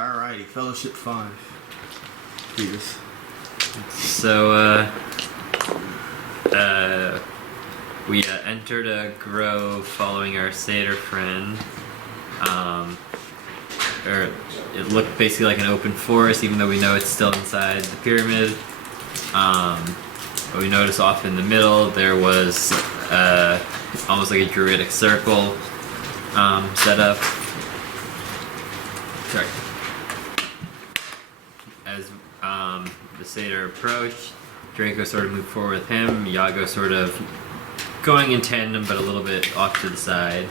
Alrighty, Fellowship 5. Please. So, we entered a grove following our satyr friend. It looked basically like an open forest, even though we know it's still inside the pyramid. But we noticed off in the middle there was almost like a druidic circle set up. Sorry. As the satyr approached, Draco sort of moved forward with him, Yago sort of going in tandem but a little bit off to the side.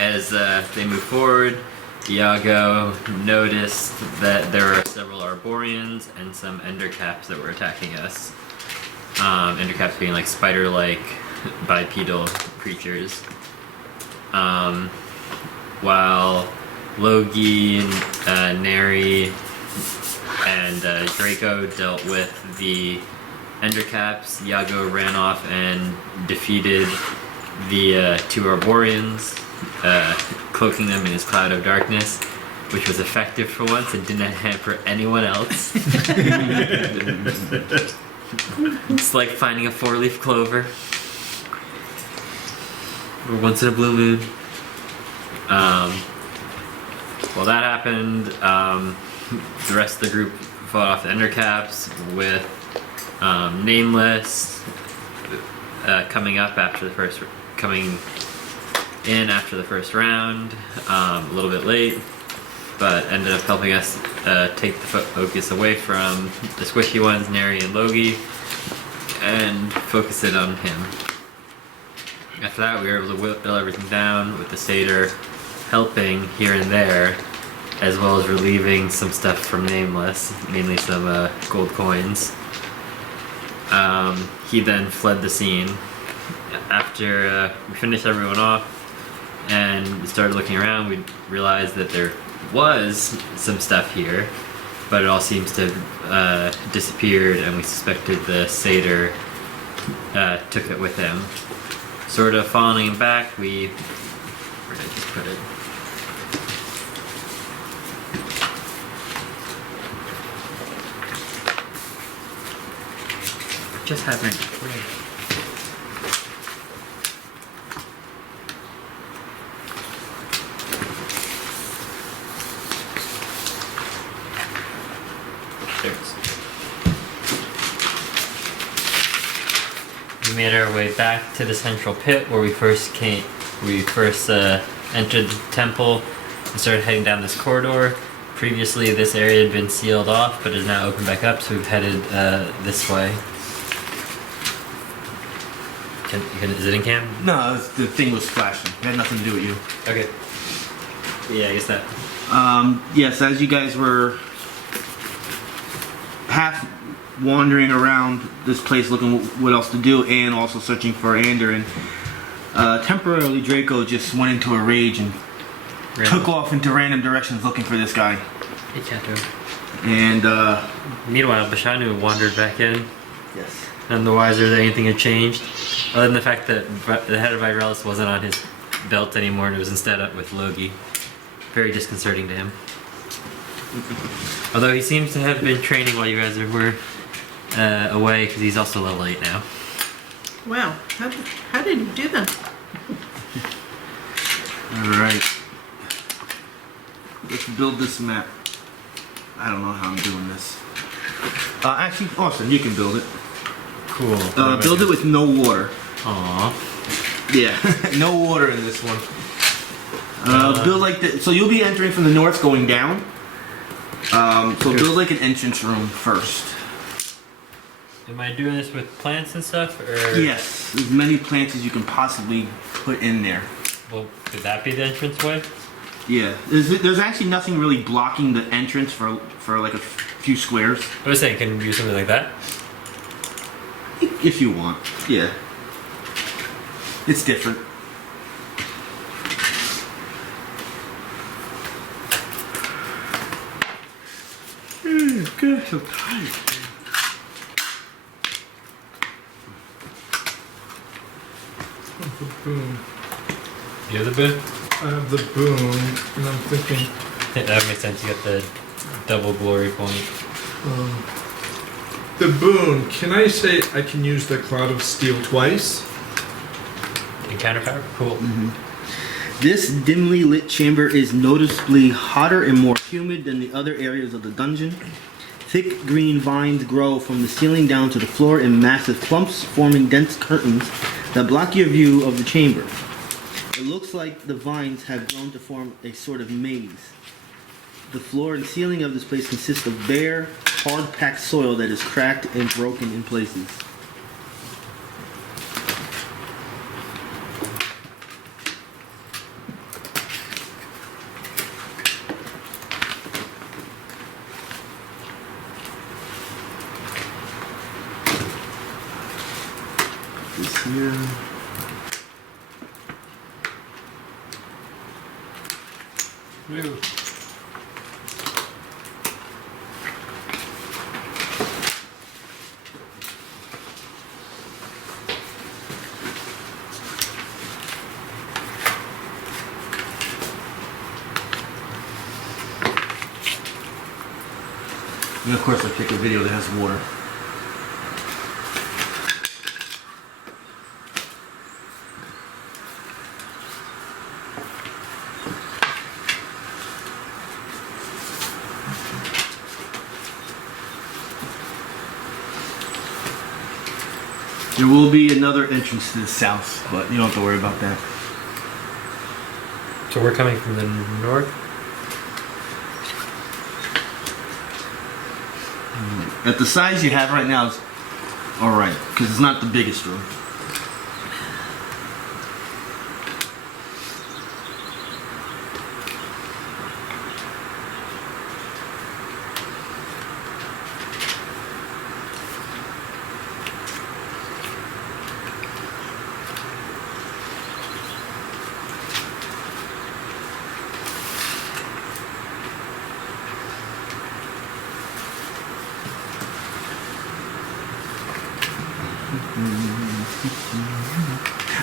As they moved forward, Yago noticed that there were several Arboreans and some endercaps that were attacking us. Endercaps being like spider-like bipedal creatures. While Logi, Neri, and Draco dealt with the endercaps, Yago ran off and defeated the two Arboreans, cloaking them in his cloud of darkness, which was effective for once and didn't hamper anyone else. It's like finding a 4-leaf clover. Or once in a blue moon. Well, that happened. The rest of the group fought off the endercaps with Nameless coming in after the first round, a little bit late, but ended up helping us take the focus away from the squishy ones, Neri and Logi, and focus it on him. After that, we were able to whittle everything down with the satyr helping here and there, as well as relieving some stuff from Nameless, mainly some gold coins. He then fled the scene. After we finished everyone off and started looking around, we realized that there was some stuff here, but it all seems to have disappeared, and we suspected the satyr took it with him. Sort of following him back, where did I just put it? Just haven't. We made our way back to the central pit where we first entered the temple and started heading down this corridor. Previously, this area had been sealed off, but is now opened back up, so we've headed this way. Is it in cam? No, the thing was flashing. It had nothing to do with you. Okay. Yeah, I guess that. Yes, as you guys were half wandering around this place looking what else to do and also searching for Andoran, temporarily Draco just went into a rage and took off into random directions looking for this guy. Hey, Chato. And meanwhile, Bashanu wandered back in. Yes. None the wiser that anything had changed, other than the fact that the head of Aerialist wasn't on his belt anymore and it was instead up with Logi. Very disconcerting to him. Although he seems to have been training while you guys were away, because he's also level 8 now. Wow, how did he do that? Alright. Let's build this map. I don't know how I'm doing this. Actually, Austin, you can build it. Cool. Build it with no water. Aww. Yeah, no water in this one. Build like the, so you'll be entering from the north going down. So build like an entrance room first. Am I doing this with plants and stuff, or? Yes, as many plants as you can possibly put in there. Well, could that be the entranceway? Yeah, there's actually nothing really blocking the entrance for like a few squares. I was saying, can we do something like that? If you want, yeah. It's different. God, so tired. You have the bit? I have the boon, and I'm thinking, That makes sense. You got the double glory point. the boon. Can I say I can use the Cloud of Steel twice? Encounter power? Cool. This dimly lit chamber is noticeably hotter and more humid than the other areas of the dungeon. Thick green vines grow from the ceiling down to the floor in massive clumps, forming dense curtains that block your view of the chamber. It looks like the vines have grown to form a sort of maze. The floor and ceiling of this place consist of bare, hard-packed soil that is cracked and broken in places. This here. Woo. And of course I pick a video that has water. There will be another entrance to the south, but you don't have to worry about that. So we're coming from the north? At the size you have right now is alright, because it's not the biggest room.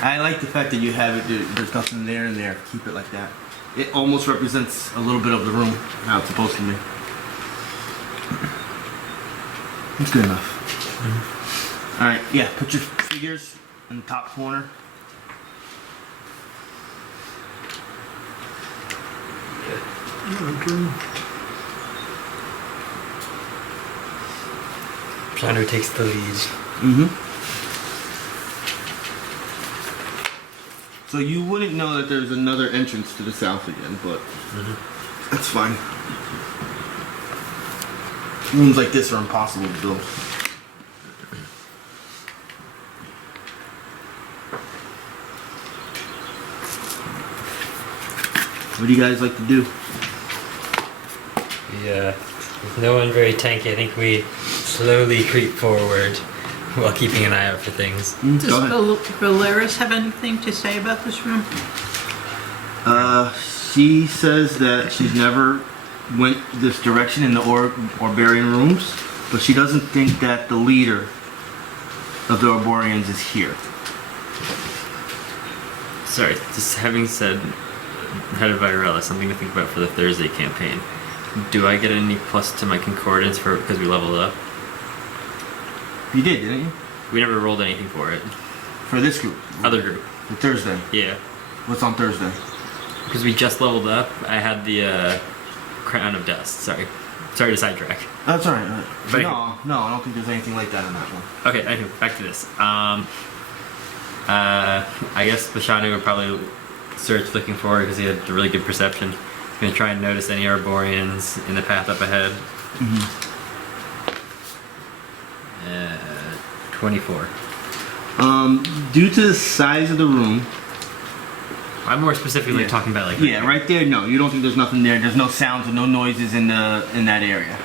I like the fact that you have it, there's nothing there and there. Keep it like that. It almost represents a little bit of the room, how it's supposed to be. It's good enough. Alright, yeah, put your figures in the top corner. Bashanu takes the lead. So you wouldn't know that there's another entrance to the south again, but that's fine. Rooms like this are impossible to build. What do you guys like to do? Yeah. With no one very tanky, I think we slowly creep forward while keeping an eye out for things. Does Valeris have anything to say about this room? She says that she's never went this direction in the Arborean rooms, but she doesn't think that the leader of the Arboreans is here. Sorry, just having said head of Aerialist, something to think about for the Thursday campaign. Do I get any plus to my concordance for because we leveled up? You did, didn't you? We never rolled anything for it. For this group? Other group. For Thursday? Yeah. What's on Thursday? Because we just leveled up, I had the Crown of Dust. Sorry to sidetrack. That's alright. But- No, I don't think there's anything like that on that one. Okay, anyway, back to this. I guess Bashanu would probably search looking for it because he had a really good perception. He's gonna try and notice any Arboreans in the path up ahead. 24. Due to the size of the room. I'm more specifically talking about like. Yeah, right there. No, you don't think there's nothing there. There's no sounds or no noises in that area.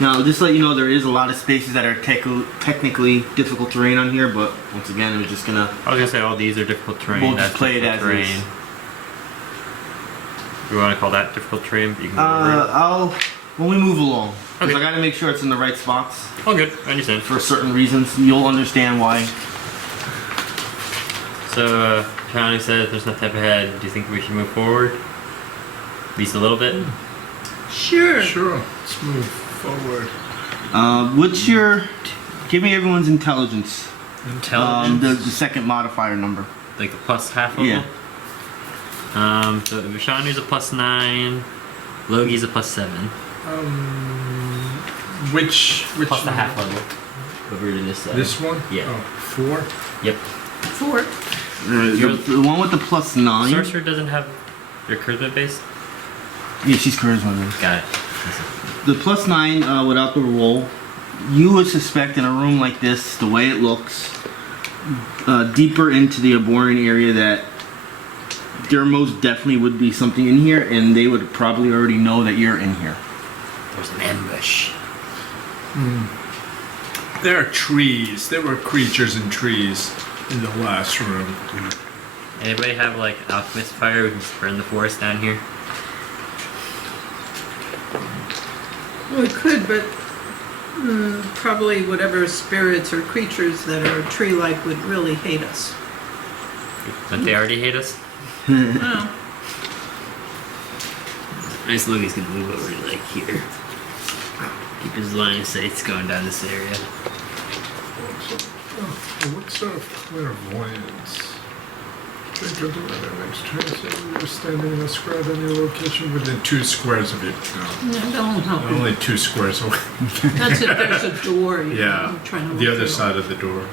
Now, just to let you know, there is a lot of spaces that are technically difficult terrain on here, but once again, we're just gonna. I was gonna say all these are difficult terrain. We'll That's just play it difficult as terrain. is. We want to call that difficult terrain, but you can go over it. when we move along. Because Okay. I gotta make sure it's in the right spots All good. I understand. for certain reasons. You'll understand why. So, County said there's nothing up ahead. Do you think we should move forward? At least a little bit? Sure. Sure. Let's move forward. What's your... Give me everyone's intelligence. Intelligence? The second modifier number. Like the plus half level? Yeah. So Bashanu's a plus 9. Logi's a plus 7. Which Plus the one? half level. Over to this side. This one? Yeah. Oh, 4? Yep. 4. The one with the plus 9. Sorcerer doesn't have your charisma base? Yeah, she's charisma based. Got it. The plus 9 without the roll, you would suspect in a room like this, the way it looks, deeper into the Arborean area, that there most definitely would be something in here, and they would probably already know that you're in here. There's an ambush. There are trees. There were creatures and trees in the last room. Anybody have like alchemist fire? We can just burn the forest down here. Well, we could, but probably whatever spirits or creatures that are tree-like would really hate us. Don't they already hate us? Oh. Nice Logi's gonna move over to like here. Keep his line of sights going down this area. What sort of clairvoyance? Think of the weather next turn. You're standing in a square at any location within 2 squares of you. No. No, don't help me. Only 2 squares away. That's if there's a door. You know, Yeah. I'm trying to The look other through. side of the door.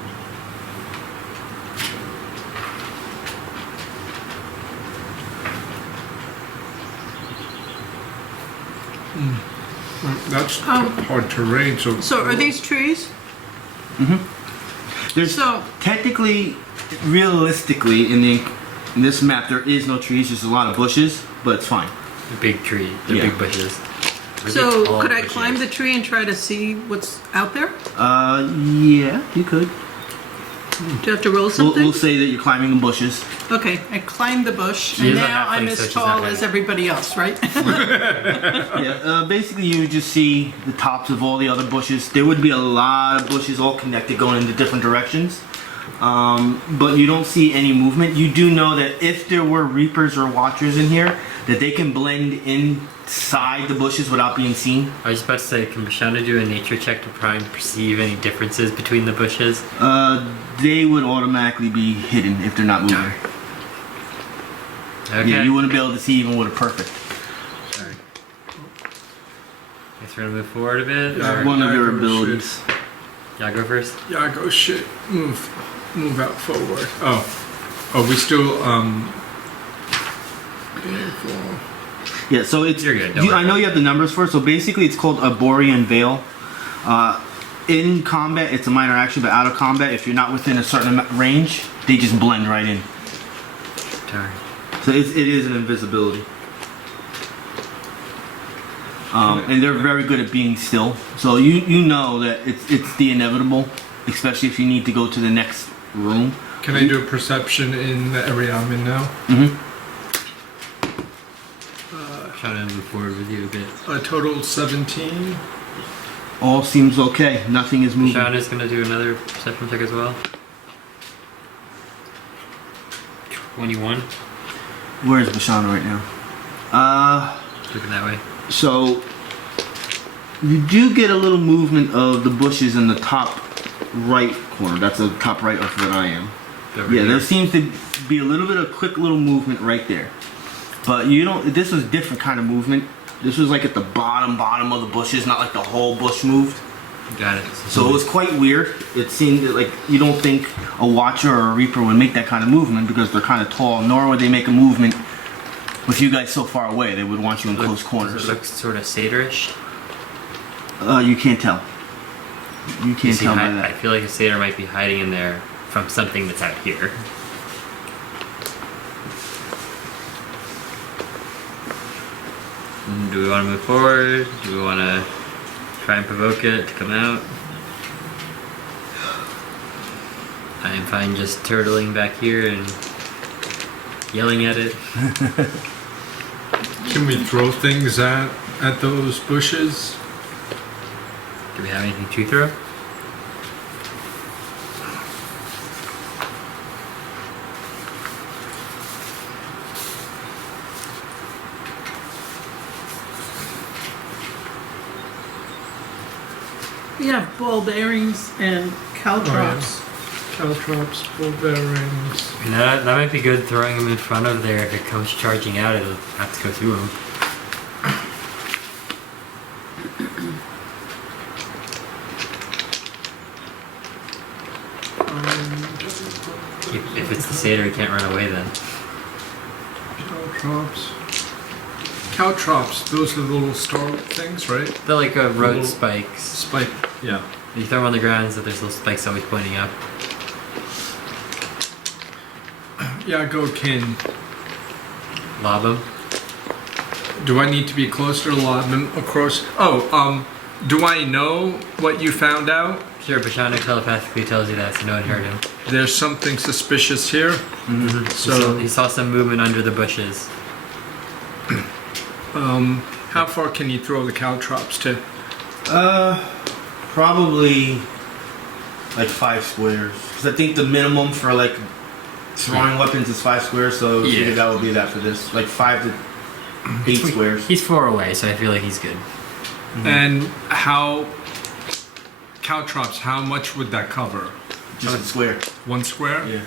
That's hard terrain, so... So are these trees? There's So- technically, realistically, in this map, there is no trees. There's a lot of bushes, but it's fine. The big tree, the Yeah. big bushes. Really So tall could I bushes. climb the tree and try to see what's out there? Yeah, you could. Do you have to roll We'll, something? we'll say that you're climbing the bushes. Okay, I climbed the bush, She and is a now I'm halfling, so as she's tall not as ready. everybody else, right? Yeah, basically you would just see the tops of all the other bushes. There would be a lot of bushes all connected going into different directions. But you don't see any movement. You do know that if there were reapers or watchers in here, that they can blend inside the bushes without being seen. I was about to say, can Bashanu do a nature check to try and perceive any differences between the bushes? They would automatically be hidden if they're not moving. Okay. Yeah, you wouldn't be able to see even with a perfect. Sorry. Guess we're gonna move forward a bit. Yeah. Or One of your Yago abilities. y'all go first. Yago, shit. Move out forward. Oh, we still, careful. Yeah, so it's. You're good, don't I worry. know you have the numbers for it. So basically, it's called Arborean Veil. In combat, it's a minor action, but out of combat, if you're not within a certain range, they just blend right in. Darn. So it is an invisibility. And they're very good at being still. So you know that it's the inevitable, especially if you need to go to the next room. Can I do a perception in the area I'm in now? Trying to move forward with you a bit. A total 17. All seems okay. Nothing is moving. Bashanu's gonna do another perception check as well. 21. Where is Bashanu right now? Looking that way. So you do get a little movement of the bushes in the top right corner. That's the top right of what I am. Over Yeah, here. there seems to be a little bit of quick little movement right there. But you don't. This was a different kind of movement. This was like at the bottom of the bushes, not like the whole bush moved. Got it. So it was quite weird. It seemed that, like, you don't think a watcher or a reaper would make that kind of movement because they're kind of tall. Nor would they make a movement with you guys so far away. They would want you in close corners. Does it look sort of satyrish? You can't tell. You can't See, tell by I that. feel like a satyr might be hiding in there from something that's out here. Do we want to move forward? Do we want to try and provoke it to come out? I am fine just turtling back here and yelling at it. Can we throw things at at those bushes. Do we have anything to throw? We have ball bearings and caltrops. Caltrops, ball bearings. You know, that might be good throwing him in front of there. If it comes charging out, it'll have to go through him. If it's the satyr, he can't run away then. Caltrops. Caltrops, those are the little star things, right? They're like road Little spikes. Spike, yeah. You throw them on the ground so there's little spikes always pointing up. Yago can. Lob them. Do I need to be closer to lob them across? Oh, do I know what you found out? Sure, Bashanu telepathically tells you that, so no one heard him. There's something suspicious here. Mm-hmm. So, He saw some movement under the bushes. how far can you throw the caltrops to? Probably like 5 squares. Because I think the minimum for like throwing weapons is 5 squares, so I figured that would be that for this. Like 5 to 8 squares. He's 4 away, so I feel like he's good. And how caltrops? How much would that cover? Just a square. 1 square? Yeah.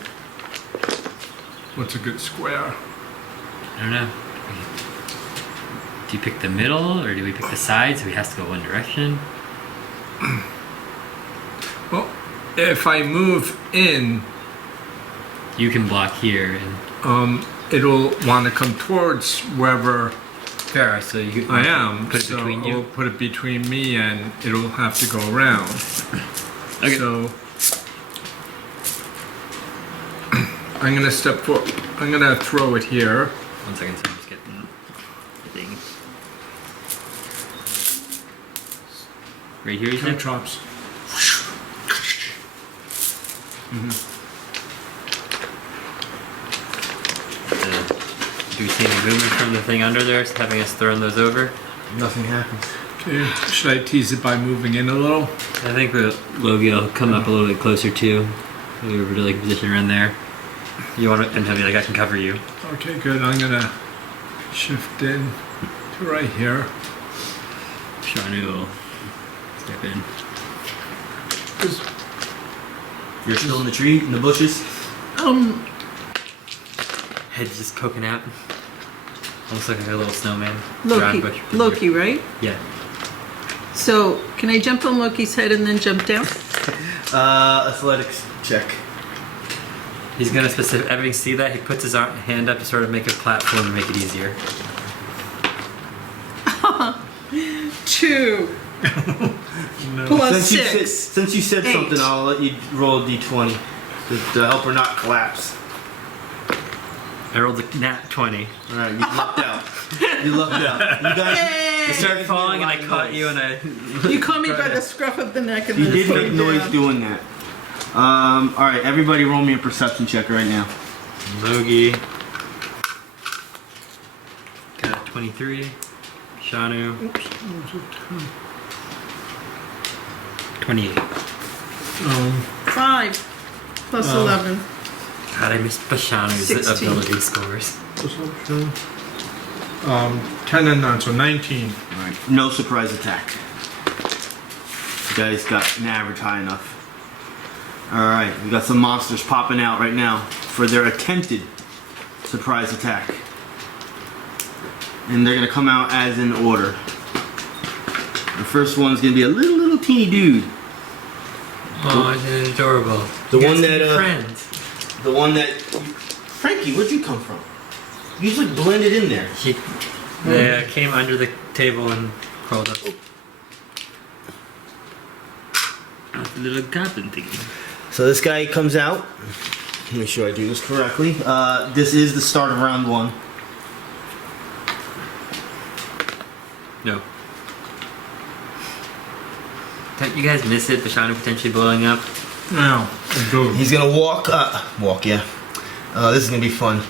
What's a good square? I don't know. Do you pick the middle, or do we pick the sides? So he has to go one direction. Well, if I move in, You can block here, and it'll want to come towards wherever fair. So you I am. put it so between I'll you. put it between me and it'll have to go around. Okay. So I'm gonna step forward. I'm gonna throw it here. 1 second, so I'm just getting the thing. Right here, you said? Caltrops. Do we see any movement from the thing under there, having us thrown those over? Nothing happens. Okay. Should I tease it by moving in a little? I think Logi will come up a little bit closer too. We were really positioned around there. You want to, and he'll be like, I can cover you. Okay, good. I'm gonna shift in to right here. Bashanu will step in. You're still in the tree, in the bushes? Head's just poking out. Almost like a little snowman. Loki. Round bush. Loki, right? Yeah. So, can I jump on Loki's head and then jump down? Athletics check. He's gonna everybody see that? He puts his hand up to sort of make a platform to make it easier. 2 No. plus Since you said 8. something, I'll let you roll a d20 to help her not collapse. I rolled a nat 20. Alright, you lucked out. You lucked out. You guys. Yay! I started falling and I caught you and I... You caught me by the scruff of the neck and You then did put make me noise down. doing that. Alright, everybody roll me a perception check right now. Logi. Got 23. Bashanu. 28. 5 plus 11. God, I missed Bashanu's 16. ability scores. 10 and 9, so 19. Alright, no surprise attack. You guys got an average high enough. Alright, we got some monsters popping out right now for their attempted surprise attack. And they're gonna come out as in order. The first one's gonna be a little teeny dude. Oh, it's adorable. The You one guys can that, be friends. The one that... Frankie, where'd you come from? You just like blended in there. They came under the table and crawled up. That's a little goblin thingy. So this guy comes out. Make sure I do this correctly. This is the start of round 1. No. Don't you guys miss it? Bashanu potentially blowing up? Now, go. He's gonna walk, yeah. This is gonna be fun.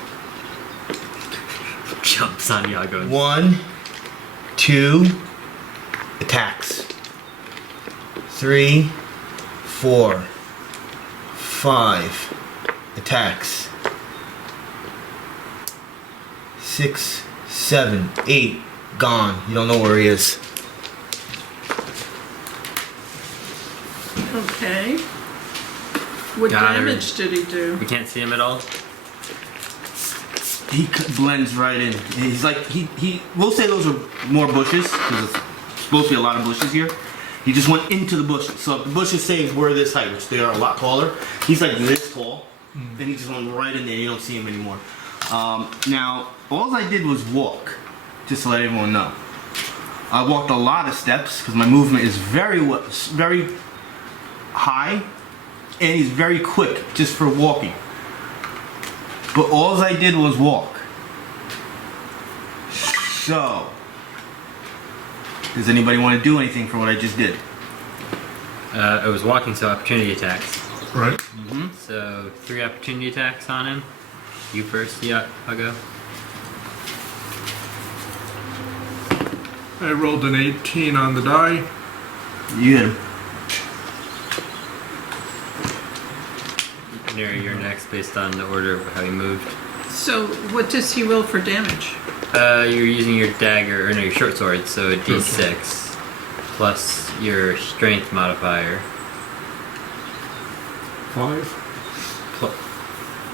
Jumps on Yago. 1, 2 attacks. 3, 4, 5 attacks. 6, 7, 8 gone. You don't know where he is. Okay. What Got it. damage did he do? We can't see him at all. He blends right in. He's like he. We'll say those are more bushes because it's supposed to be a lot of bushes here. He just went into the bushes. So if the bushes say we're this height, which they are a lot taller, he's like this tall, and he just went right in there. You don't see him anymore. Now, all I did was walk, just to let everyone know. I walked a lot of steps because my movement is very high, and he's very quick just for walking. But all I did was walk. So, does anybody want to do anything for what I just did? It was walking, so opportunity attacks. Right. So 3 opportunity attacks on him. You first, yeah, I'll go. I rolled an 18 on the die. You hit him. Neri, you're next based on the order of how you moved. So what does he roll for damage? You're using your dagger, or no, your short sword, so a d6 plus your strength modifier. 5.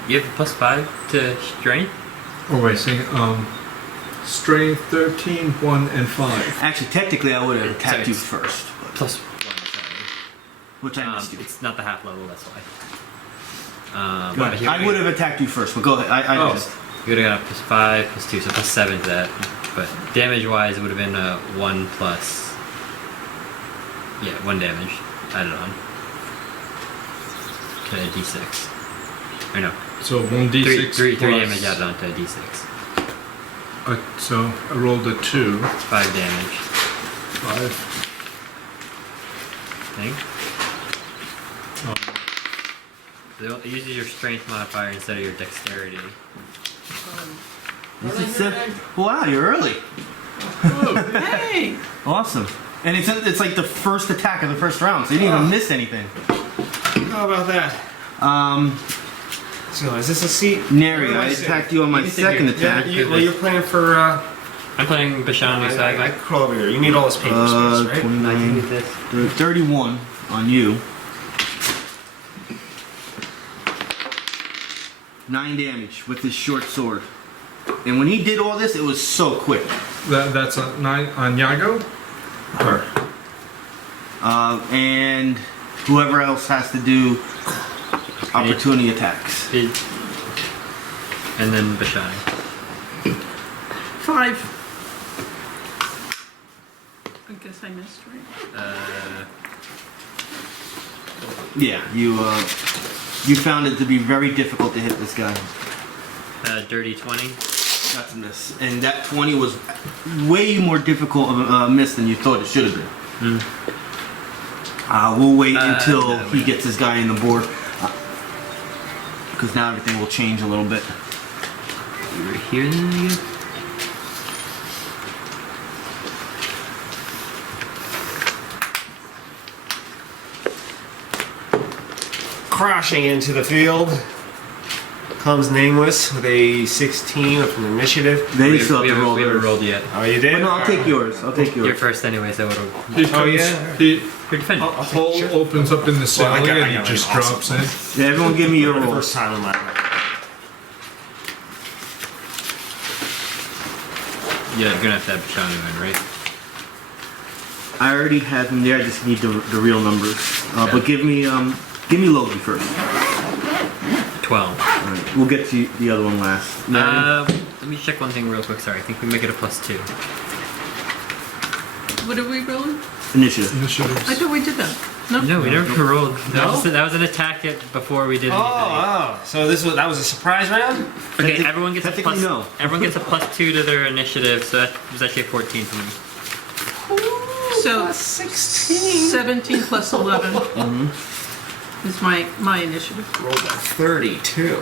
You have a +5 to strength? Oh wait, see, strength 13, 1, and 5. Actually, technically, I would have attacked Sorry. you first, but- +1, sorry. which I missed you. It's not the half level, that's why. Go ahead. I would have attacked you first, but go ahead. I just. You would have got +5, +2, so +7 to that. But damage-wise, it would have been 1 plus. Yeah, 1 damage added on. To a d6. Or no. So 1d6 3 plus, damage added on to a d6. so I rolled a 2. 5 damage. 5. I think. It uses your strength modifier instead of your dexterity. Wow, you're early. Hey! Awesome. And it's like the first attack of the first round, so you didn't even miss anything. How about that? So is this a seat? Neri, Where am I sitting? attacked you on my You can sit second here. attack. Well, you're playing for. I'm playing Bashanu, so I crawl over here. You need all this paper space, right? 29, 31 on you. 9 damage with his short sword. And when he did all this, it was so quick. That's a 9 on Yago? Or And whoever else has to do opportunity attacks. And then Bashanu. 5. I guess I missed, right? Yeah, you found it to be very difficult to hit this guy. Dirty 20. That's a miss. And that 20 was way more difficult of a miss than you thought it should have been. We'll wait until no, he gets this guy in the board. Because now everything will change a little bit. You were here then again? Crashing into the field comes Nameless with a 16 from initiative. They still have to roll we haven't theirs. rolled yet. Oh, you did? But no, I'll take yours. I'll take You're yours. first anyway, so it'll. he comes, Oh, yeah? he, You're defending. I'll a take hole sure. opens up in the ceiling I got and he like just an awesome drops in. Yeah, everyone give me your The roll. first time in my life. Yeah, you're gonna have to have Bashanu in, right? I already have him there. I just need the real numbers. Okay. But give me Logi first. 12. All right, we'll get to the other one last. Let me check one thing real quick. Sorry, I think we make it a +2. What are we rolling? Initiative. Initiatives. I thought we did that. No? No, we never rolled. No? That was an attack before we did anything. Oh, so that was a surprise round? Okay, everyone gets a technically, plus. no. Everyone gets a +2 to their initiative, so that was actually a 14 for me. So 16. 17 plus 11 is my initiative. Rolled a 32.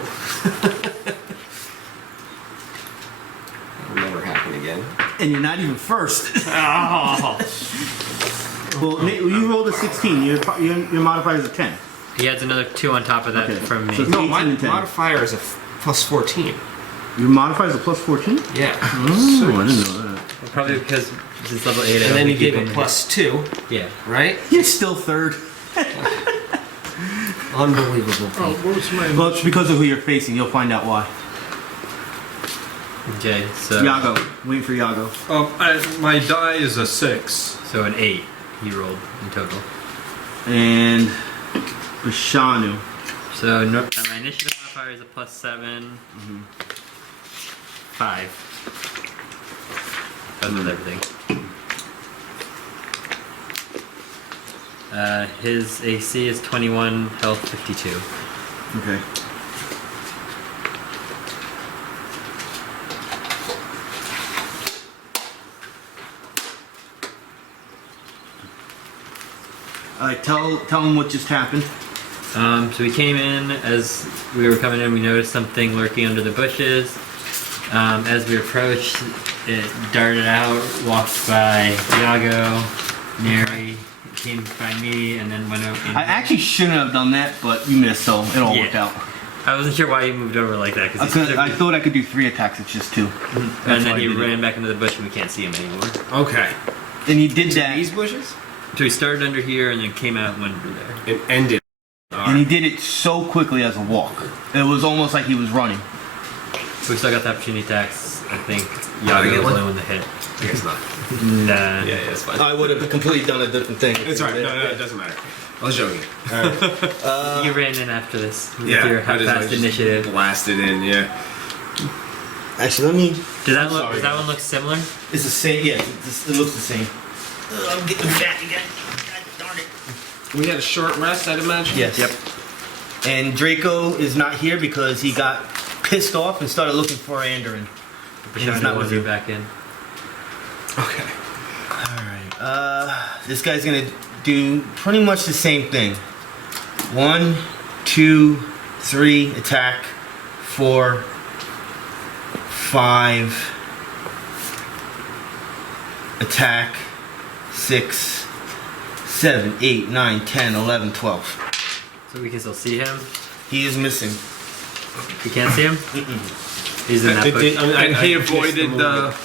That'll never happen again. And you're not even first. Oh. Well, Nate, you rolled a 16. Your modifier is a 10. He adds another 2 on top of that Okay. from me. So- No, my 18 and 10. modifier is a plus 14. Your modifier is a plus 14? Yeah. Oh, I didn't know that. Probably because since level 8, I And don't then you think gave can it plus 2, Yeah. right? You're still third. Unbelievable. Oh, Pete. what was my... Well, it's because of who you're facing. You'll find out why. Okay, so Yago. Waiting for Yago. my die is a 6. so an 8 he rolled in total. And Bashanu. So my initiative modifier is a plus 7. 5. Because of everything. His AC is 21, health 52. Okay. Alright, tell him what just happened. So we came in, as we were coming in, we noticed something lurking under the bushes. As we approached, it darted out, walked by Yago, Neri, came by me, and then went over. I actually shouldn't have done that, but you missed, so it all worked Yeah. out. I wasn't sure why he moved over like that, I thought I could do 3 attacks, it's just 2. and That's then why he I did it. ran back into the bush and we can't see him anymore. Okay. And he did that, These bushes? So he started under here and then came out and went under there. It ended. and he did it so quickly as a walk. It was almost like he was running. So we still got the opportunity attacks. I think Gotta Yago get was the one. only one that hit. I guess not. Nah. Yeah, it's fine. I would have completely done a different thing. It's alright. No, it doesn't matter. I was joking. You ran in after this. With Yeah, your I fast just initiative. blasted in. Yeah. Actually, let me... Does that look? Sorry. Does that one look similar? It's the same, yeah, it looks the same. I'm getting fat again. God darn it. We had a short rest, I'd imagine. Yes. Yep. And Draco is not here because he got pissed off and started looking for Andoran. And he's not with you. back in. Okay. Alright, this guy's gonna do pretty much the same thing. 1, 2, 3, attack. 4, 5, attack. 6, 7, 8, 9, 10, 11, 12. So we can still see him. He is missing. We can't see him. He's in that bush. And he I missed avoided the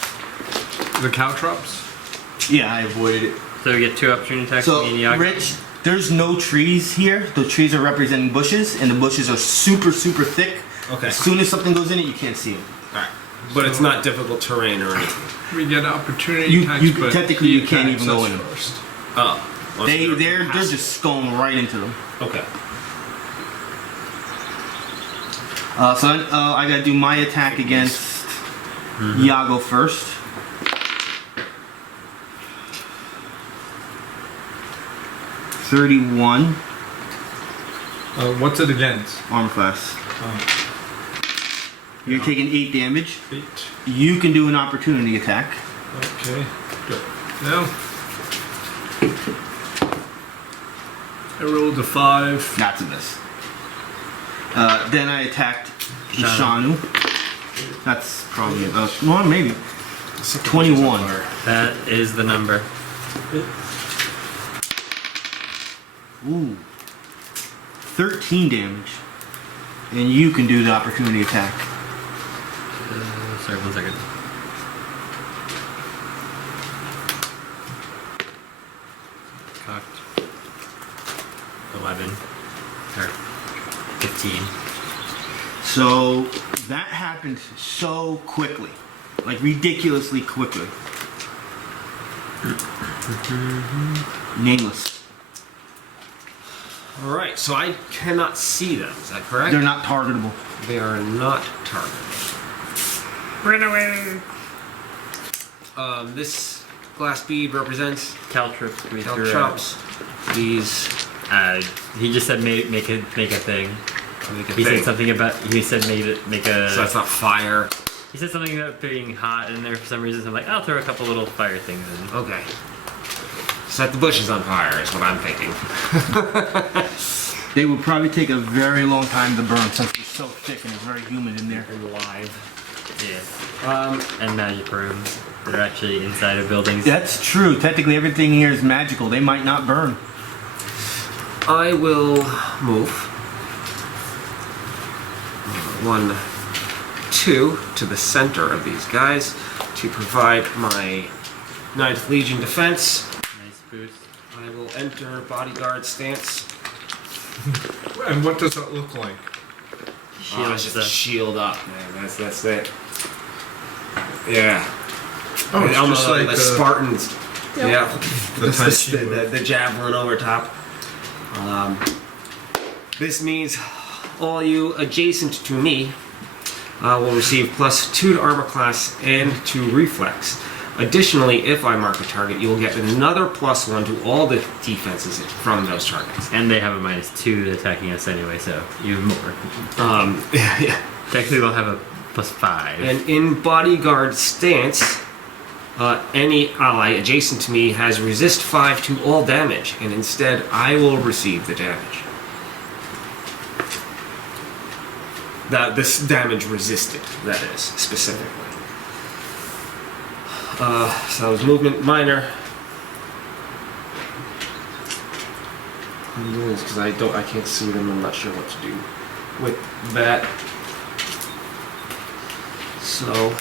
the caltrops? Yeah, I avoided it. So we get 2 opportunity attacks So, from me and Yago. Rich, there's no trees here. The trees are representing bushes, and the bushes are super, super thick. Okay. As soon as something goes in it, you can't see it. Alright. But it's not difficult terrain or anything. We get opportunity You- attacks, you- but technically he you can't attacks even go us in 'em. first. Oh. They're just going right into them. Okay. So I gotta do my attack against Yago first. $31 What's it against? armor class. You're taking 8 damage. 8. You can do an opportunity attack. Okay. Good. Now. I rolled a 5. That's a miss. Then I attacked Bashanu. That's probably well, maybe 21. That is the number. Ooh, 13 damage, and you can do the opportunity attack. Sorry, 1 second. Cocked. 11 or 15. So that happened so quickly, like ridiculously quickly. Nameless. Alright, so I cannot see them, is that correct? They're not targetable. They are not targeted. Run away. This glass bead represents Caltrips we threw out. caltrops. These He just said make a thing. make a He thing. said something about. He said make a. So that's not fire. He said something about being hot in there for some reason. So I'm like, I'll throw a couple little fire things in. Okay. Set the bushes on fire is what I'm thinking. They would probably take a very long time to burn since it's so thick and it's very humid in there. And live. Yeah. And magic rooms that are actually inside of buildings. That's true. Technically, everything here is magical. They might not burn. I will move 1, 2 to the center of these guys to provide my 9th Legion defense. Nice boost. I will enter bodyguard stance. And what does that look like? Shield Just stuff. shield up, man. That's it. Yeah. Oh, it's Almost just like the Spartans. Yep. Yeah. The Tai Chi the javelin over top. This means all you adjacent to me will receive +2 to armor class and to reflex. Additionally, if I mark a target, you will get another +1 to all the defenses from those targets. And they have a -2 to attacking us anyway, so even more. Yeah. Technically, they'll have a +5. And in bodyguard stance, any ally adjacent to me has resist 5 to all damage, and instead I will receive the damage. This damage resisted, that is, specifically. So it's movement minor. I'm doing this because I can't see them. I'm not sure what to do with that. So,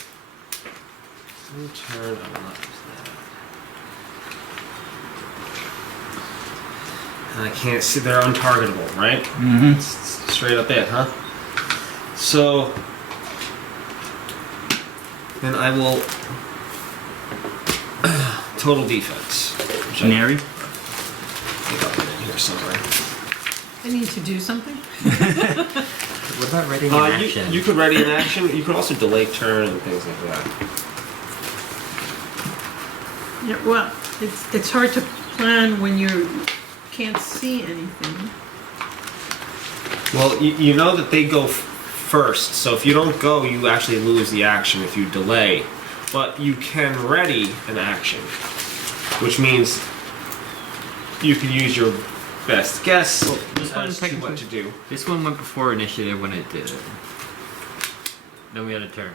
turn. I will not use that. And I can't see. They're untargetable, right? Mm-hmm. It's straight up it, huh? So, then I will total defense. Which I Neri? think I'll put in here somewhere. I need to do something? What about ready in action? You could ready in action. You could also delay turn and things like that. Yeah, well, it's hard to plan when you can't see anything. Well, you know that they go first, so if you don't go, you actually lose the action if you delay. But you can ready an action, which means you can use your best guess this one as to what to do. This one went before initiative when it did it. Then we had a turn.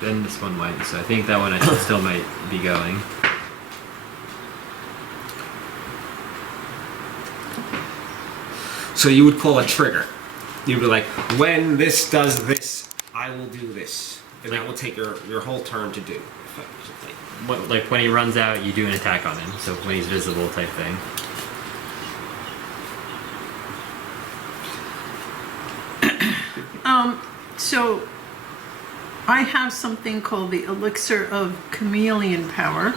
Then this one went, so I think that one I still might be going. So you would call a trigger. You'd be like, when this does this, I will do this. And that will take your whole turn to do, effectively. What, like when he runs out, you do an attack on him, so when he's visible type thing. So I have something called the Elixir of Chameleon Power.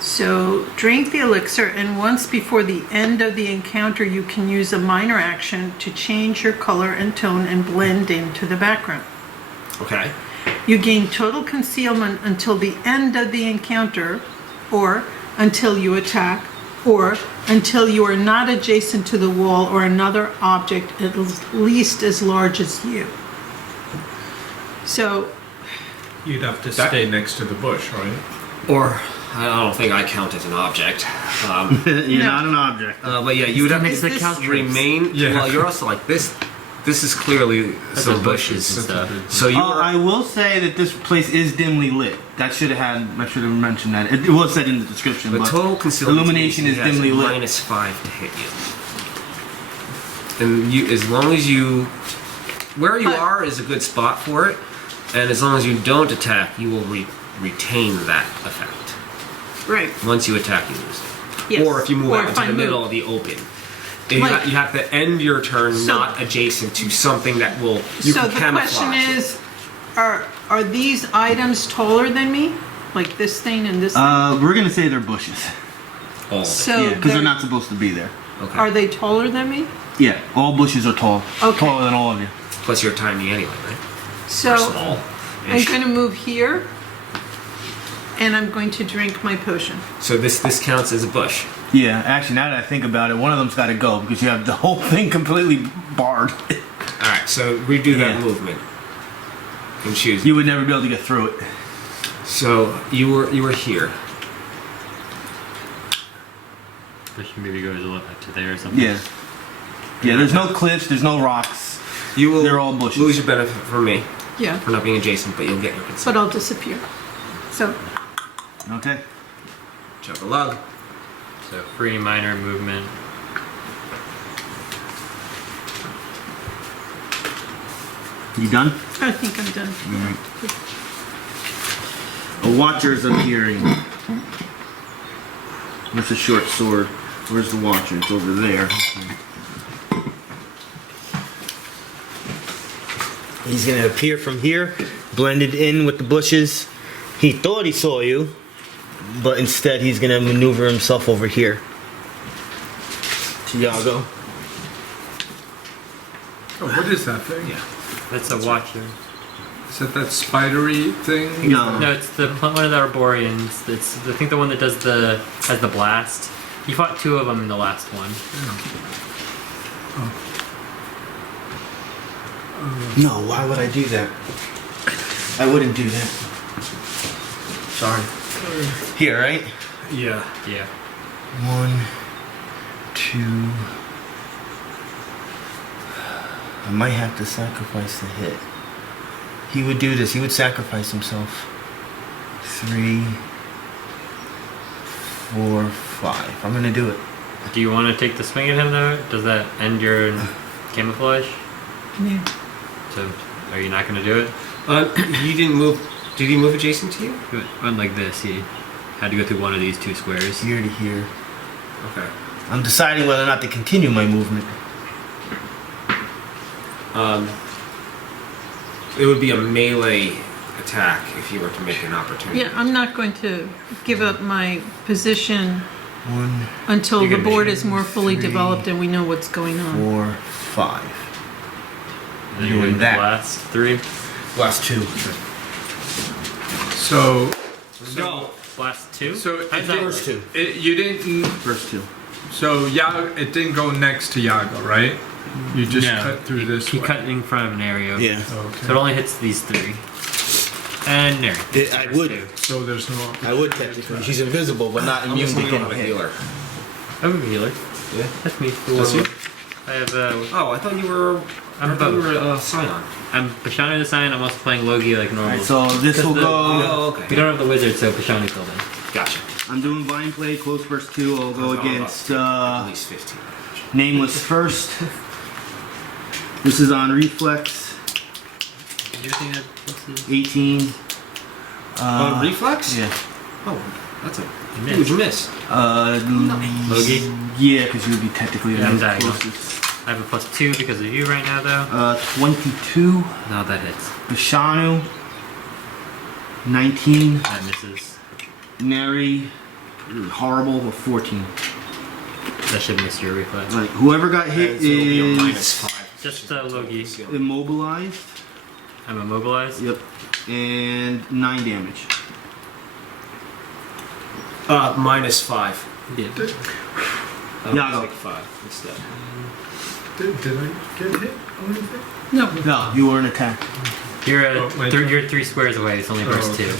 So drink the elixir, and once before the end of the encounter, you can use a minor action to change your color and tone and blend into the background. Okay. You gain total concealment until the end of the encounter, or until you attack, or until you are not adjacent to the wall or another object at least as large as you. So, You'd have to stay next to the bush, right? Or, I don't think I count as an object. You're No. not an object. But yeah, you would have Makes the this couch remain. Yeah. Well, you're also like this. This is clearly some bushes. and stuff. So you are. I will say that this place is dimly lit. I should have mentioned that. It was said in the description, The but total concealment illumination is has dimly lit. -5 to hit you. And you, as long as you, where you But- are is a good spot for it. And as long as you don't attack, you will retain that effect. right. Once you attack, you lose it. Yes. Or if you move Or out if into I the move. middle of the open. And Like- you have to end your turn So- not adjacent to something that will you So can the camouflage. question is, are these items taller than me? Like this thing and this thing? We're gonna say they're bushes. all of it. So Yeah, because they're not supposed to be there. Okay. are they taller than me? Yeah, all bushes are tall. Okay. Taller than all of you. Plus you're tiny anyway, right? Or So small. I'm going to move here, and I'm going to drink my potion. So this counts as a bush. Yeah, actually, now that I think about it, one of them's got to go because you have the whole thing completely barred. All right, so redo that Yeah. movement and choose. You would never be able to get through it. So you were here. I should maybe go to there or something. Yeah. Yeah, there's no cliffs, there's no rocks. You will They're all bushes. lose your benefit from me Yeah, for not being adjacent, but you'll get your consent. but I'll disappear. So, Okay. Chug a lug. So free minor movement. You done? I think I'm done. A watcher's appearing. With a short sword. Where's the watcher? It's over there. He's gonna appear from here, blended in with the bushes. He thought he saw you, but instead he's gonna maneuver himself over here. To Yago. Oh, what is that thing? Yeah. That's a watcher. Is that spidery thing? No. No, it's one of the Arboreans. It's I think the one that has the blast. You fought 2 of them in the last one. No, why would I do that? I wouldn't do that. Sorry. Here, right? Yeah. Yeah. 1, 2. I might have to sacrifice the hit. He would do this. He would sacrifice himself. 3, 4, 5. I'm gonna do it. Do you want to take the swing at him though? Does that end your camouflage? Yeah. So are you not going to do it? You didn't move. Did he move adjacent to you? It went like this. He had to go through one of these 2 squares. Here to here. Okay. I'm deciding whether or not to continue my movement. It would be a melee attack if you were to make an opportunity. Yeah, I'm not going to give up my position 1, until You're the gonna board be is more fully 3, developed and we know what's going on. 4, 5. And then Doing you're doing that. blast 3. Last 2. So, Go. Blast 2. so How's it that did, work? First 2. you didn't. First 2. So Yago, it didn't go next to Yago, right? You just No. cut through this He way. cut in front of an area. Yeah. Okay. So it only hits these 3. And Neri. I would. So there's no. I would technically. She's invisible, but not I'm immune to assuming getting I'm a hit. healer. I'm a healer. Yeah. That's me. That's you? I have Oh, I thought you were. I'm I thought you both. were Scion. I'm Bashanu the Sign. I'm also playing Logi like normal. Alright, so this will go. Oh, okay. We don't have the wizard, so Bashanu's still in. Gotcha. I'm doing blind play, close first 2. I'll go against At least 15. Nameless first. This is on reflex. You think that what's his 18. Reflex? Yeah. Oh, that's a miss? huge miss. Logi? Yeah, because you would be technically Yeah, I'm the diagonal. closest. I have a +2 because of you right now, though. 22. No, that hits. Bashanu. 19. That misses. Neri. Horrible. 14. That should miss your reflex. Like whoever got hit And so it'll be a is -5. Just Logi. immobilized. I'm immobilized. Yep. And 9 damage. -5. Yeah. Yago. Like 5 instead. Did I get hit or anything? No. No, you were an attack. You're Oh, my you're 3 squares away. It's only burst okay. 2.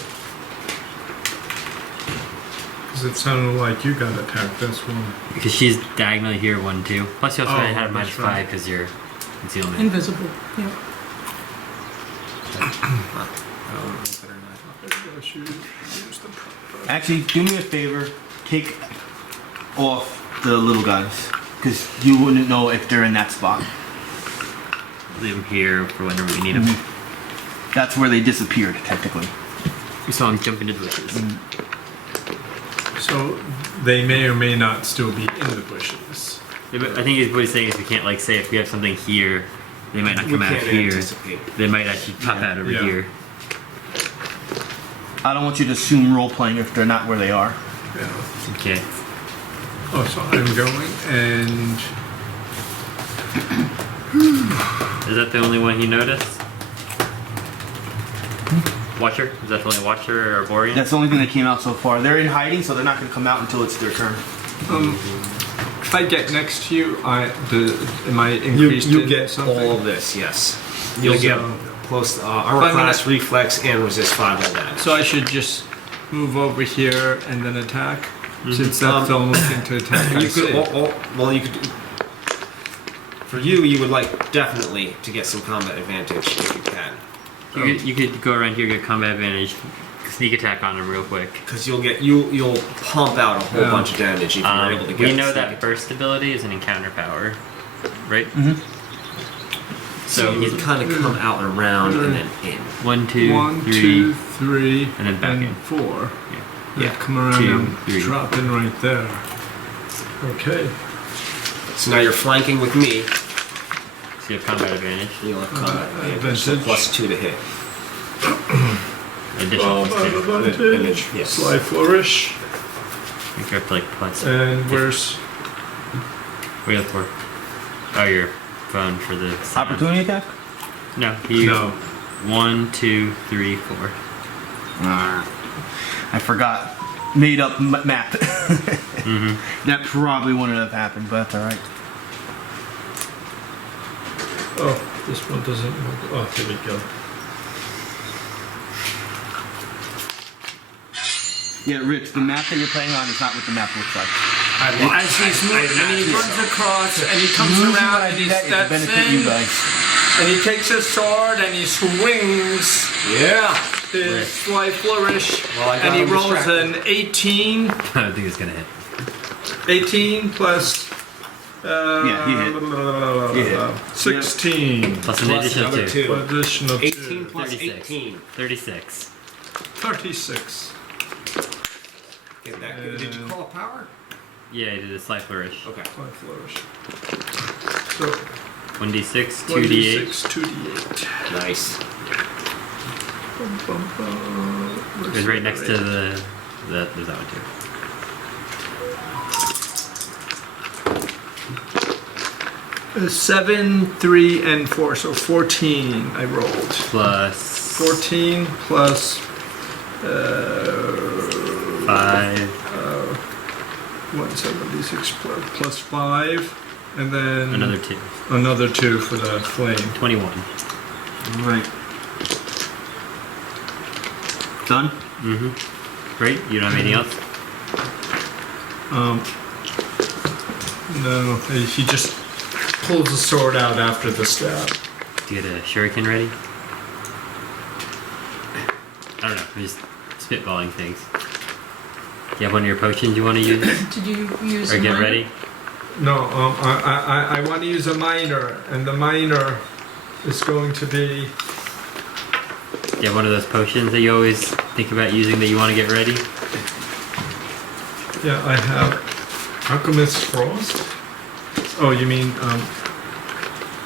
Because it sounded like you got attacked. That's one. Because she's diagonally here, 1, 2. Plus, you also Oh, had a that's -5 right. because you're concealment. Invisible. Yeah. Maybe I should use the proper. Actually, do me a favor. Take off the little guys. Because you wouldn't know if they're in that spot. Leave them here for whenever we need them. That's where they disappeared, technically. We saw him jump into the bushes. So they may or may not still be in the bushes. Yeah, but I think what he's saying is we can't, like, say if we have something here, they might not We come out can't here. anticipate. They might actually pop out over Yeah. here. I don't want you to assume role playing if they're not where they are. Yeah. Okay. Oh, so I'm going and Is that the only one you noticed? Watcher? Is that the only Watcher or Arborean? That's the only thing that came out so far. They're in hiding, so they're not going to come out until it's their turn. if I get next to you, am I increased You in get something? all of this, yes. You'll get So- plus armor I'm gonna- class, reflex, and resist 5 on that. So I should just move over here and then attack, since that's the only thing to attack. I You could see. well, you could. For you would like definitely to get some combat advantage if you can. You could go around here, get combat advantage, sneak attack on him real quick. Because you'll pump out a whole bunch of damage if you're able to get. We know sneak that attack. burst ability is an encounter power, right? Mm-hmm. So you can kind of come out and around and then in. 1, 2, 1, 3, 2, 3, and then back in. 4. Yeah. Yeah. Come around 2, and 3. drop in right there. Okay. So now you're flanking with me. So you have combat advantage. You'll have combat advantage. So advantage. +2 to hit. Additional plus 2. Advantage. Yes. Sly flourish. I think you're up to like plus. And where's What are you looking for? Oh, your phone for the sound. Opportunity attack? No, you. No. 1, 2, 3, 4. I forgot. Made up map. Mm-hmm. That probably wouldn't have happened, but that's alright. Oh, this one doesn't work. Oh, here we go. Yeah, Rich, the map that you're playing on is not what the map looks like. As he's moving, and he runs across, and he comes Usually when around, I and do he that, it's to steps benefit you in, guys. and he takes his sword, and he swings Yeah. his sly flourish, Well, I got and he him rolls distracted. an 18, I don't think it's gonna hit. 18 plus. Yeah, he hit. He hit. 16. Plus an Plus additional another 2. 2. Additional 18 2. plus 36. 18. 36. 36. Get that. Did you call a power? Yeah, I did a slight flourish. Okay. Sly flourish. So 1d6, 2d8. 1d6, 2d8. Nice. Bum, bum, bum. It was right next to the there's that one too. Seven, 3, and 4, so 14 I rolled. Plus 14 plus 5. 176 plus 5, and then Another 2. another 2 for the flame. 21. Right. Done? Mm-hmm. Great. You don't have anything else? No, he just pulls the sword out after the stab. Do you get a shuriken ready? I don't know. I'm just spitballing things. Do you have one of your potions you want to use? Did you use Or get mine? ready? No, I want to use a minor, and the minor is going to be. Do you have one of those potions that you always think about using that you want to get ready? Yeah, I have Alchemist Frost. Oh, you mean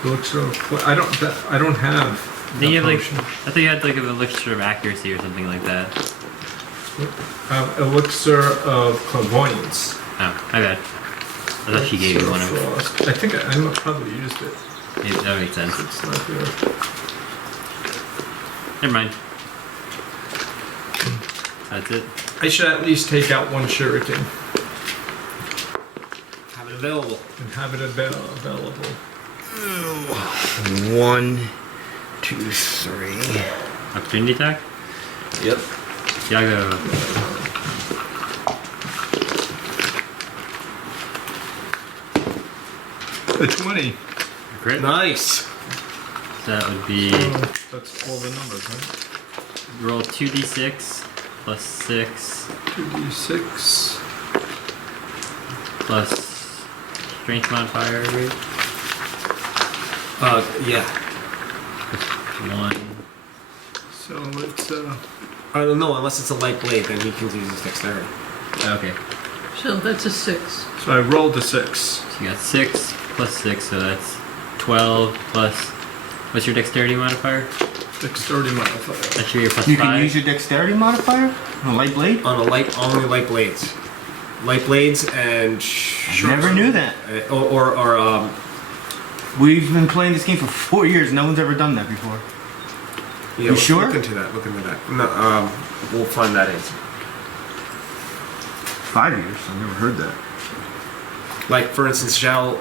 elixir of I don't have. I think you have like, potion. I thought you had like an elixir of accuracy or something like that. Elixir of clairvoyance. Oh, my bad. I thought she gave you one of them. Frost. I think I probably used it. Yeah, that makes sense. It's not here. Never mind. That's it. I should at least take out one shuriken Have it available. and have it available. 1, 2, 3. Opportunity attack? Yep. Yago. A 20. Crit? Nice. That would be That's all the numbers, right? roll 2d6 plus 6 2d6. plus strength modifier, right? Yeah. 1. So it's I don't know, unless it's a light blade, then he can use his dexterity. Okay. So that's a 6. so I rolled a 6. So you got 6 plus 6, so that's 12 plus. What's your dexterity modifier? Dexterity modifier. That's your plus You 5. can use your dexterity modifier on a light blade? On only light blades. Light blades and Never knew that. or We've been playing this game for 4 years. No one's ever done that before. yeah, You sure? Look into that. No, we'll find that answer. 5 years. I've never heard that. Like for instance, Zhao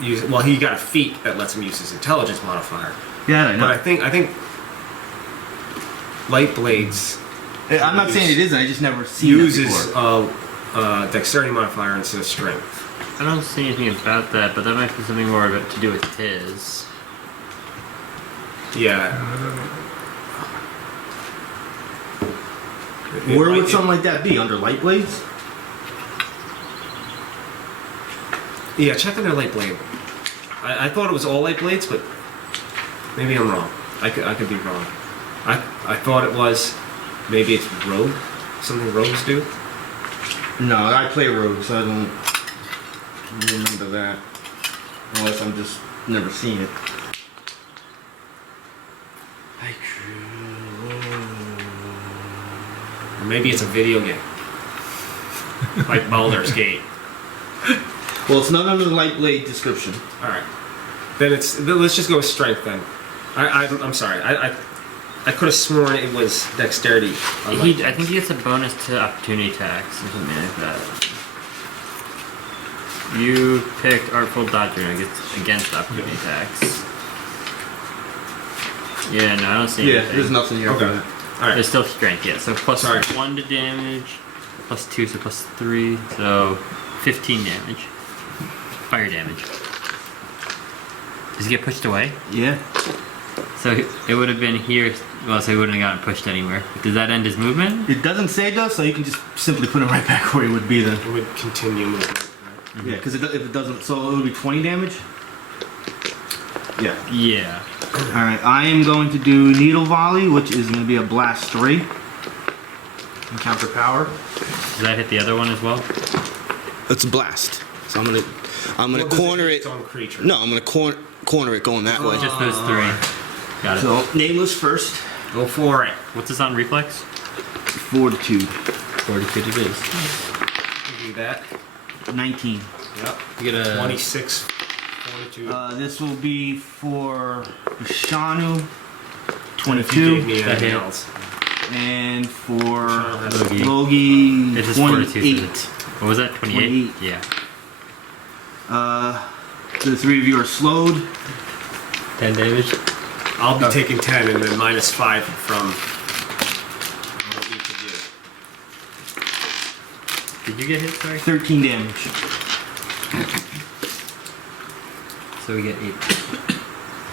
use he got a feat that lets him use his intelligence modifier. Yeah, I know. But I think light blades I'm not saying it isn't. I just never seen uses that before. dexterity modifier instead of strength. I don't see anything about that, but that might be something more about to do with his. Yeah. Where would something like that be? Under light blades? Yeah, check under light blade. I thought it was all light blades, but maybe I'm wrong. I could be wrong. I thought it was, maybe it's rogue, something rogues do. No, I play rogue, so I don't remember that. Unless I'm just never seen it. Or maybe it's a video game. Like Baldur's Gate. Well, it's not under the light blade description. Alright. Then let's just go with strength then. I'm sorry. I could have sworn it was dexterity. I think he gets a bonus to opportunity attacks or something like that. You picked Artful Dodger against opportunity attacks. Yeah, no, I don't see anything. Yeah, there's nothing here. Okay. For that. Alright. There's still strength, yeah. So plus Sorry. 1 to damage, plus 2, so plus 3, so 15 damage. Fire damage. Does he get pushed away? Yeah. So it would have been here, well, so he wouldn't have gotten pushed anywhere. Does that end his movement? It doesn't say though, so you can just simply put him right back where he would be then. It would continue movement. Right? Yeah, because if it doesn't, so it would be 20 damage? Yeah. Yeah. Alright, I am going to do Needle Volley, which is going to be a blast 3. Encounter power. Does that hit the other one as well? It's a blast. So I'm gonna Well, does corner hit it. its own creature? No, I'm gonna corner it going that way. Just those 3. Got it. So Nameless first. Go for it. What's this on reflex? Fortitude. Fortitude it is. Do that. 19. Yep. You get a 26. Fortitude. This will be for Bashanu. If you 22. gave me That anything hit. else. And for Logi. Logi, It's just Fortitude. 28. What was that? 28? 28. Yeah. The 3 of you are slowed. 10 damage. I'll be taking 10 and then minus 5 from each of you. Did you get hit, sorry? 13 damage. So we get 8.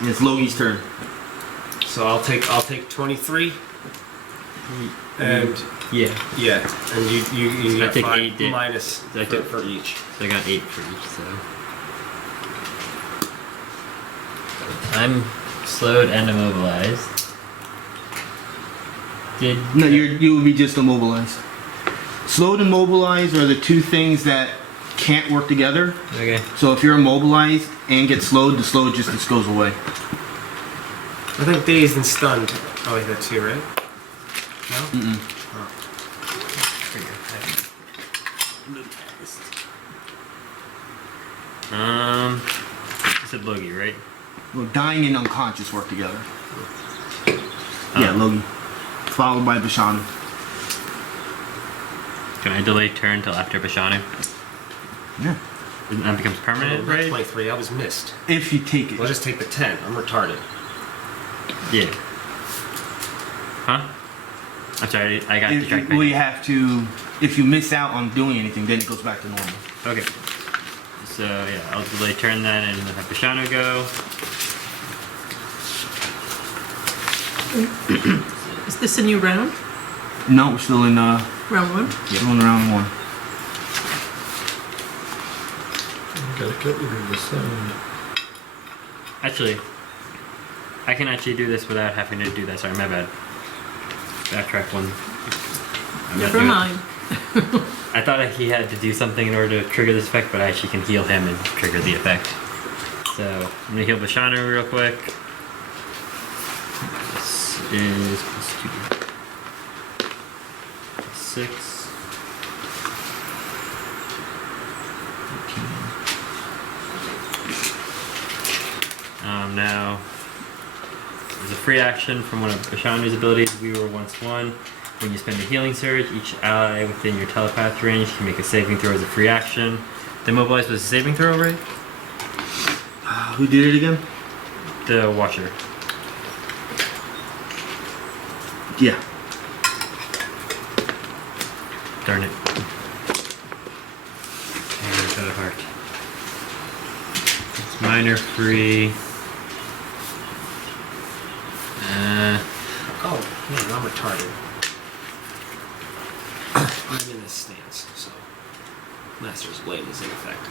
And it's Logi's turn. So I'll take 23. And Yeah. yeah, and you So I get take 5 8 minus So I took- for each. So I got 8 for each, so. I'm slowed and immobilized. No, you will be just immobilized. Slowed and mobilized are the two things that can't work together. Okay. So if you're immobilized and get slowed, the slow just goes away. I think dazed and stunned. Oh, wait, that's you, right? No? Mm-mm. You said Logi, right? Well, dying and unconscious work together. Yeah, Logi. Followed by Bashanu. Can I delay turn till after Bashanu? Yeah. Then that becomes permanent, right? 23. I was missed. If you take it. I'll just take the 10. I'm retarded. Yeah. Huh? I'm sorry, I got distracted. Well, you have to. If you miss out on doing anything, then it goes back to normal. Okay. So yeah, I'll delay turn then and have Bashanu go. Is this a new round? No, we're still in Round 1? still in round 1. Gotta get rid of the sound. Actually, I can actually do this without having to do that. Sorry, my bad. Backtrack one. I'm not Never doing it. mind. I thought he had to do something in order to trigger this effect, but I actually can heal him and trigger the effect. So I'm gonna heal Bashanu real quick. This is plus 2. 6. 13. Now, as a free action from one of Bashanu's abilities, we were once one. When you spend a healing surge, each ally within your telepath range can make a saving throw as a free action. The immobilize was a saving throw, right? Who did it again? The Watcher. Yeah. Darn it. And got a heart. Minor free. Oh, yeah, I'm a target. I'm in this stance, so Master's Blade is in effect.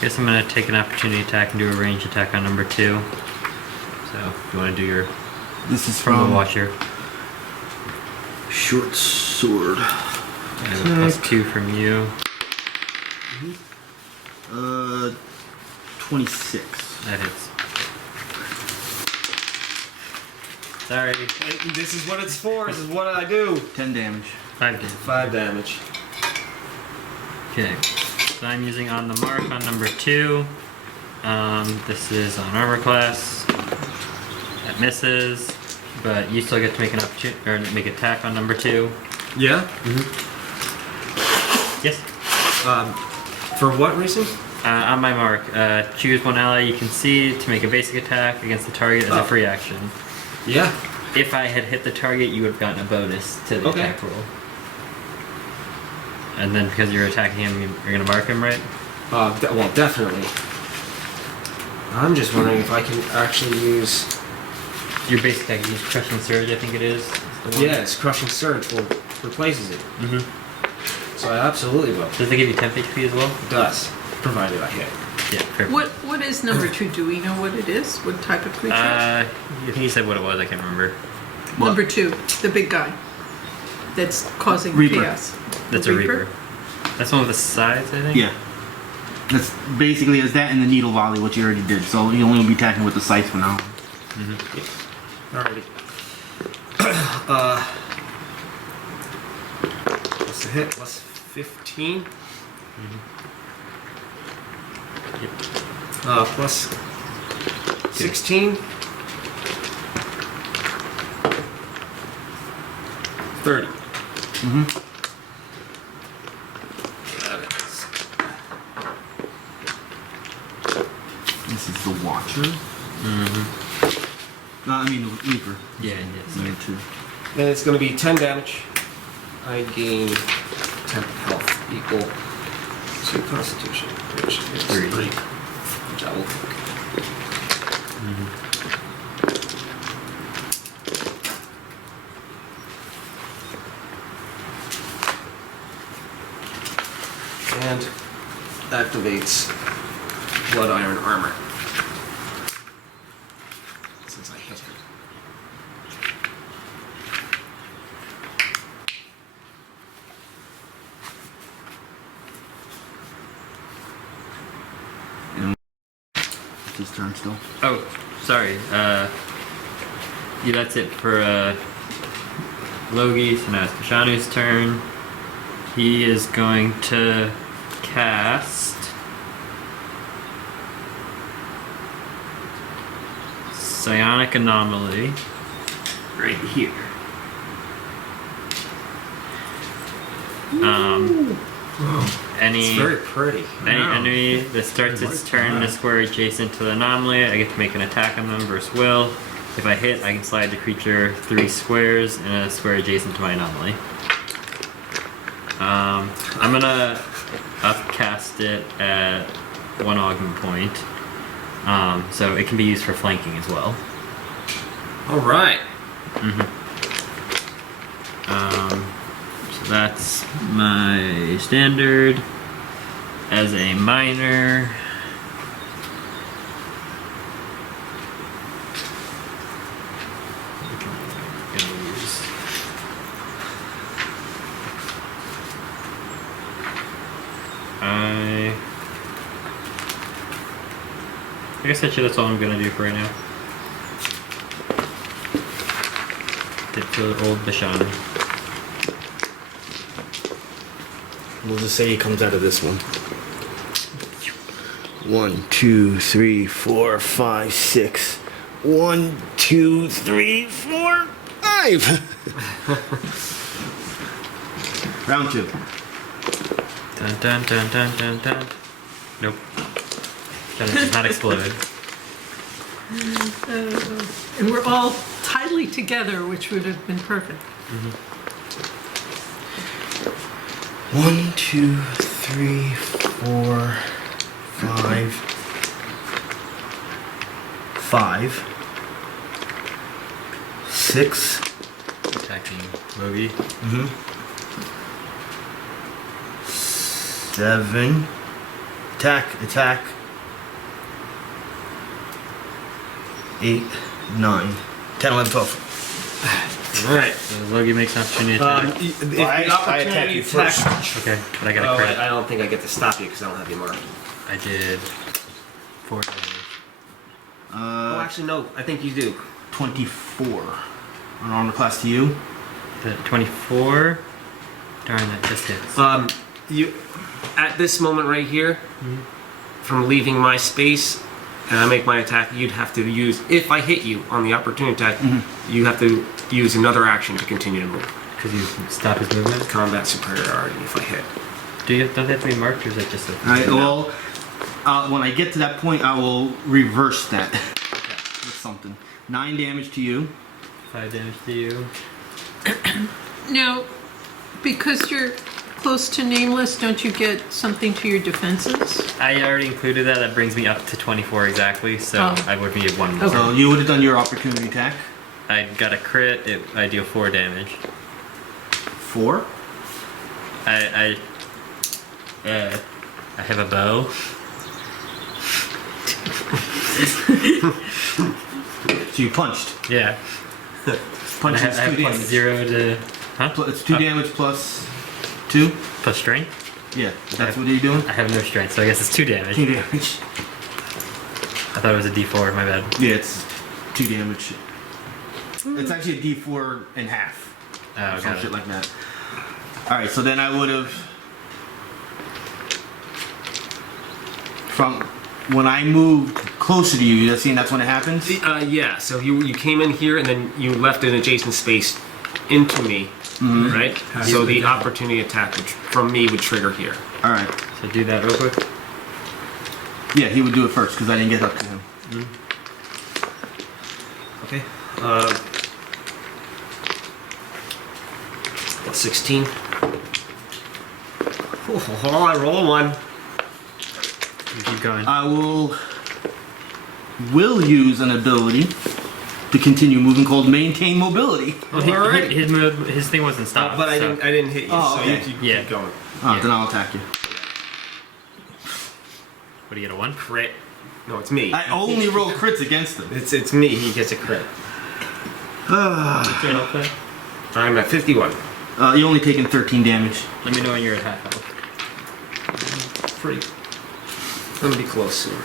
Guess I'm gonna take an opportunity attack and do a range attack on number 2. So, if you want to do your This is from the from Watcher. Short Sword. I have a +2 from you. 26. That hits. Sorry. This is what it's for. This is what I do. 10 damage. 5 damage. 5 damage. Okay. So I'm using on the mark on number 2. This is on armor class. That misses, but you still get to make an opportunity or make attack on number 2. Yeah? Yes. For what reason? On my mark, choose one ally you can see to make a basic attack against the target as a free action. Yeah. If I had hit the target, you would have gotten a bonus to the attack roll. And then because you're attacking him, you're gonna mark him, right? Well, definitely. I'm just wondering if I can actually use... Your basic attack, you use Crushing Surge, I think it is. The one. Yes, Crushing Surge replaces it. Mm-hmm. So I absolutely will. Does it give you 10 HP as well? It does, provided I hit. Yeah, perfect. What is number 2? Do we know what it is? What type of creature? I think you said what it was, I can't remember. What? Number 2, the big guy that's causing Reaper. chaos. That's The a Reaper. That's one with the sides, I think? Yeah. That's basically as that and the Needle Volley, which you already did. So you only will be attacking with the sights for now. Alrighty. What's the hit? Plus 15? Yep. Plus 16? 30. This is the Watcher. No, I mean the Reaper. Yeah, yes. Number 2. Then it's going to be 10 damage. I gain 10 health equal to Constitution, which is 3. 3. Which I will take. And activates Blood Iron Armor. Since I hit him. It's his turn still. Oh, sorry. Yeah, that's it for Logi. So now it's Bashanu's turn. He is going to cast Psionic Anomaly right here. Any It's very pretty. Any Wow. enemy that starts I its like turn in a that. square adjacent to the anomaly, I get to make an attack on them versus will. If I hit, I can slide the creature 3 squares in a square adjacent to my anomaly. I'm gonna upcast it at 1 augment point. So it can be used for flanking as well. Alright. So that's my standard. As a minor, which one am I gonna use? I guess actually that's all I'm gonna do for right now. Did kill old Bashanu. We'll just say he comes out of this one. 1, 2, 3, 4, 5, 6. 1, 2, 3, 4, 5. Round 2. Dun dun dun dun dun dun. Nope. That does not explode. And we're all tightly together, which would have been perfect. 1, 2, 3, 4, 5. 5. 6. Attacking Logi. 7. Attack. 8, 9, 10, 11, 12. All right. So Logi makes an opportunity attack. If I the attack opportunity you attack. first. Okay, but I got a Oh, crit. I don't think I get to stop you because I don't have you marked. I did 4 damage. Oh, actually, no. I think you do. 24. An armor class to you. 24. Darn, that just hits. You, at this moment right here, from leaving my space, and I make my attack, you'd have to use. If I hit you on the opportunity attack, you have to use another action to continue to move. Because you stop his movement. Combat superiority. If I hit. Don't they have to be marked, or is that just a... Alright, well, when I get to that point, I will reverse that with something. 9 damage to you. 5 damage to you. Now, because you're close to Nameless, don't you get something to your defenses? I already included that. That brings me up to 24 exactly, so Oh. I would need 1 more. Okay. So you would have done your opportunity attack. I got a crit. I deal 4 damage. 4. I have a bow. So you punched. Yeah. Punch I is have 2 plus damage. 0 to... Huh? It's 2 damage plus 2. Plus strength? Yeah, that's what you're doing. I have no strength, so I guess it's 2 damage. 2 damage. I thought it was a d4, my bad. Yeah, it's 2 damage. It's actually a D4 and half. Oh, Some got shit it. like that. Alright, so then I would have. From when I moved closer to you, that's when it happens? Yeah. So you came in here and then you left an adjacent space into me, right? So the opportunity attack from me would trigger here. Alright. So do that real quick. Yeah, he would do it first because I didn't get up to him. Okay. 16. Oh, I roll a 1. You keep going. I will use an ability to continue moving called maintain mobility. Well, Alright. his thing wasn't stopped. But I so- didn't hit you. Oh, so okay. you Yeah. keep going. Oh, then I'll attack you. What do you get, a 1? Crit. No, it's me. I only roll crits against him. It's me. He gets a crit. What's your health there? I'm at 51. You only taken 13 damage. Let me know when you're at half health. Pretty. Let me be close soon.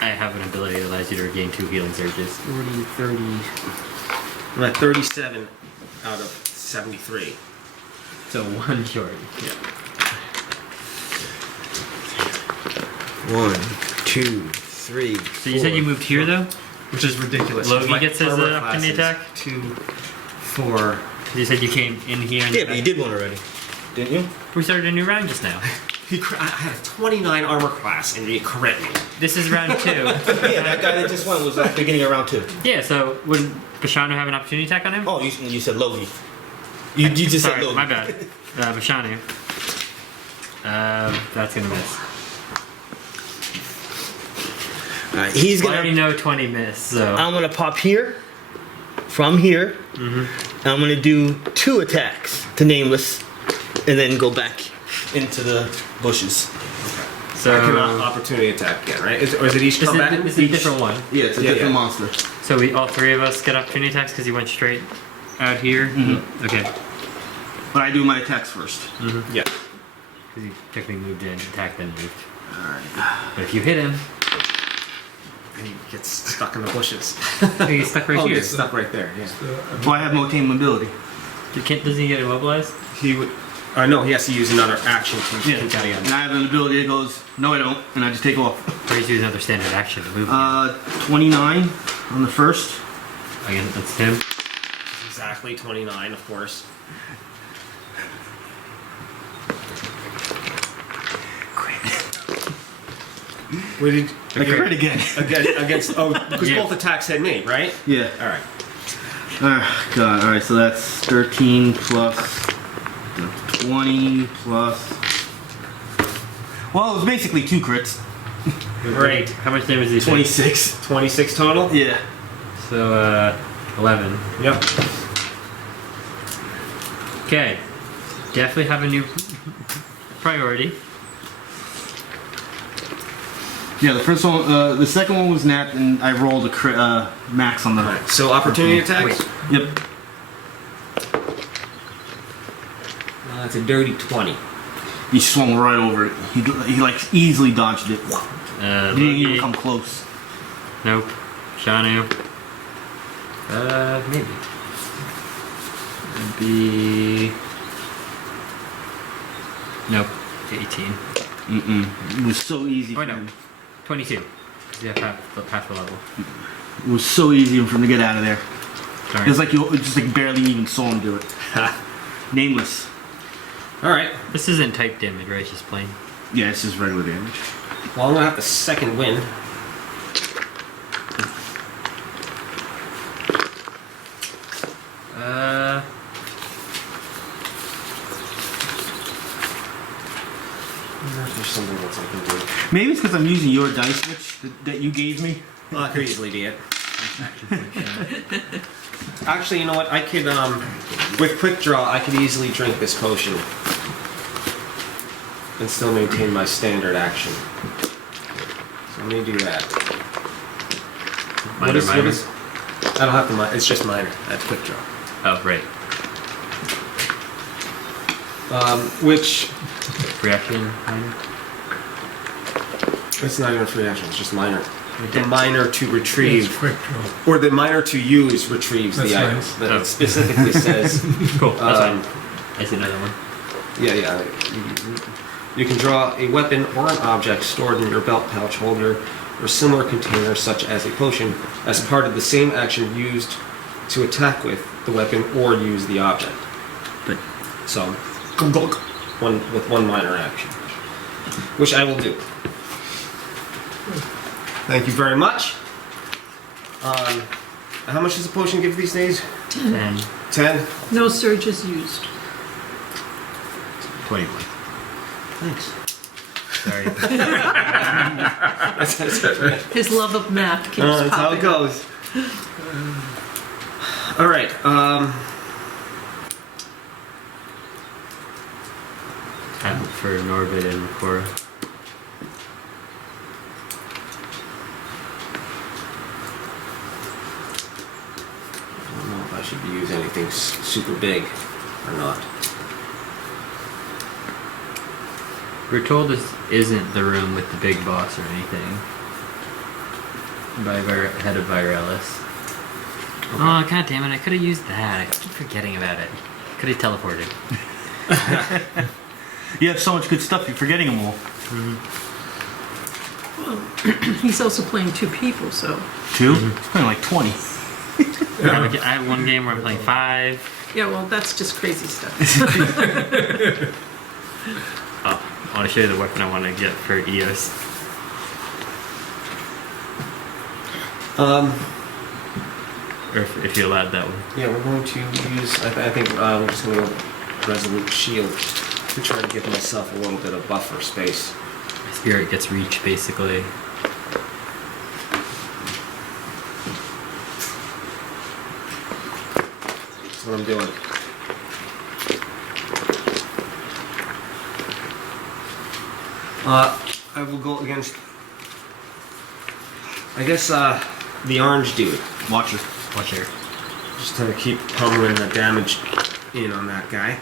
I have an ability that allows you to regain 2 healing surges. 40, 30. I'm at 37 out of 73. So 1 short. Yeah. 1, 2, 3. So you said you moved here though? Which is ridiculous. Logi My gets his armor opportunity class attack? is 2, 4. You said you came in here and Yeah, but you did one already, didn't you? we started a new round just now. I had a 29 armor class and he crit me. This is round 2. Yeah, that guy that just went was at the beginning of round 2. Yeah, so would Bashanu have an opportunity attack on him? Oh, you said Logi. You just Sorry, said Logi. my bad. Bashanu. That's gonna miss. Alright, he's I already gonna. know 20 miss, so... I'm gonna pop here, from here, and I'm gonna do 2 attacks to Nameless, and then go back into the bushes. So I cannot opportunity attack again, right? Or is it each This combatant? is a different one. Yeah, it's a Yeah, different yeah. monster. So all 3 of us get opportunity attacks because you went straight out here? Okay. But I do my attacks first. Yeah. Because you technically moved in, attacked, then moved. Alright. But if you hit him, And he gets stuck in the bushes. he's stuck right Oh, he here. gets stuck right there, yeah. Well, I have maintain mobility. Doesn't he get immobilized? He would. No, he has to use another action to Yeah. kick out of And I have an ability that goes, no I don't, and I just take off. Or he's using another standard action to move. 29 on the first. Again, that's him. Exactly 29, of course. What did I crit again. against? Oh, because both attacks hit me, right? Yeah. All right. Oh, God. All right, so that's 13 plus 20 plus. Well, it was basically 2 crits. Great. How much damage did you take? 26. 26 total. Yeah. So 11. Yep. Okay. Definitely have a new priority. Yeah, the first one, the second one was napped, and I rolled a crit, max on the. Alright, so opportunity attacks. Wait. Yep. That's a dirty 20. He swung right over it. He like easily dodged it. He didn't even Logi. come close. Nope. Bashanu. Maybe. It'd be. Nope. 18. Mm-mm. It was so easy. Oh, for no. him. 22. Yeah, half the level. It was so easy for him to get out of there. Sorry. It was like you just like barely even saw him do it. Nameless. All right. This isn't type damage, right? It's just plain. Yeah, it's just regular damage. Well, I'm gonna have the second wind. There's something else I can do. Maybe it's because I'm using your dice switch that you gave me. Well, I could easily be it. Actually, you know what? I could, with quick draw, I could easily drink this potion and still maintain my standard action. So let me do that. Minor, minor. I don't have to minor. It's just minor. That's quick draw. Oh, right. Which Reaction minor. it's not even a free action. It's just minor. The minor to retrieve, It's quick draw. or the minor to use retrieves That's the item. nice. That Oh. it specifically says. Cool. That's Um, fine. I see another one. Yeah. You can draw a weapon or an object stored in your belt pouch holder or similar container, such as a potion, as part of the same action used to attack with the weapon or use the object. But So, one minor action, which I will do. Thank you very much. How much does a potion give these days? 10. 10? No surges used. 21. Thanks. Sorry. That's right. His love of math keeps That's how it popping up. goes. All right. Tablet for Norbit and Cora. I don't know if I should use anything super big or not. We're told this isn't the room with the big boss or anything. By head of Aerialist. Oh, god damn it, I could have used that. I keep forgetting about it. Could have teleported. you have so much good stuff, you're forgetting them all. He's also playing 2 people, so. 2? It's playing like 20. I have one game where I'm playing 5. Yeah, well, that's just crazy stuff. Oh, I want to show you the weapon I want to get for EOS. Or if you allowed that one. Yeah, we're going to use. I think we're just going to go Resolute Shield to try to give myself a little bit of buffer space. My spirit gets reach, basically. That's what I'm doing. I will go against. I guess the orange dude. Watcher. Watch here. Just to keep pummeling the damage in on that guy.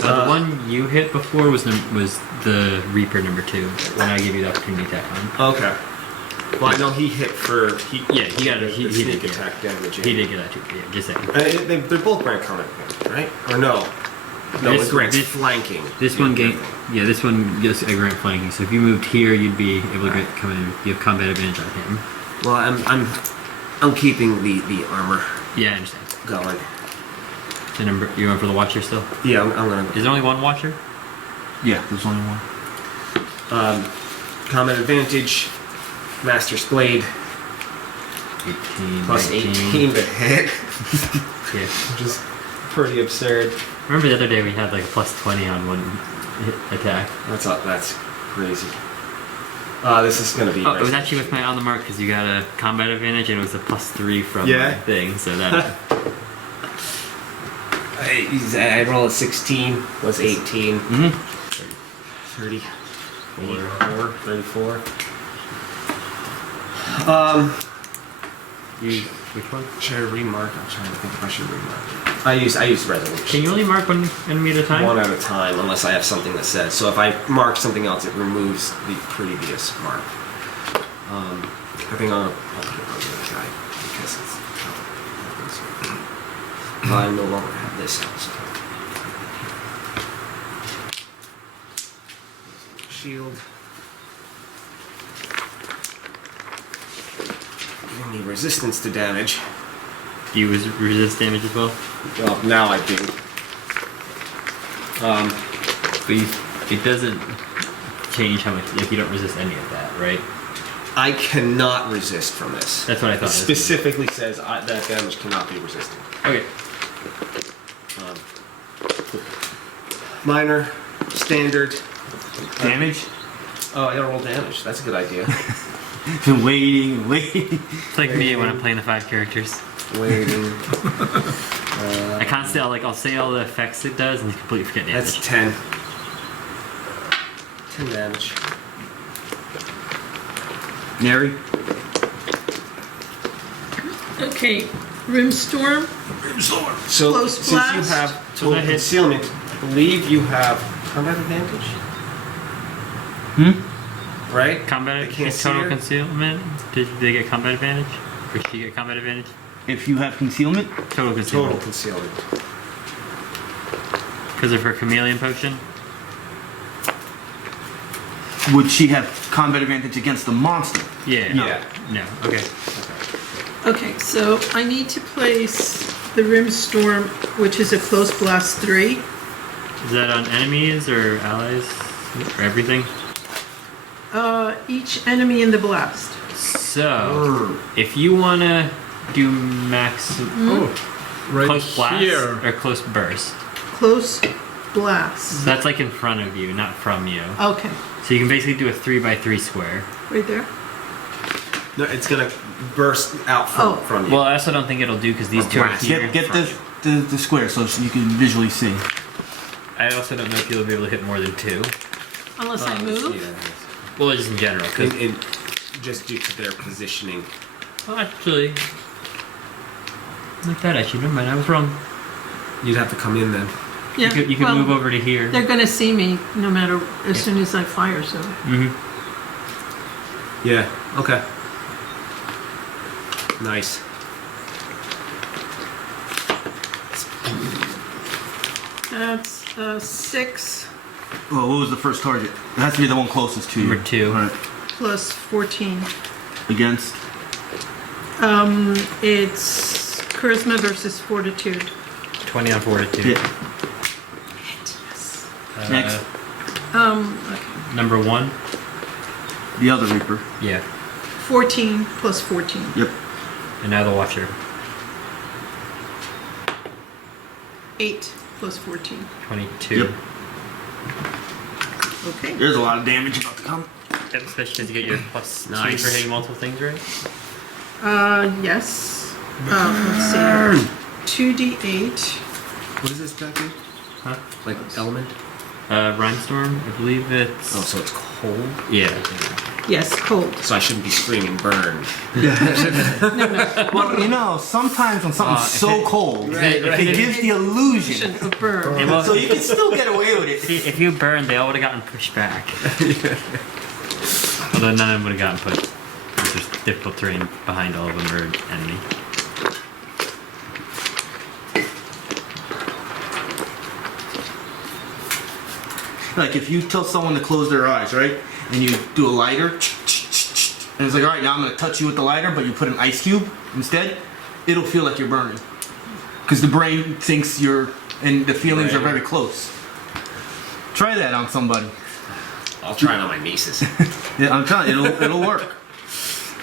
The one you hit before was the Reaper number 2, when I gave you the opportunity to attack on. Okay. Well, I know he hit for. Yeah, he got it. the He sneak did get attack damage. He did get that too. Yeah, just saying. They're both grant combat, right? Or no? No, This- it grants this- flanking. This one game, yeah, this one gets a grant flanking. So if you moved here, you'd be able to come in. You have combat advantage on him. Well, I'm keeping the armor Yeah, I understand. going. The number you going for the Watcher still? Yeah, I'm gonna. Is there only one Watcher? Yeah, there's only one. Combat advantage. Master's Blade. 18. Plus 19. 18 to hit. Yeah. Which is pretty absurd. Remember the other day we had like plus 20 on one hit attack. That's crazy. This is gonna be. Oh, it was actually with my on the mark because you got a combat advantage and it was a plus 3 from Yeah. my thing, so that. I roll a 16 plus 18. Mm-hmm. 30. 34. You, which one? Should I remark? I'm trying to think if I should remark. I use resolution. Can you only mark one enemy at a time? One at a time, unless I have something that says. So if I mark something else, it removes the previous mark. I think I'll put it on the other guy because it's. I no longer have this house. Shield. Giving me resistance to damage. Do you resist damage as well? Well, now I do. But it doesn't change how much, like you don't resist any of that, right? I cannot resist from this. That's what I thought. It specifically says that damage cannot be resisted. Okay. Minor, standard. Damage? Oh, I gotta roll damage. That's a good idea. Been waiting. It's like me when I'm playing the 5 characters. Waiting. I constantly, I'll say all the effects it does and completely forget damage. That's 10. 10 damage. Neri? Okay, Rimstorm, So Close since blast. you have So total that hits. concealment, I believe you have combat advantage, Hmm? right? Combat I can't see total her. concealment? Did they get combat advantage? Or she get combat advantage? If you have concealment? Total concealment. Total concealment. Because of her chameleon potion? Would she have combat advantage against the monster? Yeah. Yeah. No. Okay. okay, so I need to place the Rimstorm, which is a close blast 3. Is that on enemies or allies? Or everything? Each enemy in the blast. So, if you want to do max Oh, right close blast here. or close burst, Close blast. so that's like in front of you, not from you. Okay, So you can basically do a 3x3 square. right there. No, it's gonna burst out Oh. from you. Well, I also don't think it'll do because these two are blast. here. Get in front. the square so you can visually see. I also don't know if you'll be able to hit more than 2. Unless I move. Well, just in general. 'Cause- Just due to their positioning. well, actually, like that. Actually, never mind. I was wrong. You'd have to come in then. Yeah, You could well, move over to here. they're gonna see me no matter, as soon as I fire, so. Mm-hmm. Yeah, okay. Nice. That's 6 Oh, what was the first target? It has to be the one closest to you. Number 2. Alright. plus 14. Against? It's Charisma versus Fortitude. 20 on fortitude. Yeah. Next. Okay. Number 1. The other Reaper. Yeah. 14 plus 14. Yep. And now the Watcher. 8 plus 14. 22. Yep. Okay. There's a lot of damage about to come. Yep, especially because you get your plus 2 Nice. for hitting multiple things, right? Yes. Let's see. 2d8. What is this back here? Huh? Like element? Rhymestorm, I believe it's... Oh, so it's cold? Yeah. Yes, cold. So I shouldn't be screaming burn. Well, you know, sometimes when something's so cold, it gives the illusion. Of burn. Yeah, well, So you can still get away with it. see, if you burned, they all would have gotten pushed back. Although none of them would have gotten pushed. Because there's difficult terrain behind all of them are enemy. Like if you tell someone to close their eyes, right? And you do a lighter, and it's like, all right, now I'm gonna touch you with the lighter, but you put an ice cube instead, it'll feel like you're burning. Because the brain thinks you're, and the feelings are Right. very close. Try that on somebody. I'll try it on my nieces. Yeah, I'm telling you, it'll work.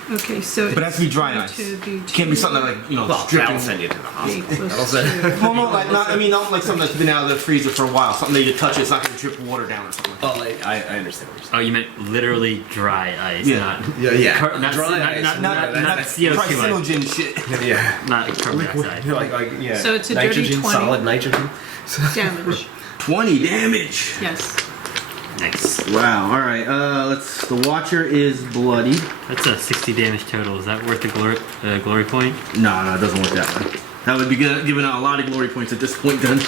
Okay, so But it has to be dry it's ice. going to be Can't be something like, Well, dripping. that'll send you to the eight hospital. plus That'll send. two. Well, no, like not like something that's been out of the freezer for a while. Something that you touch, it's not going to drip water down or something. Oh, I understand what you're saying. Oh, you meant literally dry ice, Yeah. not Yeah. not Dry not, ice. not, Not not CO2 ice, carcinogen shit. Yeah. not carbon dioxide. Like yeah. So it's a dirty nitrogen, 20. solid nitrogen. Damage. 20 damage. Yes. Nice. Wow. All right. The Watcher is bloodied. That's a 60 damage total. Is that worth the glory point? No, it doesn't work that way. That would be giving out a lot of glory points at this point. Then it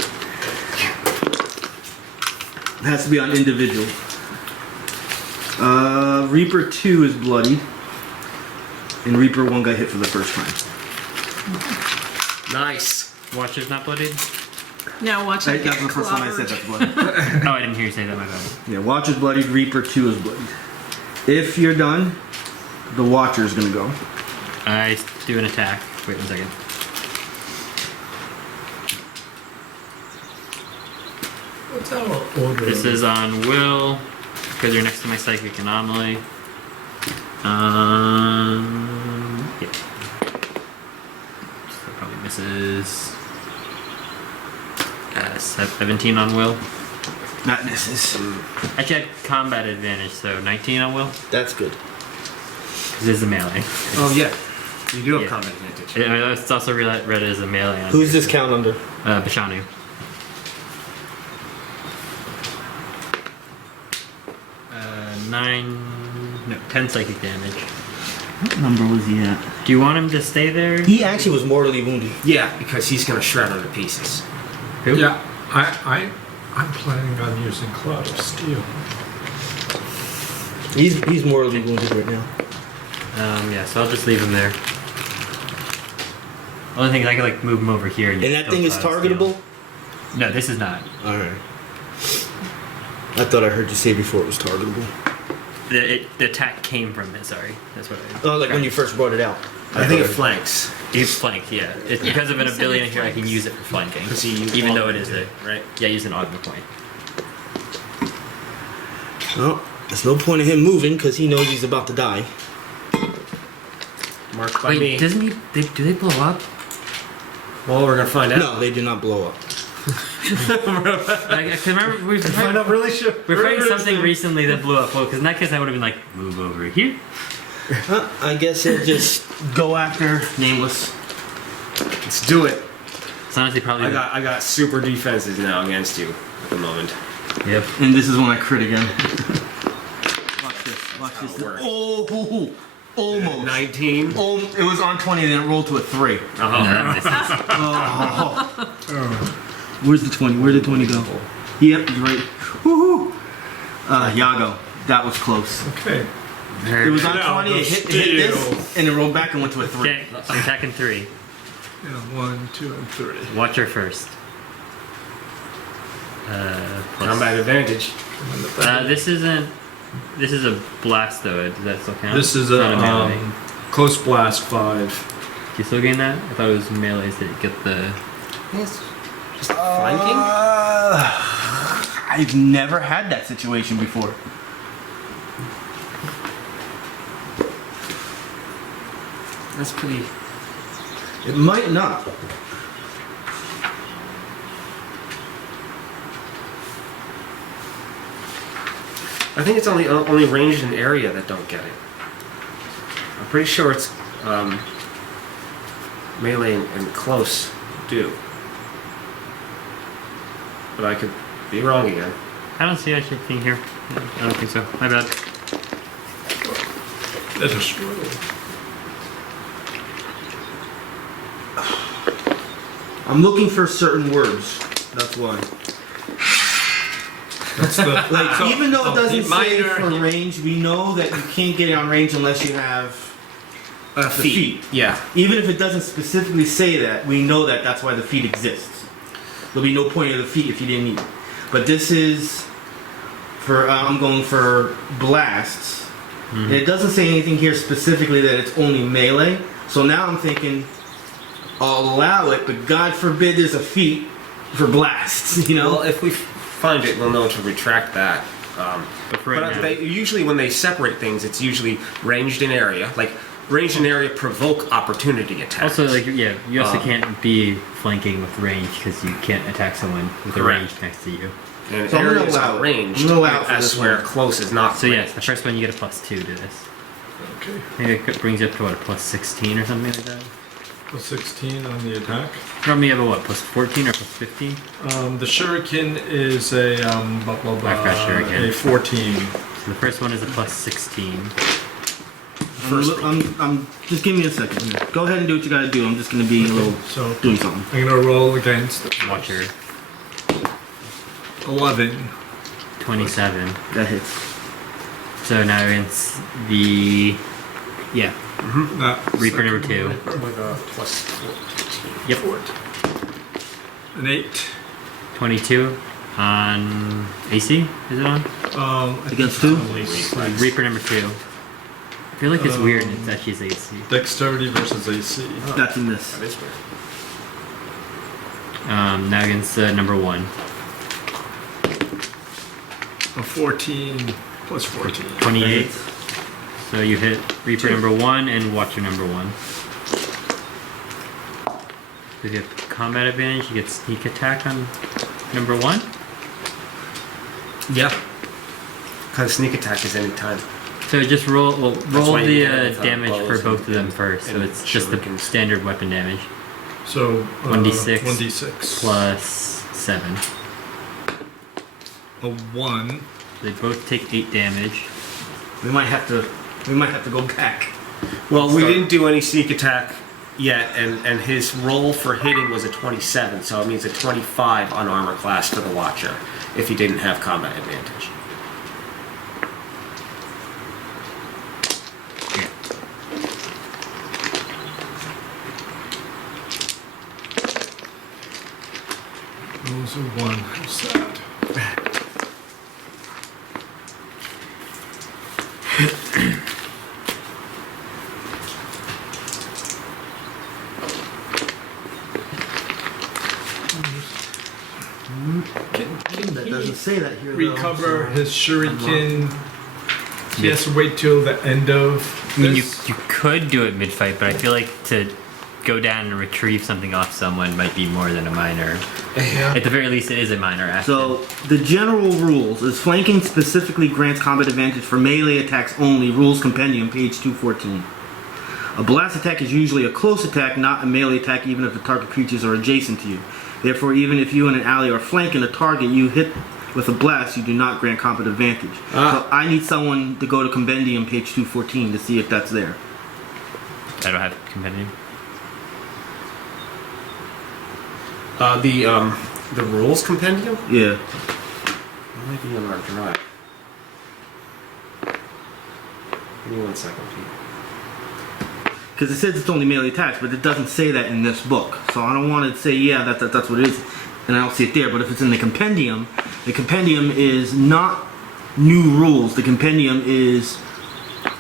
has to be on individual. Reaper 2 is bloodied, and Reaper 1 got hit for the first time. Nice. Watcher's not bloodied? Now watch it That's get the first time I said clobbered. that's bloodied. Oh, I didn't hear you say that. My bad. Yeah, Watcher's bloodied. Reaper 2 is bloodied. If you're done, the Watcher is gonna go. I do an attack. Wait 1 second. What's our order? This is on Will because you're next to my psychic anomaly. Yeah. So probably misses. 17 on Will. Not misses. Actually, I had combat advantage, so 19 on Will. That's good. This is a melee. Oh yeah. You do have Yeah. combat advantage. It's also read as a melee. On Who's this count under? Bashanu. Nine. No, 10 psychic damage. What number was he at? Do you want him to stay there? He actually was mortally wounded. Yeah, because he's gonna shred her to pieces. Who? Yeah, I'm planning on using Cloud of Steel. He's mortally wounded right now. Yeah, so I'll just leave him there. Only thing is I can like move him over here. And that go thing is Cloud Steel. targetable? No, this is not. Alright. I thought I heard you say before it was targetable. The attack came from it. Sorry, that's what I. Oh, like when you first brought it out. I think it flanks. It's flanked, yeah. It's Yeah, because of an you said ability it in here, I can flanks. use it for flanking. Because he used Even though it augment is a right? yeah, use an augment point. Well, there's no point in him moving because he knows he's about to die. Marked by Wait, me. doesn't he? Do they blow up? Well, we're gonna find out. No, they do not blow up. I can remember we've Find out really sure. we're fighting something recently that blew up. Well, because in that case I would have been like, move over here. I guess he'll just Go after Nameless. Let's do it. It's honestly probably. I got super defenses now against you at the moment. Yep. And this is when I crit again. Watch this. Watch how this. it works. Oh, almost. 19. Oh, it was on 20 and then it rolled to a 3. Where's the 20? Where did 20 go? Yep, he's right. Woohoo! Yago. That was close. Okay. It was on Now 20, it hit steel. this, and it rolled back and went to a 3. Okay, I'm attacking 3. Yeah, 1, 2, and 3. Watcher first. Plus. Combat advantage. This isn't. This is a blast though. Does that still count? This is It's a not melee. close blast 5. Do you still gain that? I thought it was melees that you get the. Just flanking? I've never had that situation before. That's pretty. It might not. I think it's only ranged in area that don't get it. I'm pretty sure it's melee and close do. But I could be wrong again. I don't see anything here. I don't think so. My bad. That's a struggle. I'm looking for certain words. That's why. That's the Like, even though it doesn't say minor- for range, we know that you can't get it on range unless you have the feet. Yeah. Even if it doesn't specifically say that, we know that that's why the feet exists. There'll be no point of the feet if you didn't need it. But this is for, I'm going for blasts. And it doesn't say anything here specifically that it's only melee. So now I'm thinking, I'll allow it, but God forbid there's a feat for blasts, you know? Well, if we find it, we'll know to retract that. But for right now, they, usually when they separate things, it's usually ranged in area. Like ranged in area provoke opportunity attacks. also, like, yeah, you also can't be flanking with range because you can't attack someone with a Correct. range next to you. and So I'm gonna areas allow are it. ranged I'm gonna allow it for as this where one. close is not. So yes, ranged. the first one you get a +2 to this. Okay. I think it brings you up to what, a +16 or something like that. Plus 16 on the attack. From you have a what, +14 or +15? The shuriken is a blah blah blah. I've got shuriken. A 14. So the first one is a +16. I'm just give me a second here. Go ahead and do what you gotta do. I'm just gonna be a little So doing something. I'm gonna roll against Watcher, 11. 27. That hits. So now it's the, yeah, Reaper number 2. With a plus 14. Yep. An 8. 22 on AC, is it on? Against two? Reaper number 2. I feel like it's weird and it's actually his AC. Dexterity versus AC. That's a miss. That is weird. Now against number 1. A 14 plus 14. 28. So you hit Reaper number 1 and Watcher number 1. If you have combat advantage, you get sneak attack on number 1. Yeah. Because sneak attack is any time. So just roll roll why you the get it with, damage bows for both of them and- first. So and it's just the shurikens. standard weapon damage So 1d6 1d6 plus 7. a 1. They both take 8 damage. We might have to go back. Well, we Start. didn't do any sneak attack yet, and his roll for hitting was a 27, so it means a 25 on armor class for the Watcher if he didn't have combat advantage. Rolls a 1. How sad. That doesn't say that here. Recover his shuriken. He has to wait till the end of. I mean, you this. could do it mid-fight, but I feel like to go down and retrieve something off someone might be more than a minor. Yeah. At the very least, it is a minor action. So the general rules is flanking specifically grants combat advantage for melee attacks only. Rules Compendium, page 214. A blast attack is usually a close attack, not a melee attack, even if the target creatures are adjacent to you. Therefore, even if you and an ally are flanking a target you hit with a blast, you do not grant combat advantage. So I need someone to go to Compendium, page 214, to see if that's there. I don't have compendium. The rules compendium? Yeah. It might be on our drive. Give me 1 second, Pete. Because it says it's only melee attacks, but it doesn't say that in this book. So I don't want to say, yeah, that's what it is, and I don't see it there. But if it's in the compendium is not new rules. The compendium is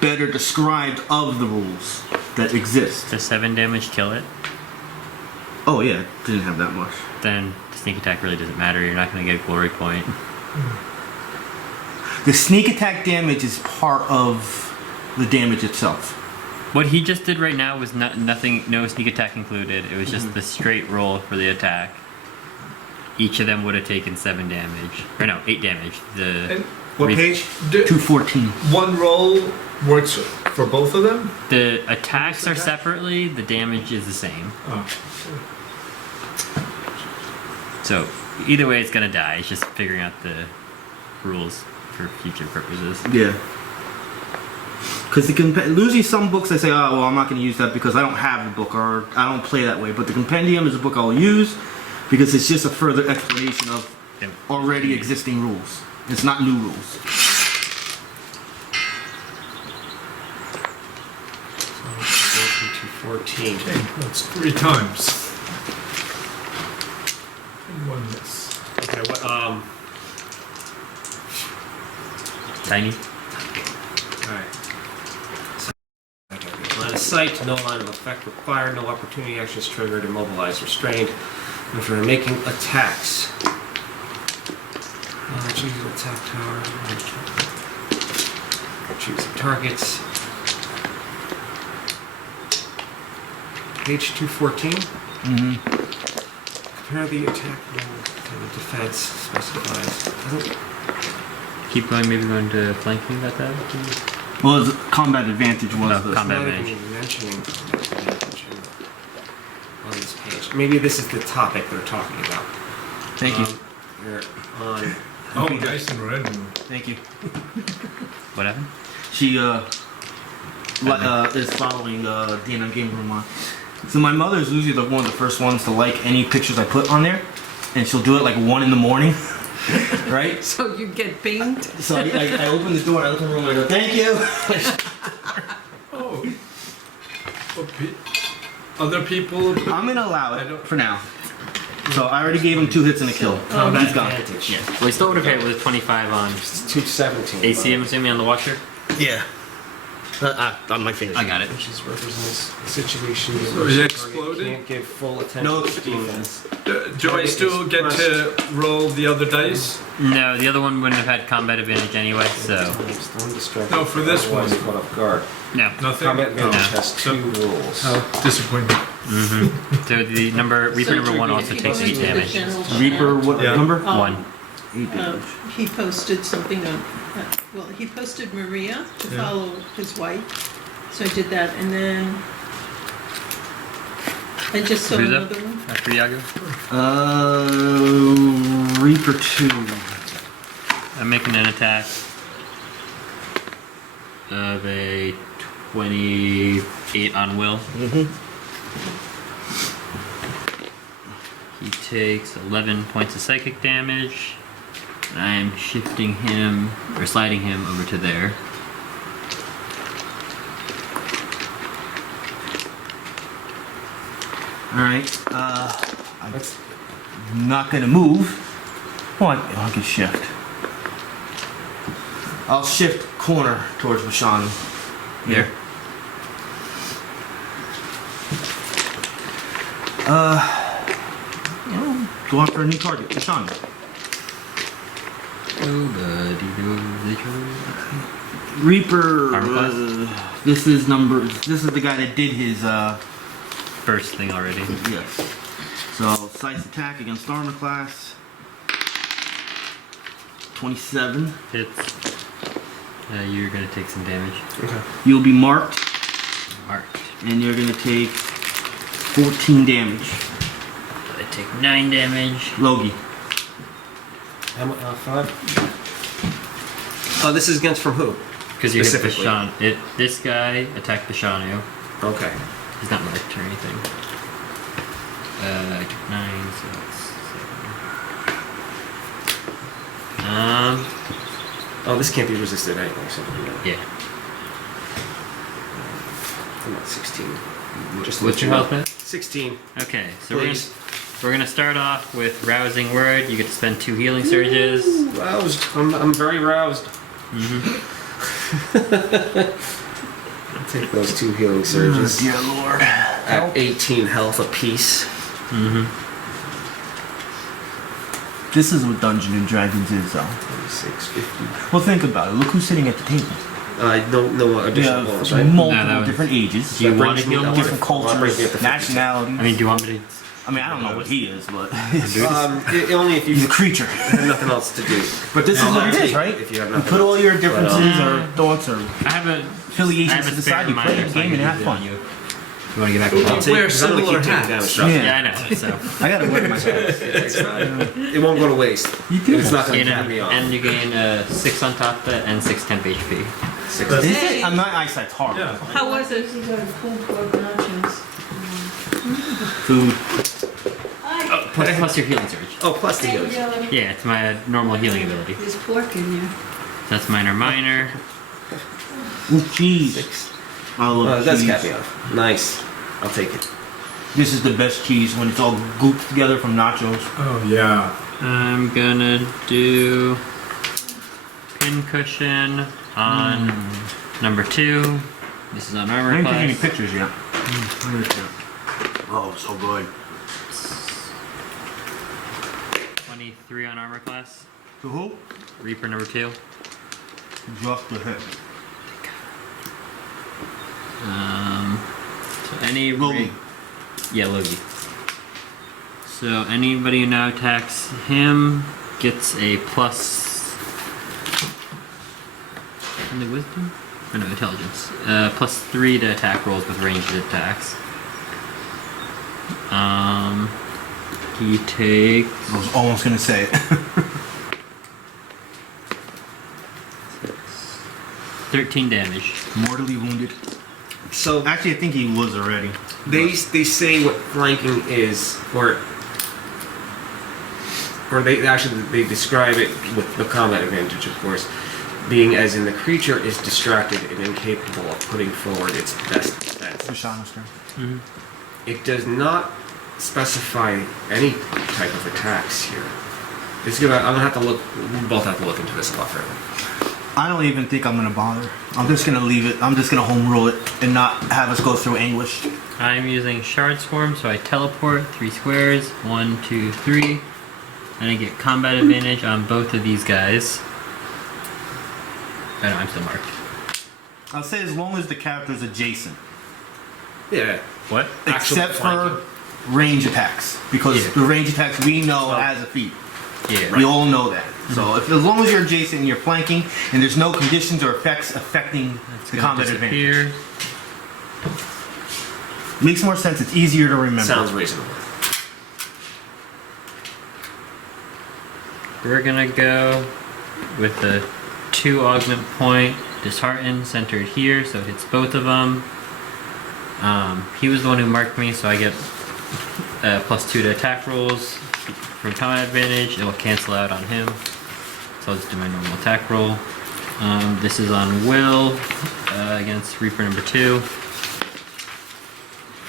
better described of the rules that exist. Does 7 damage kill it? Oh yeah, didn't have that much. Then the sneak attack really doesn't matter. You're not going to get a glory point. The sneak attack damage is part of the damage itself. What he just did right now was nothing, no sneak attack included. It was just the straight roll for the attack. Each of them would have taken 7 damage. Or no, 8 damage. And What Re- page? 214. One roll works for both of them? The attacks are separately, the damage is the same. Oh. So either way it's gonna die. It's just figuring out the rules for future purposes. Yeah. Because losing some books, they say, oh, well, I'm not going to use that because I don't have the book or I don't play that way. But the compendium is a book I'll use because it's just a further explanation of Yep. already existing rules. It's not new rules. 14. Okay, that's 3 times. And 1 miss. Okay, what, Tiny. alright. Line of sight, no line of effect required, no opportunity actions triggered, immobilized, restrained. If you're making attacks. Choose an attack tower. Choose some targets. Page 214. Compare the attack roll to the defense specifies. Doesn't Keep going, maybe going to flanking about that. Well, his combat advantage was Oh, the combat not advantage. even mentioning advantage on this page. Maybe this is the topic they're talking about. Thank you. We're on. Oh, nice and red. Thank you. What happened? She is following DNA Game Room on. So my mother is usually one of the first ones to like any pictures I put on there, and she'll do it like 1 in the morning, right? So you get pinged? So I open the door, I look in the room, and I go, "Thank you." Oh. Other people. I'm gonna allow it for now. So I already gave him 2 hits and a kill. Combat He's gone. advantage. Yeah. Well, he still would have hit with 25 on It's 217. AC, I'm assuming, on the Watcher. Yeah. On my fingers. I got it. Which is represents a situation So where it the exploded? target can't give full attention No to defense. Do I still get to roll the other dice? No, the other one wouldn't have had combat advantage anyway, so. No, for this one. Caught off guard. No. Nothing? Combat advantage No. has 2 rules. Oh, disappointing. So the number, Reaper number 1 also takes 8 damage. Reaper, what Yeah. number? 1. 8 damage. He posted something on, well, he posted Maria to Yeah. follow his wife. So I did that, and then I just saw Who's up? another one. After Yago. Reaper 2. I'm making an attack of a 28 on Will. He takes 11 points of psychic damage. I'm shifting him, or sliding him over to there. Alright, I'm not gonna move. Well, I can shift. I'll shift corner towards Bashanu. Here. Go after a new target, Bashanu. Reaper, Armor class? this is the guy that did his, First thing already. yes. So, slice attack against armor class. 27. Hits. You're gonna take some damage. Okay. You'll be marked, Marked. and you're gonna take 14 damage. I take 9 damage. Logi. How much? 5? Oh, this is against from who? Because you hit Specifically. Bashanu. This guy attacked Bashanu. Okay. He's not marked or anything. I took 9, so that's 7. Oh, this can't be resisted anyway, so Yeah. I'm at 16. Just What's your health at? 16. Okay, so Please. we're gonna start off with Rousing Word. You get to spend 2 healing surges. Roused. I'm very roused. I'll take those 2 healing surges Dear Lord. at 18 health apiece. This is what Dungeons and Dragons is, though. 650. Well, think about it. Look who's sitting at the table. I don't know what additional Yeah, rolls, right? multiple No, that was- different ages, Do you That want brings to me heal up more? to- different that brings me cultures, up to 50. nationalities. I mean, do you want me to? I mean, I don't know what he is, but Only if you he's a creature. have nothing else to do. But this is No, what it that's is, it, right? if you have You nothing put all else. your differences or thoughts or I have a affiliations to the spare side. You play reminder, the so I game can and have use it on fun. You. You want to get back to I'll that? take, Wear 'cause I'm gonna similar keep taking hats. damage. Yeah. Yeah, I know. So. I gotta work myself. It's fine. It won't go to waste. You do. It's not going to Gain cap me off. and you gain 6 on top of that and 6 temp HP. 6. Is it? I'm not eyesight's horrible. Yeah. How was it? Food. Plus your healing surge. Oh, plus the healers. Yeah, it's my normal healing ability. There's pork in there. That's minor. Ooh, cheese. 6. I love That's cheese. cap me off. Nice. I'll take it. This is the best cheese when it's all gooped together from nachos. Oh, yeah. I'm gonna do pincushion on number 2. This is on I armor didn't take any class. pictures yet. Oh, so good. 23 on armor class. To who? Reaper number 2. Just the hit. So any Logi. Yeah, Logi. So anybody who now attacks him gets a plus. Only wisdom? Or no, intelligence. +3 to attack rolls with ranged attacks. He takes. I was almost gonna say it. 13 damage. Mortally wounded. So Actually, I think he was already. they say what flanking is, or they describe it with the combat advantage, of course, being as in the creature is distracted and incapable of putting forward its best defense. Bashanu's turn. It does not specify any type of attacks here. I'm gonna have to look. We both have to look into this a lot further. I don't even think I'm gonna bother. I'm just gonna leave it. I'm just gonna home roll it and not have us go through anguish. I'm using Shard Swarm, so I teleport 3 squares. 1, 2, 3. And I get combat advantage on both of these guys. I know, I'm still marked. I'll say as long as the character's adjacent. Yeah. What? Except for flanking. range attacks. Because Yeah. the range attacks we know has a feat. Yeah. We all know that. So if as long as you're adjacent and you're flanking and there's no conditions or effects affecting It's the gonna combat advantage. disappear. Makes more sense, it's easier to remember. Sounds reasonable. We're gonna go with the 2 augment point, dishearten, centered here, so it hits both of them. He was the one who marked me, so I get +2 to attack rolls from combat advantage. It will cancel out on him, so I'll just do my normal attack roll. This is on Will against Reaper number 2.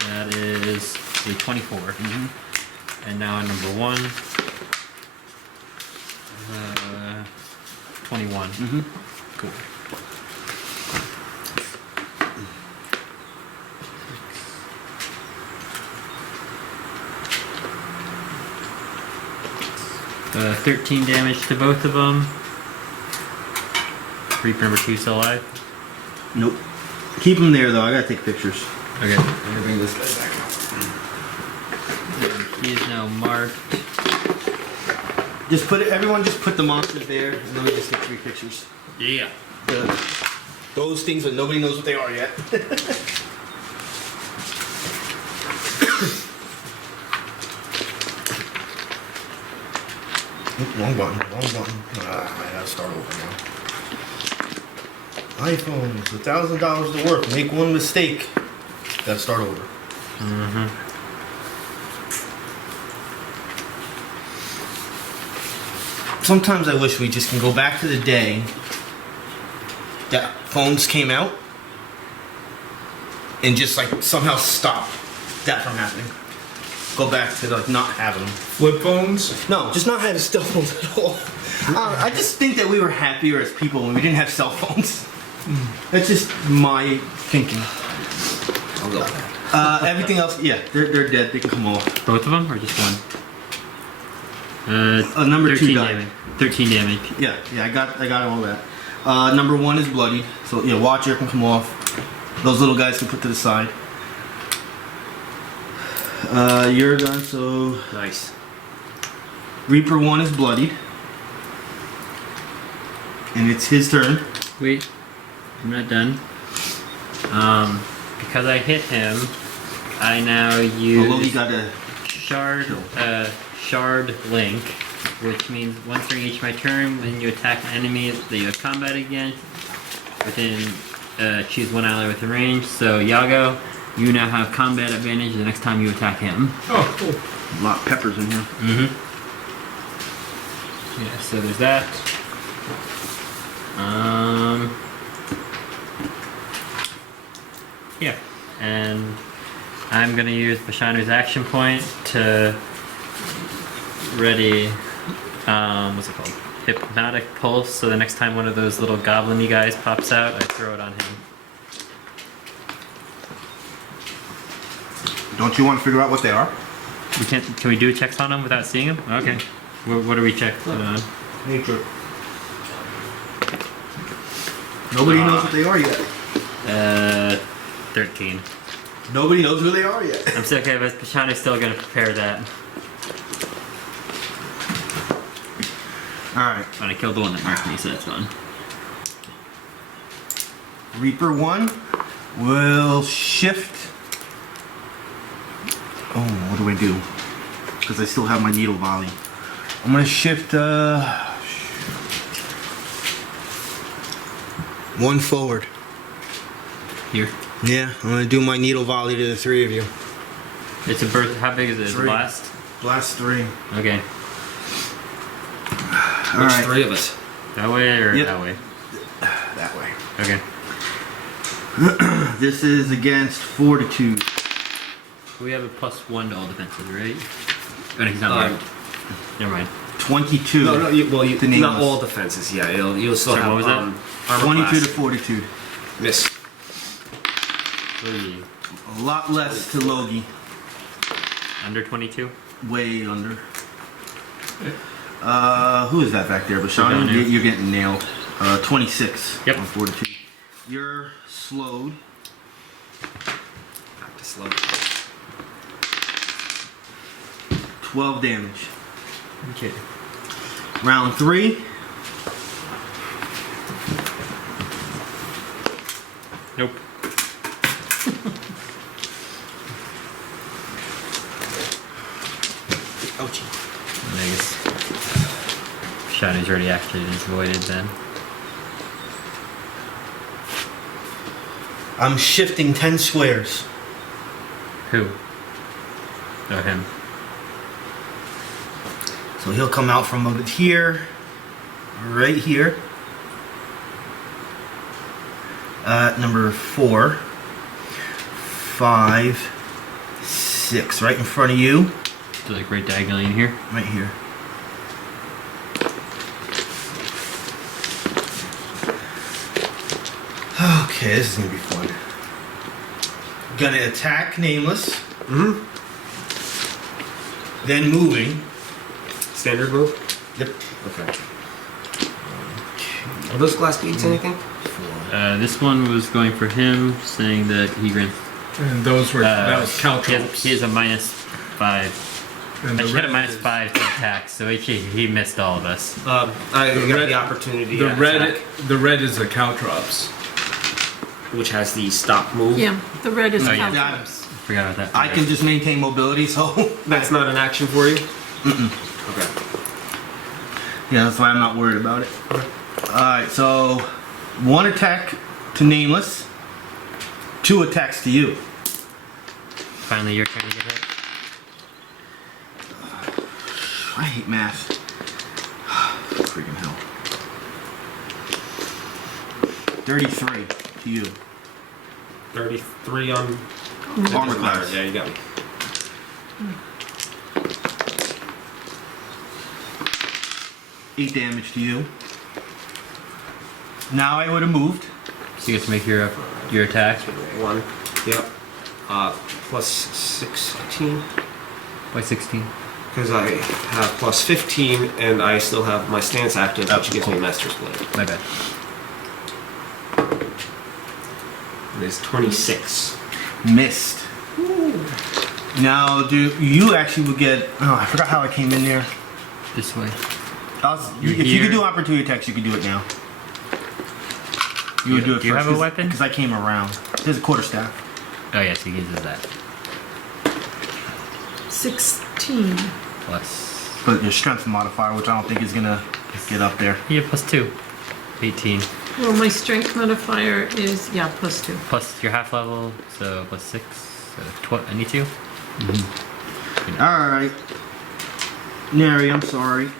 That is a 24. And now on number 1. 21. Cool. Uh, 13 damage to both of them. Reaper number 2 still alive. Nope. Keep him there though, I gotta take pictures. Okay. I'm gonna bring this guy back out. He is now marked. Just put it, everyone just put the monsters there and then we just take 3 pictures. Yeah. Those things that nobody knows what they are yet. Oop, wrong button, wrong button. I gotta start over now. iPhones, $1,000 to work. Make one mistake. Gotta start over. Sometimes I wish we just can go back to the day that phones came out and just like somehow stop that from happening. Go back to like not having them. Flip phones? No, just not having cell phones at all. I just think that we were happier as people when we didn't have cell phones. That's just my thinking. I'll go with that. Everything else, yeah, they're dead. They can come off. Both of them or just one? Number 2 13 died. damage. 13 damage. Yeah, I got all that. Number 1 is bloodied, so yeah, Watcher can come off. Those little guys can put to the side. You're done, so Nice. Reaper 1 is bloodied. And it's his turn. Wait, I'm not done. Because I hit him, I now use Logi got a Shard Link, which means once during each my turn, when you attack an enemy that you have combat against, within choose one ally within range. So Yago, you now have combat advantage the next time you attack him. Oh, cool. A lot of peppers in here. Yeah, so there's that. Yeah, and I'm gonna use Bashanu's action point to ready, what's it called? Hypnotic Pulse, so the next time one of those little goblin-y guys pops out, I throw it on him. Don't you want to figure out what they are? Can we do checks on him without seeing him? Okay. What are we checking on? Nature. Nobody knows what they are yet. 13. Nobody knows who they are yet. I'm still okay, but Bashanu's still gonna prepare that. Alright. And I killed the one that marked me, so that's gone. Reaper 1 will shift. Oh, what do I do? Because I still have my needle volley. I'm gonna shift 1 forward. Here. Yeah, I'm gonna do my needle volley to the 3 of you. It's a burst. How big is it? Is it 3. blast? Blast 3. Okay. Which Alright. 3 of us? That way or Yep. that way? That way. Okay. This is against Fortitude. We have a +1 to all defenses, right? Oh, no, he's not Um, marked. Never mind. 22. No, you to not Nameless. all defenses. Yeah, you'll still Sorry, have what was that? armor 22 class. to Fortitude. Miss. 3. A lot less to Logi. Under 22? Way under. Who is that back there? Bashanu? Down there. You're getting nailed. 26 Yep. on Fortitude. You're slowed. Back to slow. 12 damage. Okay. Round 3. Nope. Ouchie. I guess Shadows already acted and is voided then. I'm shifting 10 squares. Who? Oh, him. So he'll come out from over here, right here. Number 4, 5, 6, right in front of you, So like right diagonally in here. right here. Okay, this is gonna be fun. Gonna attack Nameless, Mm-hmm. then moving. Standard move. Yep. Okay. Are those glass beads anything? This one was going for him, saying that he grants. And those were that was He caltrops. has a -5. And I the should have red -5 to attack, so he missed all of us. I The got red- the opportunity. the to red attack, the red is the caltrops. which has the stop move. Yeah, the red is Oh, yeah. caltrops. Forgot about that. I can just maintain mobility, so That's not an action for you. Okay. yeah, that's why I'm not worried about it. Alright, so 1 attack to Nameless, 2 attacks to you. Finally, your turn to get hit. I hate math. Freaking hell. 33 to you. 33 on Armor class. Yeah, you got me. 8 damage to you. Now I would have moved. So you get to make your attack. 1. Yep. Plus 16. By 16. Because I have plus 15 and I still have my stance active, which gives me Master's Blade. My bad. It is 26. Missed. Now, do you actually would get? Oh, I forgot how I came in there. This way. If you here. could do opportunity attacks, you could do it now. You would do it Do you first. have a weapon? Because I came around. There's a quarterstaff. Oh yes, he uses that. 16. Plus. But your strength modifier, which I don't think is gonna get up there. Yeah, +2. 18. Well, my strength modifier is, yeah, +2. Plus your half level, so +6. So I need 2. Alright. Neri, I'm sorry.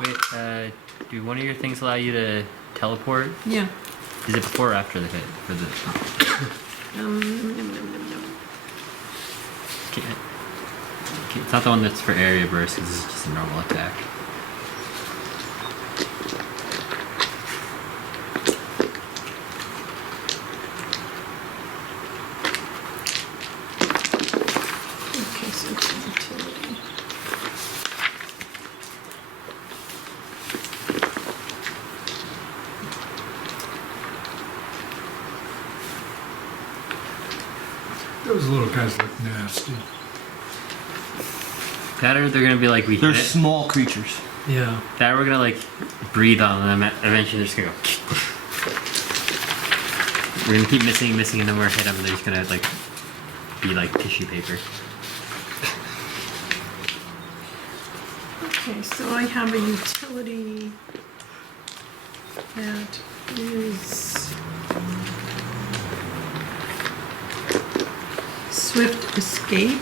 Wait, do one of your things allow you to teleport? Yeah. Is it before or after the hit? For the it's not the one that's for area burst, because this is just a normal attack. Okay, so it's utility. Those little guys look nasty. That or they're gonna be like, we They're hit it. small creatures. Yeah. That we're gonna like breathe on them. Eventually, they're just gonna go. We're gonna keep missing, and then we're hit them, and they're just gonna like be like tissue paper. Okay, so I have a utility that is Swift Escape.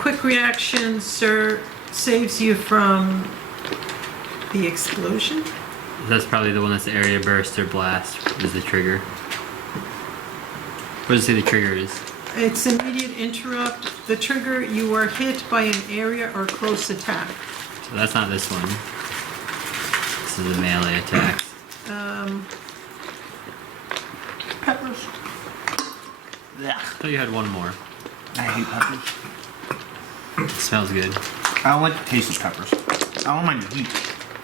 Quick reaction saves you from the explosion. That's probably the one that's the area burst or blast is the trigger. What does it say the trigger is? It's immediate interrupt. The trigger, you are hit by an area or close attack. So that's not this one. This is a melee attack. Peppers. Yeah. I thought you had one more. I hate peppers. It smells good. I don't like the taste of peppers. I don't mind the heat.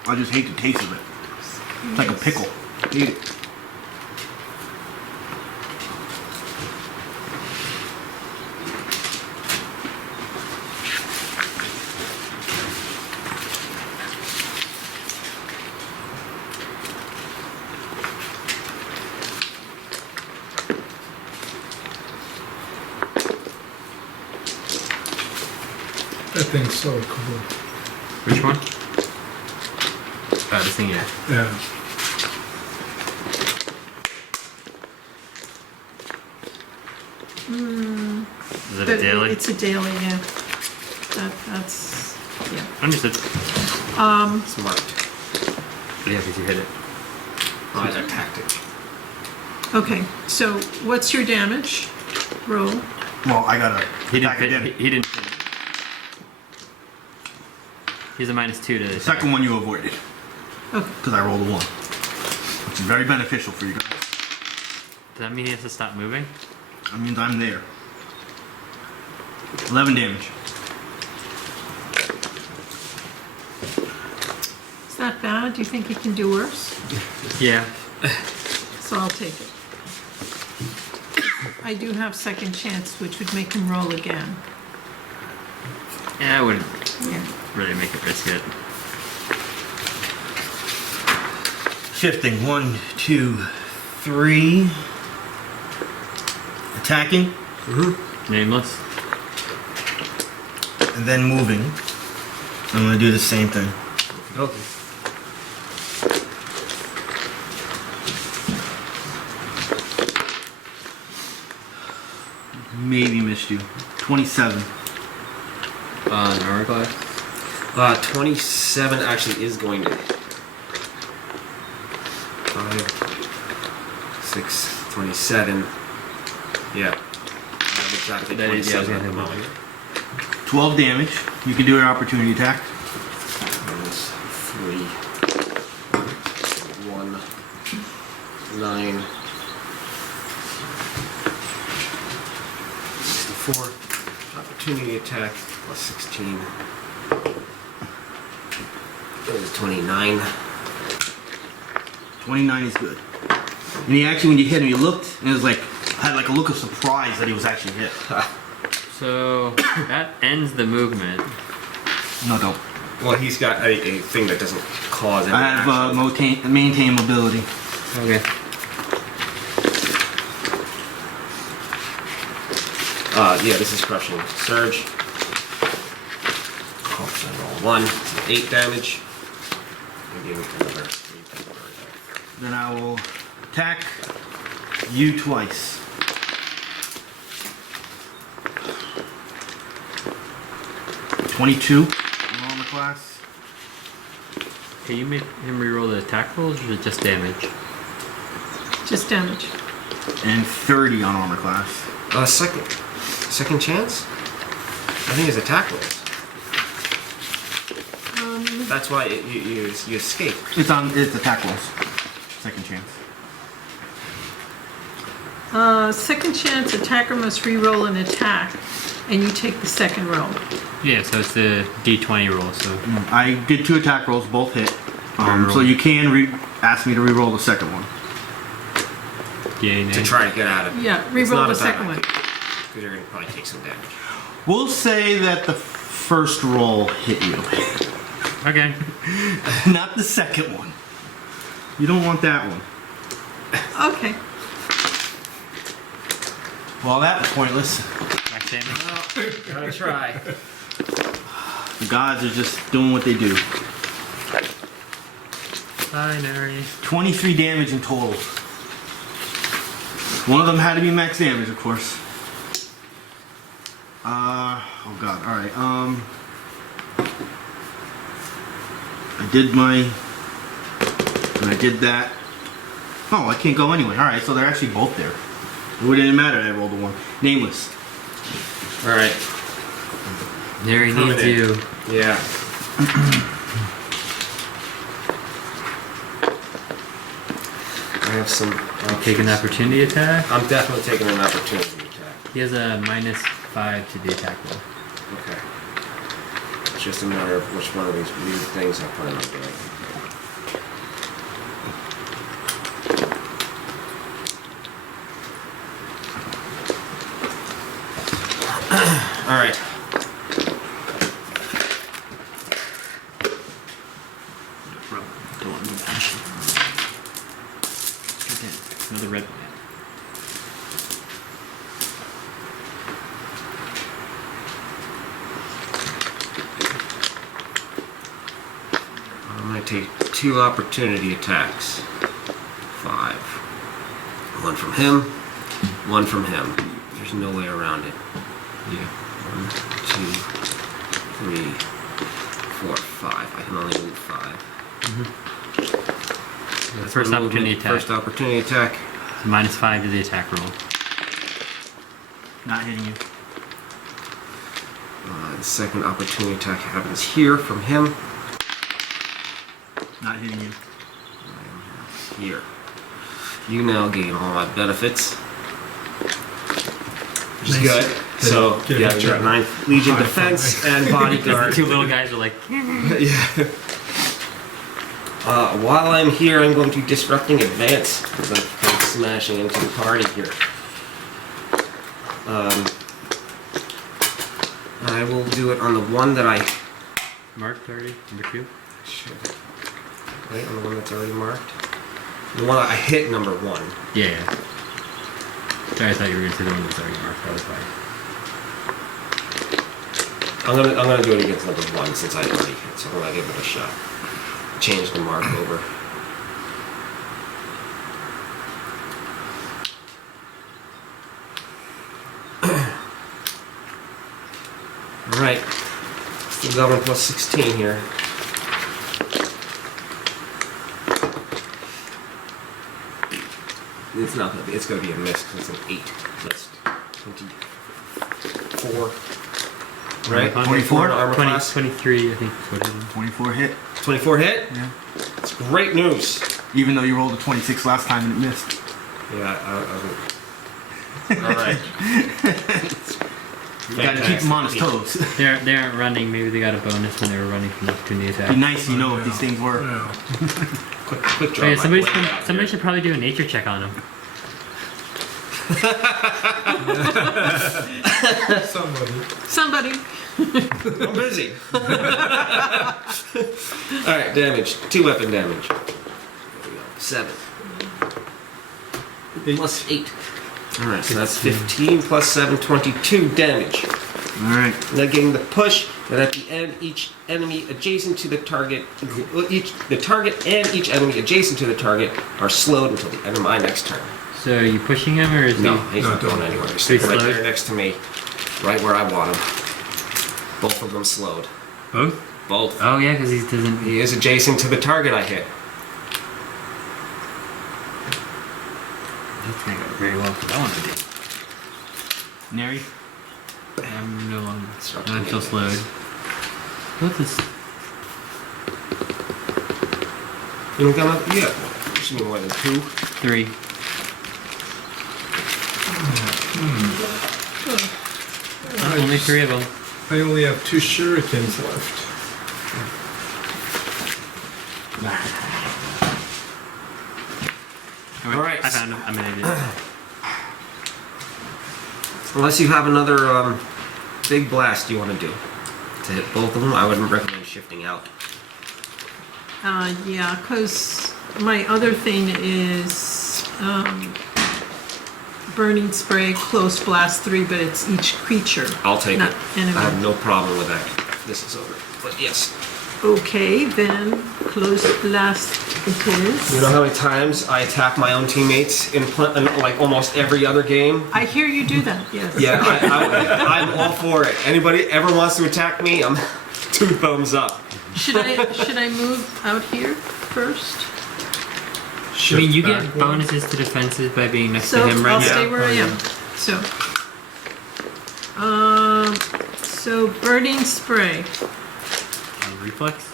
I just hate the taste of it. It's like a pickle. Eat it. That thing's so cool. Which one? This thing here. Yeah. Is it a daily? It's a daily, yeah. That's yeah. Understood. Smart. Yeah, because you hit it. Oh, it's a tactic. Okay, so what's your damage roll? Well, I gotta. He didn't attack fit. again. He didn't fit. He's a -2 to The this. second one you avoided Okay. because I rolled a 1. Which is very beneficial for you guys. Does that mean he has to stop moving? That means I'm there. 11 damage. It's not bad. Do you think you can do worse? Yeah. So I'll take it. I do have second chance, which would make him roll again. Yeah, I wouldn't Yeah. really make it risk it. Shifting. 1, 2, 3. Attacking. Nameless. And then moving. I'm gonna do the same thing. Okay. Maybe missed you. 27. Armor class. 27 actually is going to. 5, 6, 27. Yeah. That's exactly That is- yeah, I was 27 at gonna the hit moment. 12 damage. You can do your opportunity attack. Minus 3. 1. 9. 64. Opportunity attack plus 16. That is 29. 29 is good. And he actually, when you hit him, you looked, and it was like, had like a look of surprise that he was actually hit. So that ends the movement. No, don't. Well, he's got a thing that doesn't cause any I have action. maintain mobility. Okay. Yeah, this is crushing. Surge. Oh, so I roll 1. So 8 damage. And give it another 3 temporary. Then I will attack you twice. $22 armor class. Can you make him reroll the attack rolls or is it just damage? Just damage. And 30 on armor class. Second chance? I think it's attack rolls. That's why you escape. It's attack rolls. Second chance. Second chance, attacker must re-roll an attack, and you take the second roll. Yeah, so it's the D20 roll. So I did 2 attack rolls, both hit. So you can ask me to re-roll the second one. Yay, nay. to try to get out of it. Yeah, It's re-roll not the a bad second one. idea, 'cause you're going to probably take some damage. We'll say that the first roll hit you, Okay. not the second one. You don't want that one. Okay. Well, that was pointless. Max damage. Gotta try. The gods are just doing what they do. Bye, Neri. 23 damage in total. One of them had to be max damage, of course. Oh god, alright, I did my... And I did that. Oh, I can't go anyway. Alright, so they're actually both there. It wouldn't matter that I rolled a 1. Nameless. Alright. Neri Coming needs in. you. Yeah. I have some. Take an opportunity attack. I'm definitely taking an opportunity attack. He has a -5 to the attack roll. Okay. It's just a matter of which one of these weird things I plan on doing. Alright. Another red one. I'm going to take 2 opportunity attacks. 5. 1 from him, 1 from him. There's no way around it. Yeah. 1, 2, 3, 4, 5. I can only move 5. The first opportunity attack. First opportunity attack. So -5 to the attack roll. Not hitting you. The second opportunity attack happens here from him. Not hitting you. Here. You now gain all my benefits. Which is Nice. good. So, Give yeah, each you got other 9 Legion high Defense five. and The Bodyguard. two little guys are like, Yeah. While I'm here, I'm going to disrupting advance because I'm kind of smashing into the party here. I will do it on the one that I marked already, number 2. should. Wait, on the one that's already marked. The one I hit number 1. Yeah, yeah. Sorry, I thought you were going to say the one that's already marked. That was fine. I'm gonna do it against number 1 since I already hit, so I'm gonna give it a shot. Change the mark over. Alright. Still govern plus 16 here. It's not gonna be, it's gonna be a miss because it's an 8. So that's 24. Right? 24? armor 20, class. 23, I think. Is what it is. 24 hit. 24 hit? Yeah. It's great news. Even though you rolled a 26 last time and it missed. Yeah, alright. You gotta keep him on his toes. They aren't running. Maybe they got a bonus when they were running from the opportunity attack. Be nice, you know what these things were. Yeah. Quick draw. Oh, yeah, my somebody blade out should here. probably do a nature check on him. Somebody. I'm busy. Alright, damage. 2 weapon damage. There we go. 7. Plus 8. Alright, so that's 15 plus 7, 22 damage. Alright. Now getting the push, and at the end, each enemy adjacent to the target, the target and each enemy adjacent to the target are slowed until the end of my next turn. So are you pushing him or is No, he? he's No, not going don't. anywhere. He's So he's right slowed? there next to me, right where I want him. Both of them slowed. Both? Both. Oh yeah, because he doesn't. He is adjacent to the target I hit. That's not going very well for that one to do. Neri? I'm no longer. Start I'm still to slowed. What's this? You don't got enough? Yeah. You should be more than 2. 3. Only 3 of them. I only have 2 shurikens left. Okay. All right. I found him. I'm an idiot. Unless you have another big blast you want to do to hit both of them, I wouldn't recommend shifting out. Yeah, because my other thing is burning spray, close blast 3, but it's each creature. I'll take not it. enemy. I have no problem with that. This is over. But yes. Okay, then close blast it is. You know how many times I attack my own teammates in like almost every other game? I hear you do that, yes. Yeah, I'm all for it. Anybody ever wants to attack me, I'm 2 thumbs up. Should I move out here first? I mean, you Shift get back bonuses to defenses by being next So to him right I'll now. stay where I am. So burning spray. Reflex?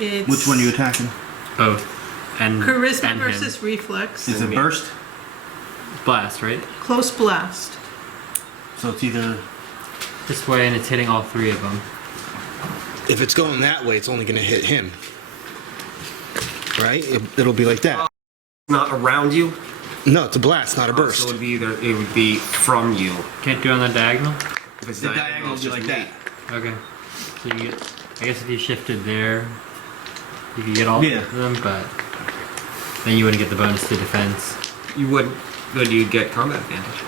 It's Which one are you attacking? Both. And charisma and versus him. reflex. Is it burst? Blast, right? Close blast. So it's either This way, and it's hitting all 3 of them. If it's going that way, it's only going to hit him. Right? It'll be like that. Not around you. No, it's a blast, not a So burst. it would be from you. Can't do it on the diagonal? If it's the diagonal, diagonal it's be just like me. that. Okay. So you get, I guess if you shifted there, you could get all Yeah. of them, but then you wouldn't get the bonus to defense. You would, but you'd get combat advantage.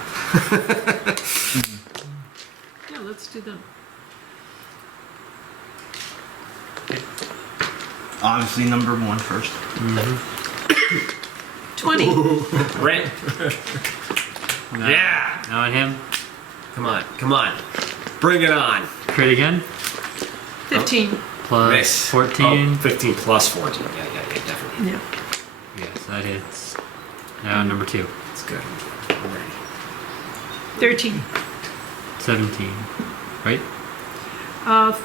Yeah, let's do that. Obviously, number 1 first. 20. Right? Now, Yeah. Now on him. Come on. Bring it on. Crit again. 15. Plus Miss. 14. Oh, 15 plus 14. Yeah, definitely. Yeah. Yes, that hits. Now number 2. It's good. I'm ready. 13. 17. Right?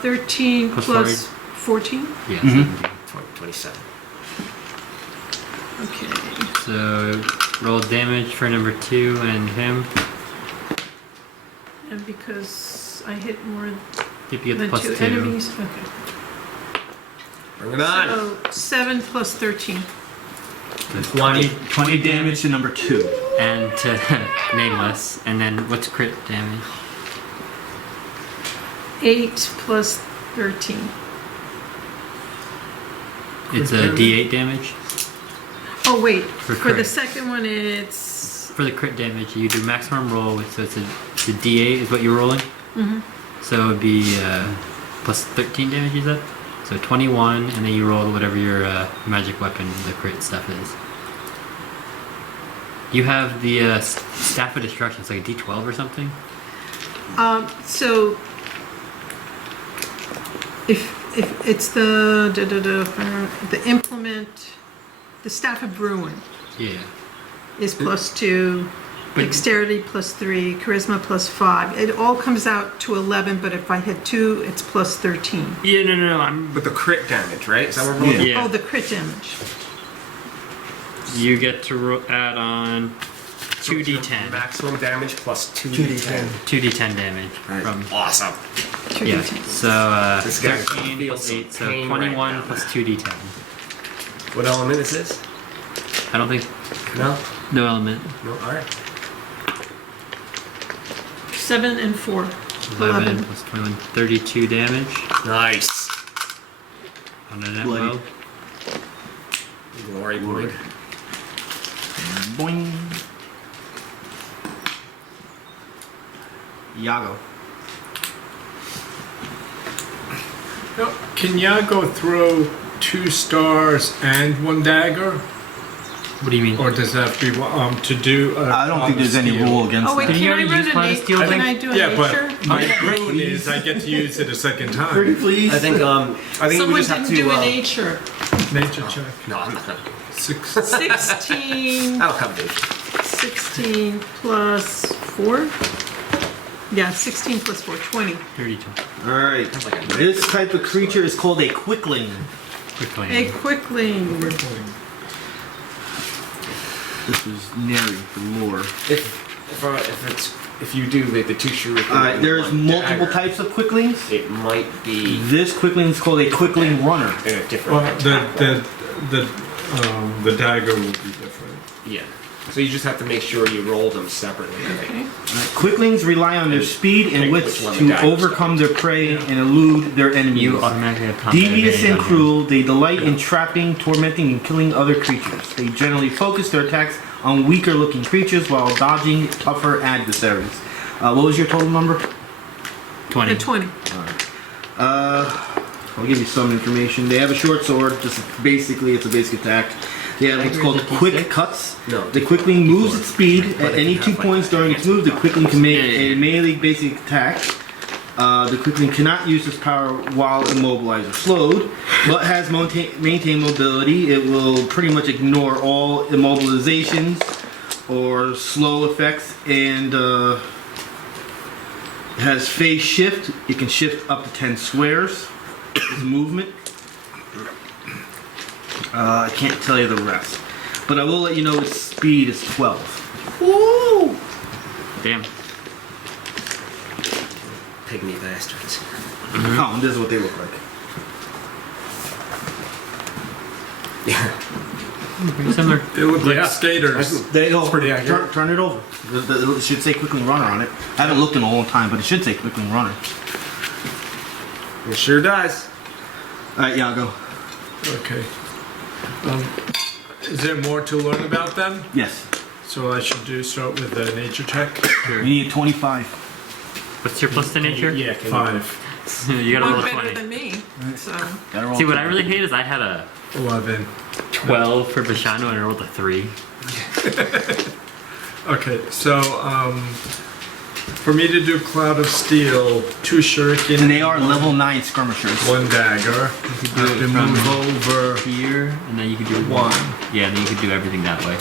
13 Plus plus 14. Yeah, Mhm. 17. 27. Okay. So roll damage for number 2 and him. And because I hit more If you get the than plus 2 2. enemies. Okay. Bring it on. So 7 plus 13. 20 damage to number 2. And to Nameless. And then what's crit damage? 8 plus 13. It's a D8 damage. Oh, wait. For For the crit. second one, it's. For the crit damage, you do maximum roll, so it's a D8 is what you're rolling. So it would be plus 13 damage, you said? So 21, and then you roll whatever your magic weapon, the crit stuff is. You have the Staff of Destruction, it's like a D12 or something? So if it's the implement, the Staff of Bruin Yeah. is plus 2, But- dexterity plus 3, charisma plus 5. It all comes out to 11, but if I hit 2, it's plus 13. Yeah, no, I'm... With the crit damage, right? Is that what we're rolling? Yeah. Oh, the crit damage. You get to add on 2d10. Maximum damage plus 2d10. 2d10 damage Right. from... Awesome. 2d10. Yeah, so This guy 13 feels plus some 8, so pain 21 right now. plus 2d10. What element is this? I don't think... No? No element. No? Alright. 7 and 4. 11 plus 21, 32 damage Nice. on a net Bloody. well. Glory point. Boing. Yago. Now, can Yago throw 2 stars and 1 dagger? What do you mean? Or does that be to do? I don't think there's any rule against Oh, wait, that. Did he can I already run use a Cloud of nature? Steel? Can I do a Yeah, nature? but my rule is I get to use it a second time. Please. I think we Someone just have didn't to. do a nature. Nature check. No, I'm not gonna do it. 6. 16. That'll come dude. 16 plus 4? Yeah, 16 plus 4, 20. 32. Alright. That's like a This type of creature is called a Quickling. Quickly. A quickling. This is Neri, the lore. If you do the 2 shooter. There's multiple types of Quicklings. It might be This Quickling is called a Quickling Runner. in a different. Well, the dagger will be different. Yeah. So you just have to make sure you roll them separately. I think. Okay. Quicklings rely on their speed and Pick wits which one the to daggers overcome their prey and elude their enemies. You automatically have combat Devious advantage and on cruel, they delight in trapping, tormenting, and killing other creatures. They generally focus their attacks on weaker looking creatures while dodging tougher adversaries. What was your total number? him. 20. The 20. I'll give you some information. They have a short sword, just basically it's a basic attack. They have what's called quick cuts. No. The Quickling moves its speed. At any 2 points during its move, the Quickling can make a melee basic attack. The Quickling cannot use this power while immobilized or slowed, but has maintained mobility. It will pretty much ignore all immobilizations or slow effects, and it has phase shift. It can shift up to 10 squares. It's movement. I can't tell you the rest, but I will let you know its speed is 12. Woo! Damn. Pygmy bastards. Oh, and this is what they look like. Yeah. Pretty similar. They look like Yeah. skaters. There you go. pretty accurate. Turn it over. It should say Quickling Runner on it. I haven't looked in a long time, but it should say Quickling Runner. It sure does. Alright, Yago. Okay. Is there more to learn about them? Yes. So I should start with the nature check. You need 25. What's your plus to nature? Yeah. Can you- 5. You gotta roll One a better 20. than me. So Gotta roll See, what I really hate is I had a 11. 12 for Bashanu and I rolled a 3. Okay, so for me to do Cloud of Steel, 2 shuriken, And they are level 9 skirmishers. 1 dagger. You could I do have to it from move over here, and then you could do 1. Yeah, and then you could do everything that way.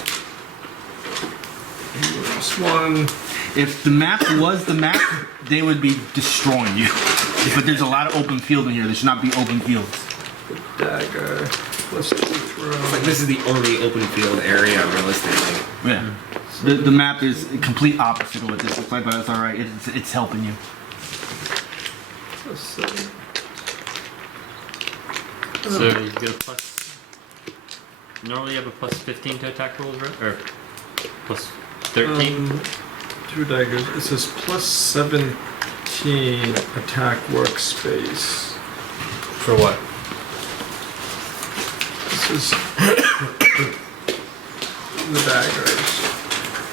Plus 1. If the map was the map, they would be destroying you. But there's a lot of open field in here. There should not be open fields. Dagger. Plus 2 throw. Like this is the only open field area realistically. Yeah. The map is a complete opposite of what this looks like, but that's alright. It's helping you. Plus 7. So you get a plus. Normally you have a plus 15 to attack rolls, right? Or plus 13? 2 daggers. It says plus 17 attack workspace. For what? This is the daggers.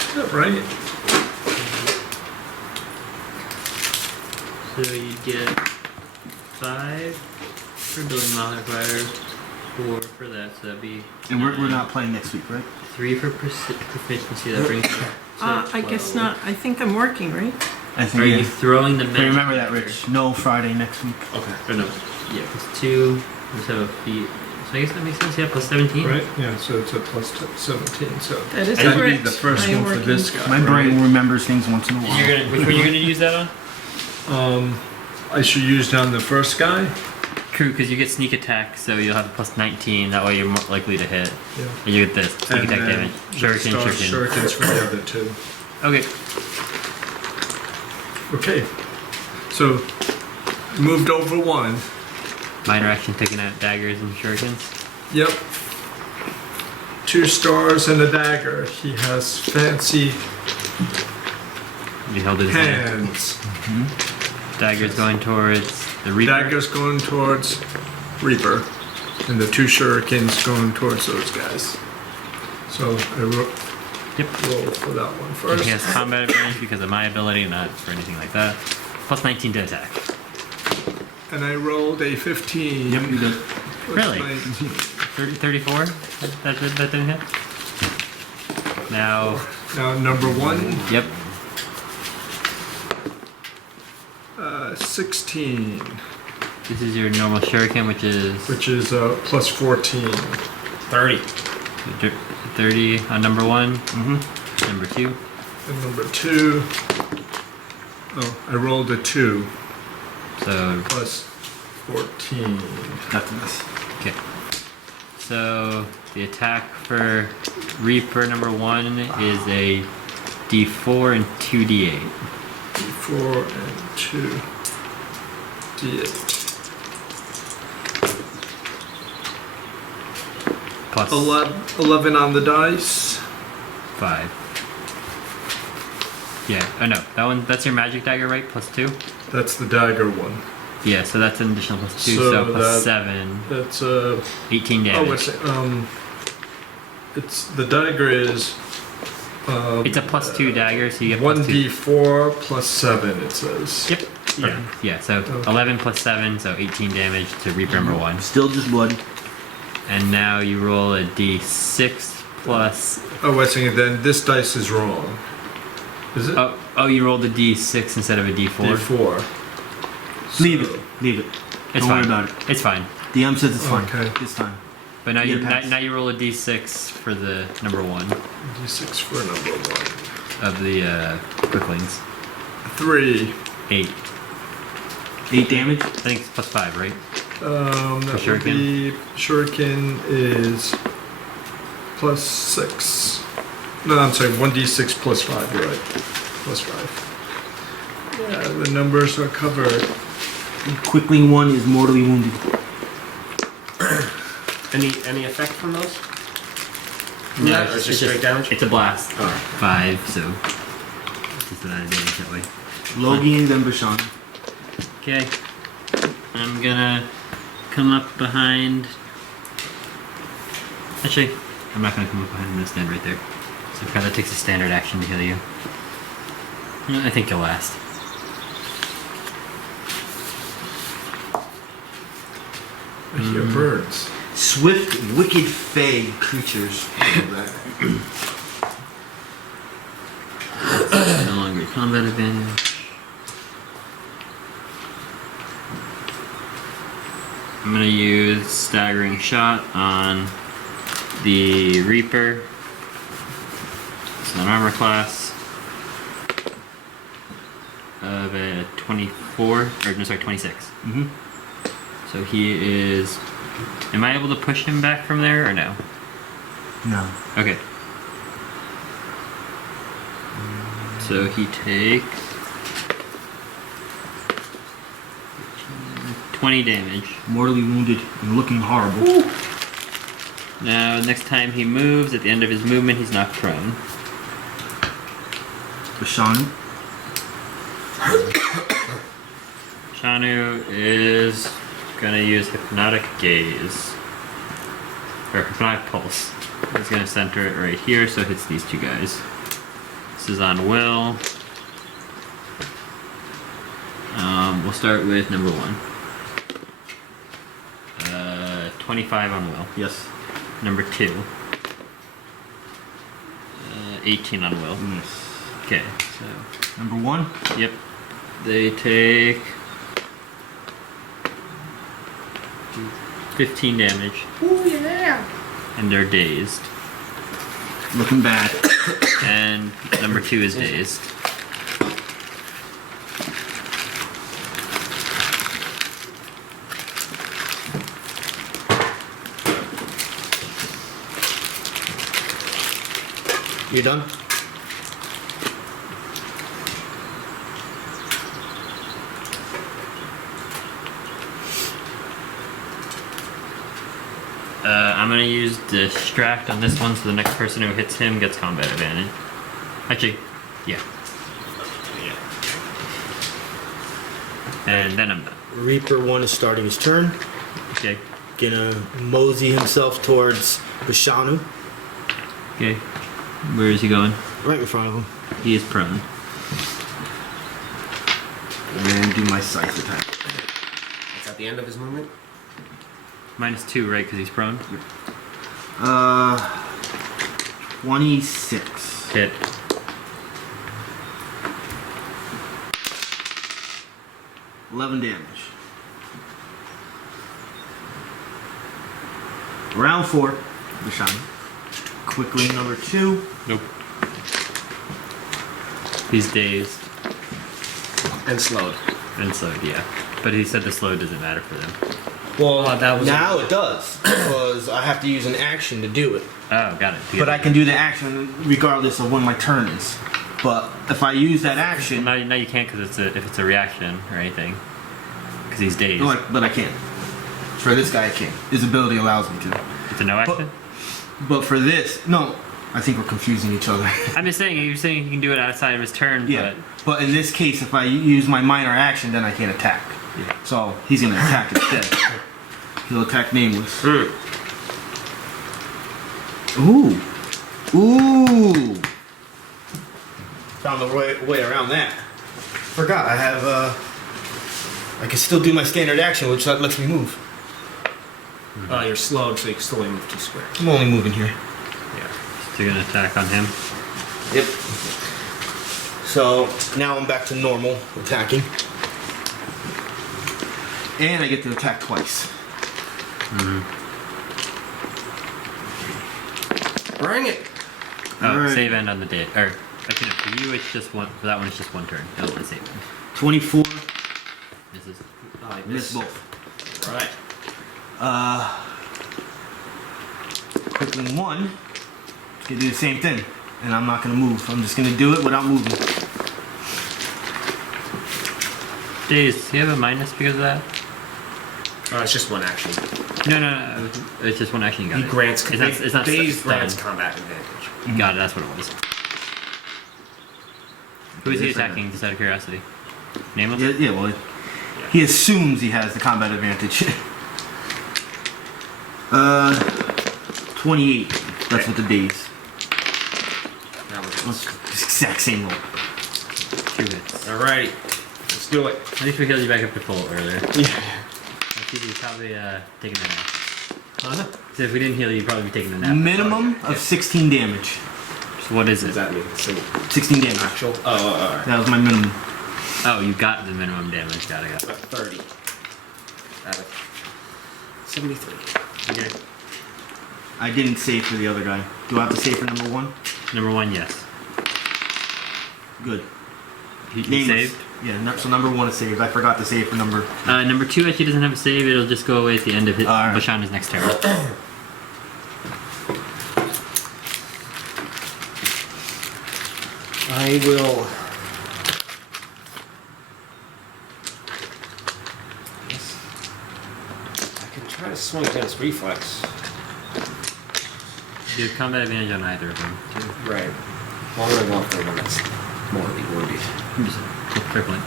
Is that right? So you get 5 for building modifier, 4 for that, so that'd be. And we're not playing next week, right? 3 for proficiency, that brings you to I guess 12. not. I think I'm working, right? I think. Are Yeah. you throwing the But magic? remember that, Rich. No Friday next week. Okay. Or no. Yeah, plus 2. Let's have a feet. So I guess that makes sense. Yeah, plus 17. Right? Yeah, so it's a plus 17. So That is that'd be correct. the first I am one for working. this guy. My brain remembers things once in a And while. you're gonna, which one you're gonna use that on? I should use down the first guy. True, because you get sneak attack, so you'll have a plus 19. That way you're more likely to hit. Yeah. And you get this sneak attack then damage. Shuriken, start shuriken. shurikens for the other 2. Okay. Okay. So moved over 1. Minor action taking out daggers and shurikens. Yep. 2 stars and a dagger. He has fancy You held his hand. hands. Daggers going towards the Reaper. Daggers going towards Reaper, and the 2 shurikens going towards those guys. So I Yep. roll for that one And first. he has combat advantage because of my ability, not for anything like that. Plus 19 to attack. And I rolled a 15. Yep, you did. Plus Really? 19. 34? That didn't hit? Now, Now number 1, yep. 16, This is your normal shuriken, which is which is plus 14. 30. 30 on number 1. Mm-hmm. Number 2. And number 2, oh, I rolled a 2 So, plus 14. That's a miss. okay. So, the attack for Reaper number 1 is a D4 and 2D8. D4 and 2 D8. Plus 11 on the dice. 5. Yeah. Oh no, that's your magic dagger, right? +2. That's the dagger one. Yeah, so that's an additional +2, So so that- +7, That's 18 damage. oh, it's the dagger is. It's a +2 dagger, so you get one +2. d4 plus 7. It says. Yep. Yeah. Yeah. So Okay. 11 + 7, so 18 damage to Reaper number 1. Still just blood. And now you roll a d6 plus. Oh, wait a second. Then this dice is wrong. Is it? Oh, you rolled a d6 instead of a d4. d4. Leave So- it. Leave it. It's Don't worry fine. about it. It's fine. DM says it's fine. Okay. This time. But now You you get a pass. now you roll a d6 for the number 1 d6 for number 1. of the Quicklings. 3. 8. 8 damage. I think it's +5, right? That For would be shuriken is plus 6. No, I'm sorry, 1d6 plus 5. You're right. Plus 5. Yeah, the numbers are covered. Quickling 1 is mortally wounded. Any effect from those? No, It's just straight damage? It's a blast. Oh. 5, so just an added damage that way. Logi and then Bashanu. Okay. I'm gonna come up behind. Actually, I'm not gonna come up behind. I'm gonna stand right there. So that takes a standard action to heal you. I think you'll last. I hear birds. Swift, wicked fey creatures. No longer combat advantage. I'm gonna use staggering shot on the Reaper. It's an armor class of a 24, or no, sorry, 26. Mm-hmm. So he is. Am I able to push him back from there or no? No. Okay. So he takes 20 damage. Mortally wounded and looking horrible. Now, next time he moves, at the end of his movement, he's knocked prone. Bashanu. Shanu is gonna use Hypnotic Gaze. Or Hypnotic Pulse. He's gonna center it right here so it hits these two guys. This is on Will. We'll start with number 1. 25 on Will. Yes. Number 2. 18 on Will. Yes. Okay, so. Number 1. Yep. They take 15 damage. Ooh, yeah. And they're dazed. Looking bad. And number 2 is dazed. You done? I'm gonna use distract on this one, so the next person who hits him gets combat advantage. Actually, yeah. And then I'm done. Reaper 1 is starting his turn. Okay. Gonna mosey himself towards Bashanu. Okay. Where is he going? Right in front of him. He is prone. And do my scythe attack. It's at the end of his movement? -2, right? Because he's prone. 26. Hit. $11 damage. Round 4. Bashanu. Quickly number 2. Nope. He's dazed And slowed. and slowed, yeah. But he said the slow doesn't matter for them. Well, that was now it does because I have to use an action to do it. Oh, got it. But I can do the action regardless of when my turn is. But if I use that action, Now you can't because if it's a reaction or anything. Because he's dazed. but I can't. For this guy, I can. His ability allows me to. It's a no action? But for this, no. I think we're confusing each other. I'm just saying, you're saying he can do it outside of his turn, Yeah, but in this case, if I use my minor action, then I can't attack. Yeah. So he's gonna attack instead. He'll attack Nameless. Ooh, ooh! Found the right way around that. Forgot I have. I can still do my standard action, which lets me move. You're slowed, so you can still only move 2 squares. I'm only moving here. Yeah. So you're gonna attack on him. Yep. So now I'm back to normal attacking. And I get to attack twice. Bring it! Oh, Alright. save end on the day. Or, actually, no, for you, it's just one. For that one, it's just one turn. That was the save end. 24. This is. I Miss both. Right. Quickling 1. Gonna do the same thing. And I'm not gonna move. I'm just gonna do it without moving. Days, do you have a minus because of that? It's just one action. No. It's just one action. You got He it. grants. It's not Daze stunned. grants combat advantage. Got it. That's what it was. Who is he Yes, I know. attacking? Just out of curiosity. Nameless. Yeah, well, he assumes he has the combat advantage. 28. That's with the days. That was Exact same roll. 2 hits. Alrighty. Let's do it. At least we healed you back up to full earlier. Yeah. I think you'd probably taking a nap. So if we didn't heal you, you'd probably be taking a nap. Minimum of 16 damage. So what is What does it? that mean? So 16 damage. actual. Alright. That was my minimum. Oh, you got the minimum damage. Got it. 30. Out of 73. Okay. I didn't save for the other guy. Do I have to save for number 1? Number 1, yes. Good. He Nameless. saved. Yeah, so number 1 is saved. I forgot to save for number. Number 2 actually doesn't have a save. It'll just go away at the end of his Alright. Bashanu's next turn. I will. I can try to swing against reflex. You have combat advantage on either of them. Too. Right. Well, I'm gonna go for the one that's mortally wounded. I'm just crippling.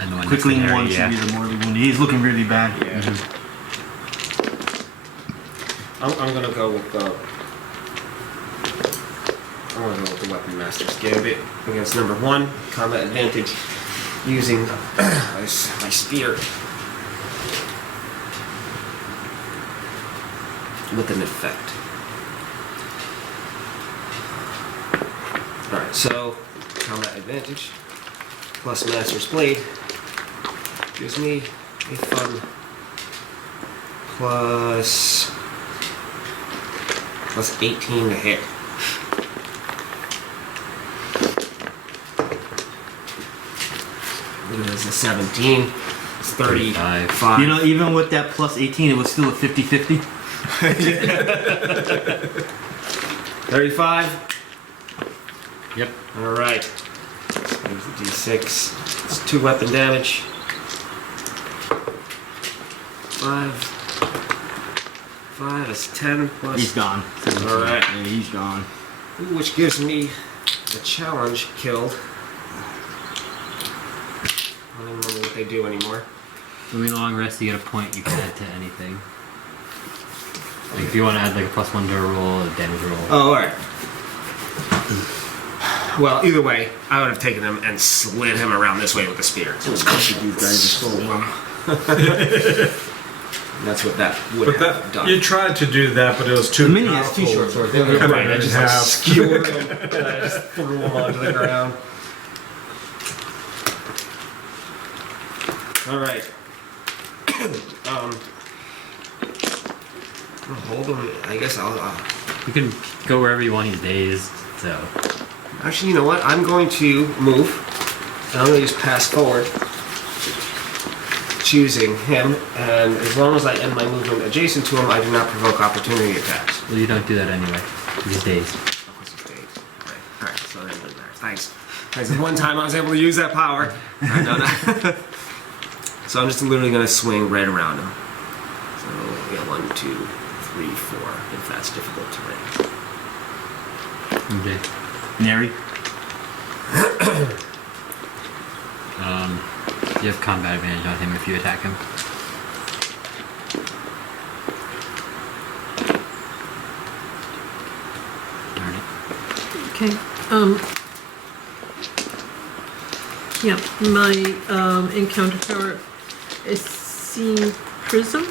And the one Quickling next to 1 Neri, should be the mortally wounded. He's looking really bad. Yeah. I'm gonna go with the. I'm gonna go with the Weapon Master's Gambit against number 1. Combat advantage using my spear. With an effect. Alright, so combat advantage plus Master's Blade gives me a fun plus 18 to hit. It was a 17. It's 35. You know, even with that plus 18, it was still a 50-50. 35. Yep. Alright. There's the d6. It's 2 weapon damage. 5 is 10 plus. He's gone. Alright. Yeah, he's gone. Which gives me the challenge killed. I don't remember what they do anymore. When we long rest, you get a point you can add to anything. Like if you want to add like a +1 to a roll, a damage roll. Oh, alright. Well, either way, I would have taken him and slid him around this way with the spear. So these guys are so long. That's what that would But have that done. you tried to do that, but it was too The mini has powerful. t-shirts right Cut it there. Right, I in just half. skewered him and I just threw him onto the ground. Alright. I'll hold him. I guess I'll. You can go wherever you want. He's dazed, so Actually, you know what? I'm going to move. And I'm going to use pass forward. Choosing him. And as long as I end my movement adjacent to him, I do not provoke opportunity attacks. well, you don't do that anyway. He's dazed. Alright, so that doesn't matter. Thanks. Thanks. The one time I was able to use that power. I know that. So I'm just literally going to swing right around him. So we got 1, 2, 3, 4, if that's difficult terrain. Okay. Neri. You have combat advantage on him if you attack him. Darn it. Okay. Yeah, my encounter power is seeing prism,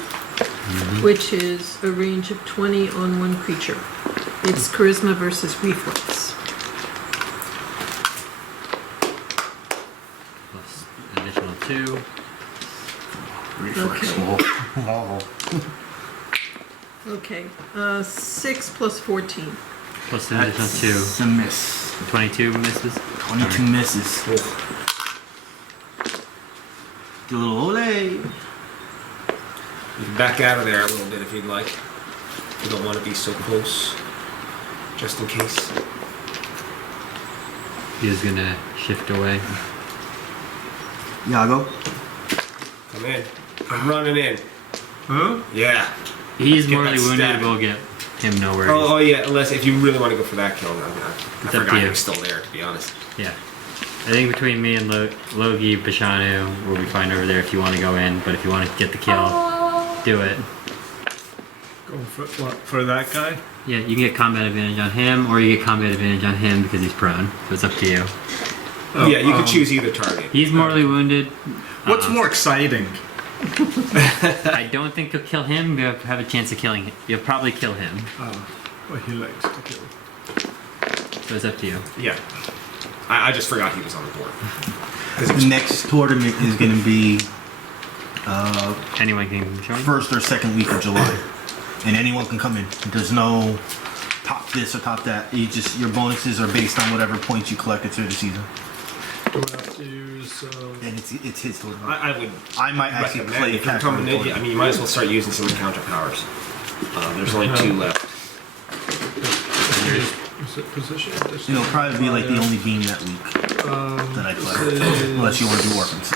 which is a range of 20 on one creature. It's charisma versus reflex. Plus additional 2. Okay. 6 plus 14. Plus an additional 2. It's a miss. 22 misses. 22 misses. Do a little ole. You can back out of there a little bit if you'd like. You don't want to be so close, just in case. He's gonna shift away. Yago. Come in. I'm running in. Huh? Yeah. He's Get mortally that wounded. stab. We'll get him no worries. Oh yeah, unless if you really want to go for that kill, I It's up forgot to he you. was still there, to be honest. Yeah. I think between me and Logi, Bashanu, we'll be fine over there if you want to go in. But if you want to get the kill, do it. Go for what? For that guy? Yeah, you can get combat advantage on him, or you get combat advantage on him because he's prone. So it's up to you. Oh, yeah, you can choose either target. He's mortally wounded. What's more exciting? I don't think you'll kill him. You'll have a chance of killing him. You'll probably kill him. Well, he likes to kill. So it's up to you. Yeah. I just forgot he was on the board. The next tournament is going to be Anyone can join. first or second week of July, and anyone can come in. There's no top this or top that. Your bonuses are based on whatever points you collected through the season, Do I have to use? and it's his tournament. I would I might actually recommend play if you're Pac-Man coming in. I tournament. mean, you might as well start using some counter powers. There's only 2 left. Is it position? It'll probably be like the only game that week that I play, unless you want to do orphans.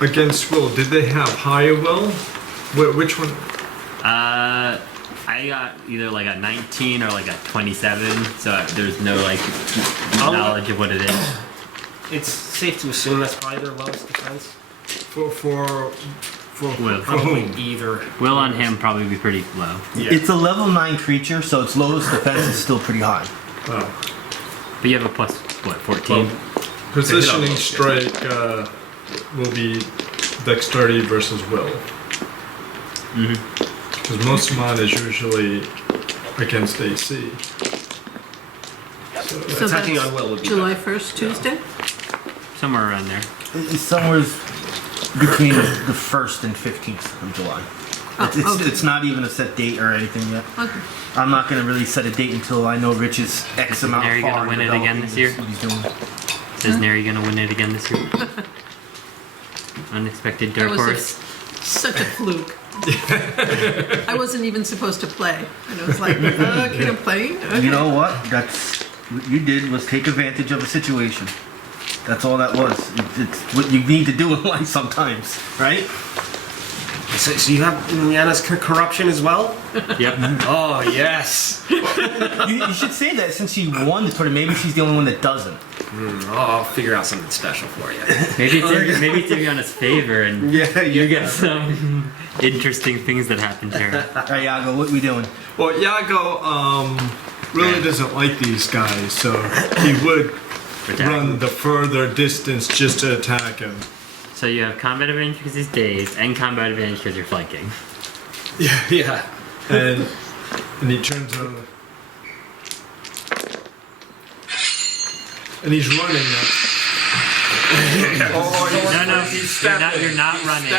Against will, did they have higher will? Which one? I got either like a 19 or like a 27, so there's no like knowledge of what it is. It's safe to assume that's probably their lowest defense. For Will. Probably whom? either. Will on him probably be pretty low. Yeah. It's a level 9 creature, so its lowest defense is still pretty high. Oh. But you have a plus, what, 14? Positioning strike will be dexterity versus will. Because most of mine is usually against AC. So Attacking that's on will would be July better. 1st, Tuesday? Somewhere around there. It's somewhere between the 1st and 15th of July. Oh, It's not even a set date or anything yet. Okay. I'm not going to really set a date until I know Rich is X amount Neri far gonna in win it again developing this year? what he's doing. Is Neri gonna win it again this year? Unexpected That dark was horse. such a fluke. I wasn't even supposed to play. And it was like, can I play? Okay. You know what? That's what you did was take advantage of a situation. That's all that was. It's what you need to do in life sometimes, right? So you have Liana's corruption as well? Yep. Oh, yes. You should say that since she won the tournament. Maybe she's the only one that doesn't. I'll figure out something special for you. Maybe it's in Rihanna's favor, and you get some interesting things that happen to her. All right, Yago, what we doing? Well, Yago really doesn't like these guys, so he would run the further distance just to attack him. So you have combat advantage because he's dazed, and combat advantage because you're flanking. Yeah. And he turns on. And he's running now. No, you're not running.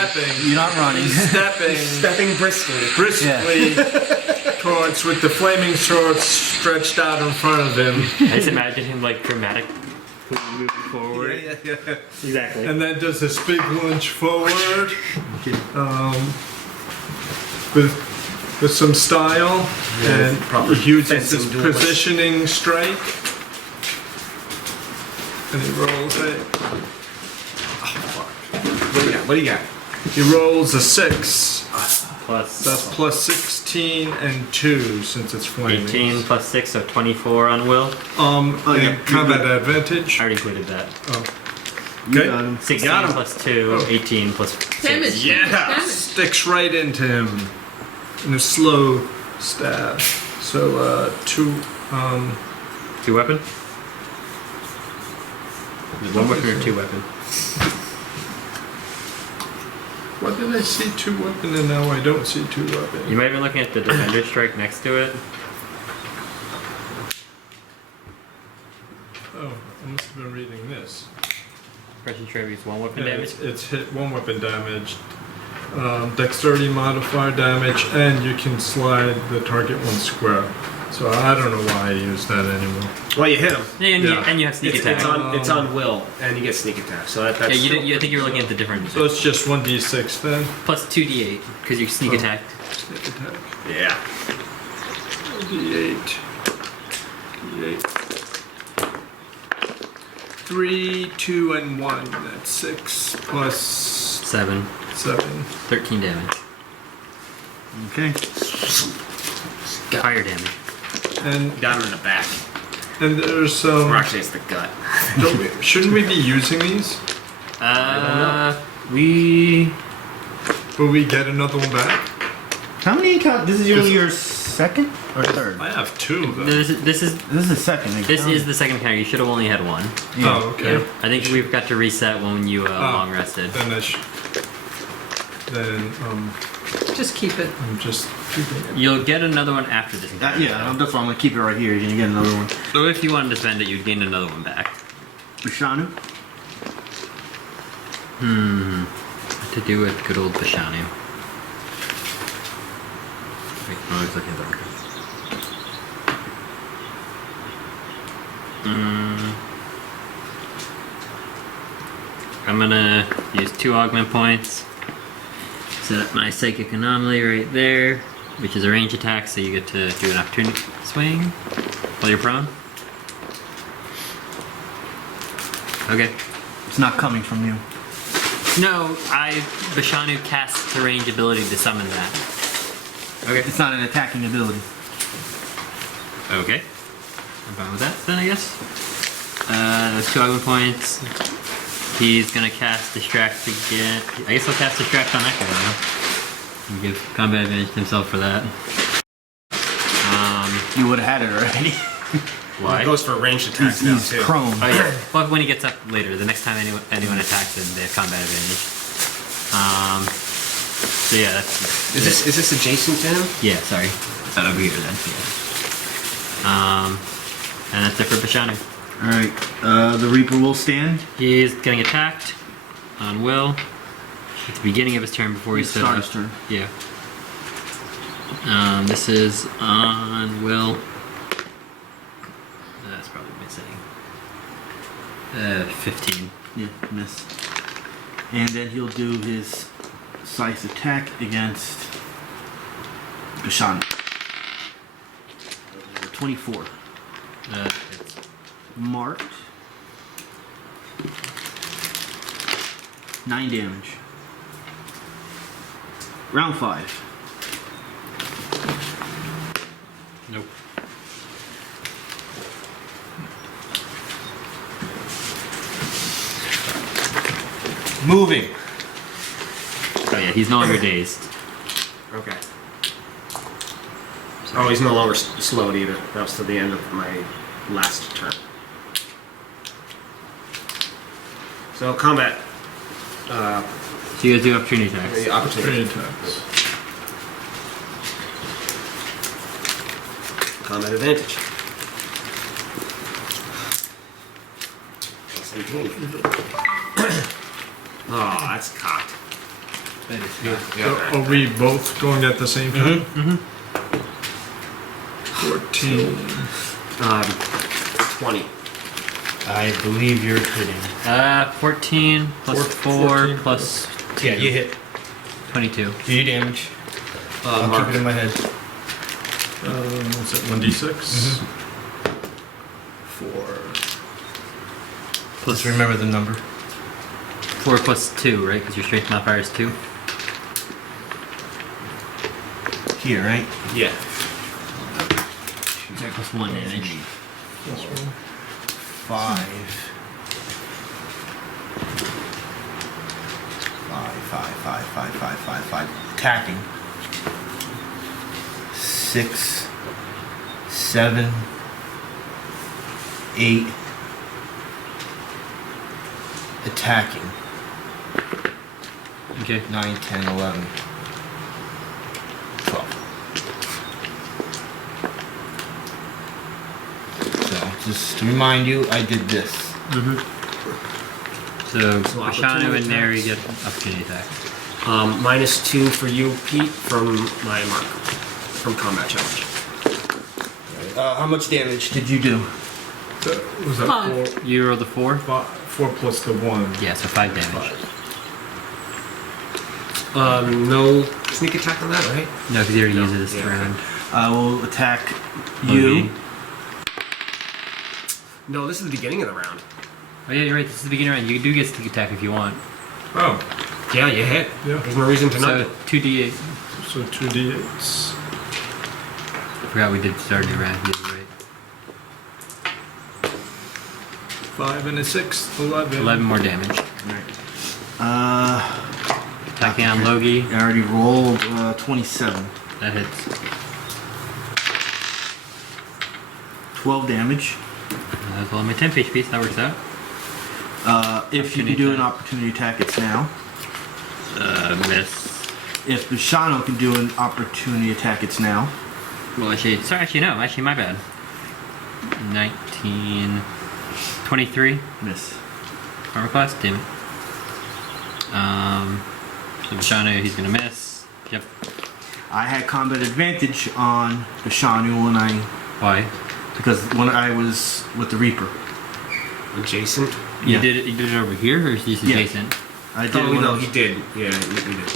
You're not running. Stepping briskly. Briskly towards with the flaming sword stretched out in front of him. I just imagine him like dramatic moving forward. Exactly. And then does this big lunge forward. With some style. And proper he uses fencing his duelist. positioning strike. And he rolls it. What do you got? He rolls a 6. plus That's plus 16 and 2 since it's flaming. 18 plus 6, so 24 on will. And yeah. combat advantage. I already included that. Oh. You Okay. got him. 16 Got him. plus 2, Oh. 18 plus 6. Damage. Yeah! Damage. Sticks right into him in a slow stab. So, 2, 2 weapon? Is it 1 weapon or 2 weapon? why did I see 2 weapon and now I don't see 2 You weapon? might have been looking at the defender strike next to it. Oh, I must have been reading this. Pressure strike is 1 weapon Yeah, damage. it's hit 1 weapon damage, dexterity modifier damage, and you can slide the target 1 square. So I don't know why I use that anymore. Well, you hit him. Yeah, and, Yeah. and you have sneak attack. It's on will, and you get sneak attack. So that's Yeah, I think you were looking at the different. So it's just 1d6 then. Plus 2d8, because you sneak Oh. attacked. Sneak attack. yeah. D8. D8. 3, 2, and 1. That's 6 plus 7. 7. 13 damage. Okay. Fire damage. And Got him in the back. there's Or actually, it's the gut. shouldn't we be using these? We. Will we get another one back? How many count? This is your second or third? I have 2 of them. This is This is the second. this is the second counter. You should have only had 1. Yeah. Oh, okay. Yeah. I think we've got to reset when you long rested. Then Just keep it. I'm just keeping it. You'll get another one after this. encounter, Yeah, though. that's why I'm gonna keep it right here. You're gonna get another one. So if you wanted to spend it, you'd gain another one back. Bashanu. What to do with good old Bashanu? Wait, I'm always looking at the records. I'm gonna use 2 augment points. Set up my psychic anomaly right there, which is a range attack, so you get to do an opportunity swing while you're prone. Okay. It's not coming from you. No, Bashanu casts a range ability to summon that. Okay. It's not an attacking ability. Okay. I'm fine with that then, I guess. Those 2 augment points. He's gonna cast Distract again. I guess I'll cast Distract on that guy now. And give combat advantage to himself for that. You would have had it already. Why? It goes for ranged attacks now, He's too. prone. Oh yeah. Well, when he gets up later, the next time anyone attacks him, they have combat advantage. So yeah, that's. Is this adjacent to him? Yeah, sorry. That over here then. Yeah. And that's it for Bashanu. All right. The Reaper will stand. He's getting attacked on will at the beginning of his turn before he stood Start up. his turn. Yeah. This is on will. That's probably missing. 15. Yeah, miss. And then he'll do his scythe attack against Bashanu. 24. It's Marked. 9 damage. Round 5. nope. Moving. Oh yeah, he's no longer dazed. Okay. Oh, he's no longer slowed either. That was to the end of my last turn. So combat. So you guys do opportunity attacks. The opportunity. attacks. Combat advantage. 17. Oh, that's cocked. Are we both going at the same time? Mm-hmm. 14. 20. I believe you're hitting. 14 plus 4 14 plus Yeah, you hit. 22. Do you damage? I'll Mark. keep it in my head. What's that? 1d6. 4. Let's remember the number. 4 plus 2, right? Because your strength modifier is 2. here, right? Yeah. Attack plus 1 damage. 5. 5. Attacking. 6, 7, 8. Attacking. Okay. 9, 10, 11. 12. So, just to remind you, I did this. So So Bashanu opportunity and Neri attacks. get opportunity attacks. -2 for you, Pete, from my mark. From combat challenge. How much damage did you do? Was that 5. 4? You rolled a 4? 4 plus the 1. Yeah, so 5 damage. No sneak attack on that, right? No, because he already used it this Yeah. round. I will attack you. Logi. No, this is the beginning of the round. Oh yeah, you're right. This is the beginning round. You do get sneak attack if you want. Oh, Yeah, you hit. Yeah. There's no reason to not. So 2d8. so 2d8s. I forgot we did start a new round. You're right. 5 and a 6, 11. 11 more damage. Attacking on Logi. I already rolled 27. That hits. 12 damage. That's all my 10 HP, so that works out. If you can do an opportunity attack, it's now. Miss. If Bashanu can do an opportunity attack, it's now. Well, actually, no. Actually, my bad. 19... 23 Miss. armor class. Damn it. So Bashanu, he's gonna miss. Yep. I had combat advantage on Bashanu when Why? because when I was with the Reaper. Adjacent. You Yeah. did it over here, or is this Yeah. adjacent? I did Oh, when I no, was- he did. Yeah, he did.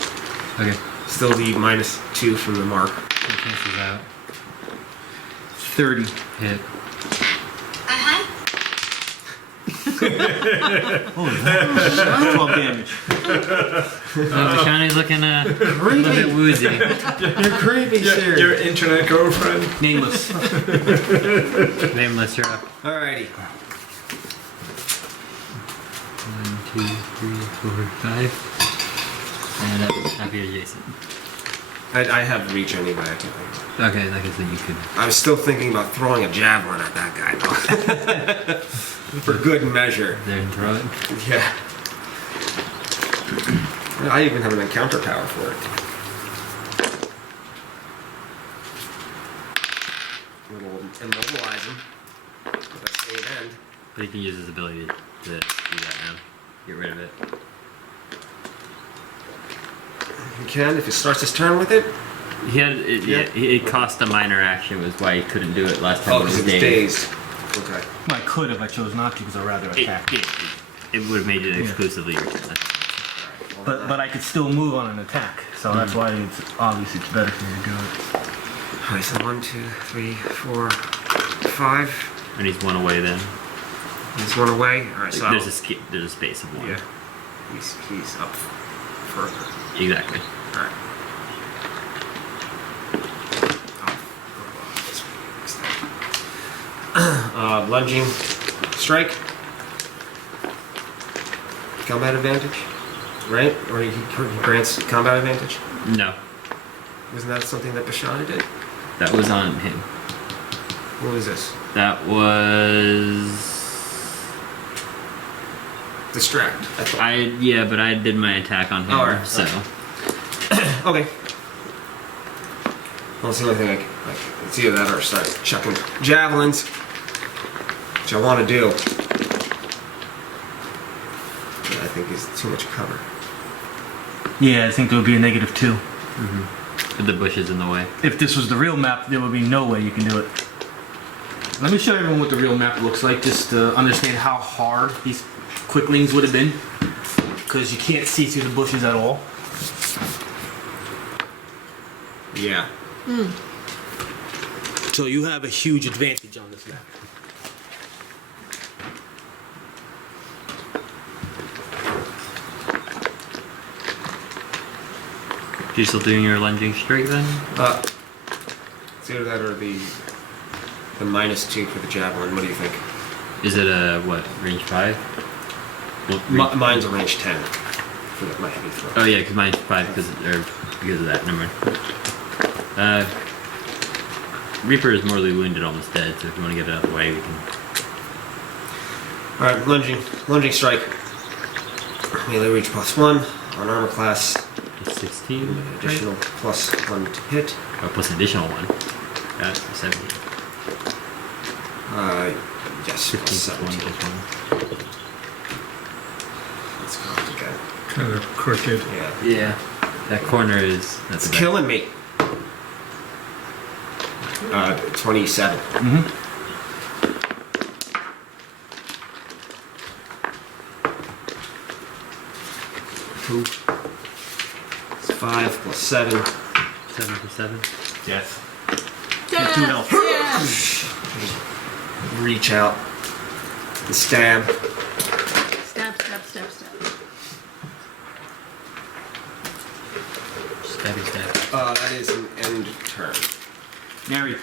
Okay. Still the -2 from the mark. So it cancels out. 30. Hit. Oh, that's 12 damage. So Bashanu's looking a little bit woozy. You're creepy, sir. Your internet girlfriend. Nameless. Nameless, you're up. Alrighty. 1, 2, 3, 4, 5. And that's not be adjacent. I have reach anyway. I can. Okay, like I said, you could. I was still thinking about throwing a javelin at that guy, though. For good measure. There and throw it. Yeah. I even have an encounter power for it. Little immobilize him. With a save end. But he can use his ability to do that now. Get rid of it. He can if he starts his turn with it. He had it, Yeah. it cost a minor action, was why he couldn't do it last time. Oh, when because he it was dazed. dazed. Okay. Well, I could if I chose not to because I'd rather attack. It would have made it exclusively your turn. But I could still move on an attack, so that's why it's obviously it's better for me to do it. Alright, so 1, 2, 3, 4, 5. And he's one away then. He's one away. Alright, so There's a space of one. yeah. He's up further. Exactly. Alright. Lunging strike. Combat advantage, right? Or he grants combat advantage. No, Wasn't that something that Bashanu did? that was on him. What was this? That was. Distract. I thought. Yeah, but I did my attack on him. Alright, So Okay. Well, it's the only thing it's either that or start chucking javelins, which I want to do. But I think it's too much cover. Yeah, I think there would be a -2. with the bushes in the way. If this was the real map, there would be no way you can do it. Let me show everyone what the real map looks like, just to understand how hard these quicklings would have been. Because you can't see through the bushes at all. Yeah. So you have a huge advantage on this map. You still doing your lunging strike then? It's either that or the -2 for the javelin. What do you think? Is it a what range 5? Well, Mine's a range 10 for my heavy throw. oh yeah, because mine's 5 because of that. Never mind. Reaper is mortally wounded, almost dead. So if you want to get it out of the way, we can. All right, lunging strike. Melee reach +1 on armor class. It's 16. Additional +1 to hit. Oh, plus an additional one. That's 17. Yes, 15 plus plus 1 17. plus 1. Let's go again. Kind of crooked. Yeah. Yeah. That corner is. That's It's a bad- killing me. 27. Two. It's 5 plus 7. 7 for 7. Yes. Death, two health. death. Reach out. And stab. Stab, stab, stab, stab. Stabby stab. That is an end turn. Neri.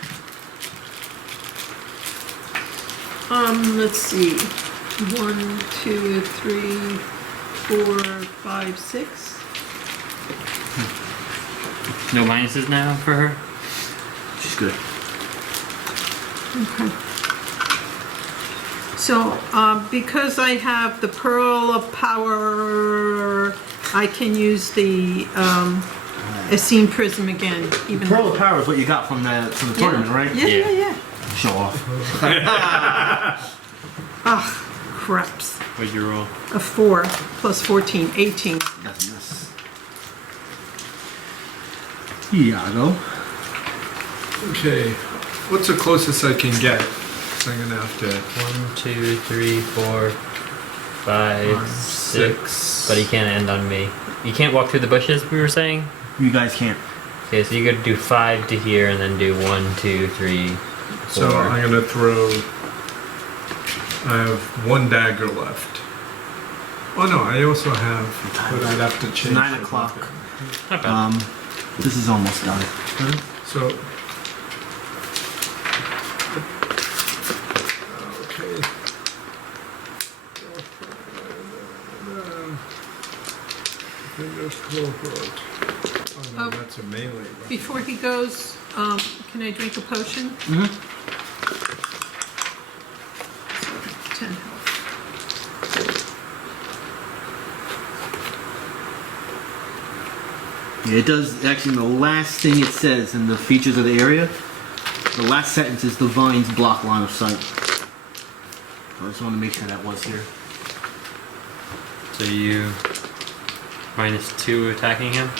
Let's see. 1, 2, 3, 4, 5, 6. No minuses now for her? She's good. Okay. So, because I have the Pearl of Power, I can use the Essene Prism again. Even Pearl of Power is what you got from the tournament, right? Yeah, yeah, Yeah. yeah. Show off. Ah, craps. What'd you roll? A 4 plus 14, 18. That's a miss. Yago. Okay, what's the closest I can get? So I'm gonna have to. 1, 2, 3, 4, 5, 6. But he can't end on me. You can't walk through the bushes, we were saying? You guys can't. Okay, so you could do 5 to here and then do 1, 2, 3, 4. So I'm gonna throw. I have 1 dagger left. Oh no, I also have. But I'd have to It's change. 9 it. o'clock. Not bad. This is almost done. So. Okay. Fingers closed. Oh no, Oh. that's a melee weapon. Before he goes, can I drink a potion? Mm-hmm. 10 health. Yeah, it does. Actually, the last thing it says in the features of the area, the last sentence is the vines block line of sight. I just want to make sure that was here. So you -2 attacking him?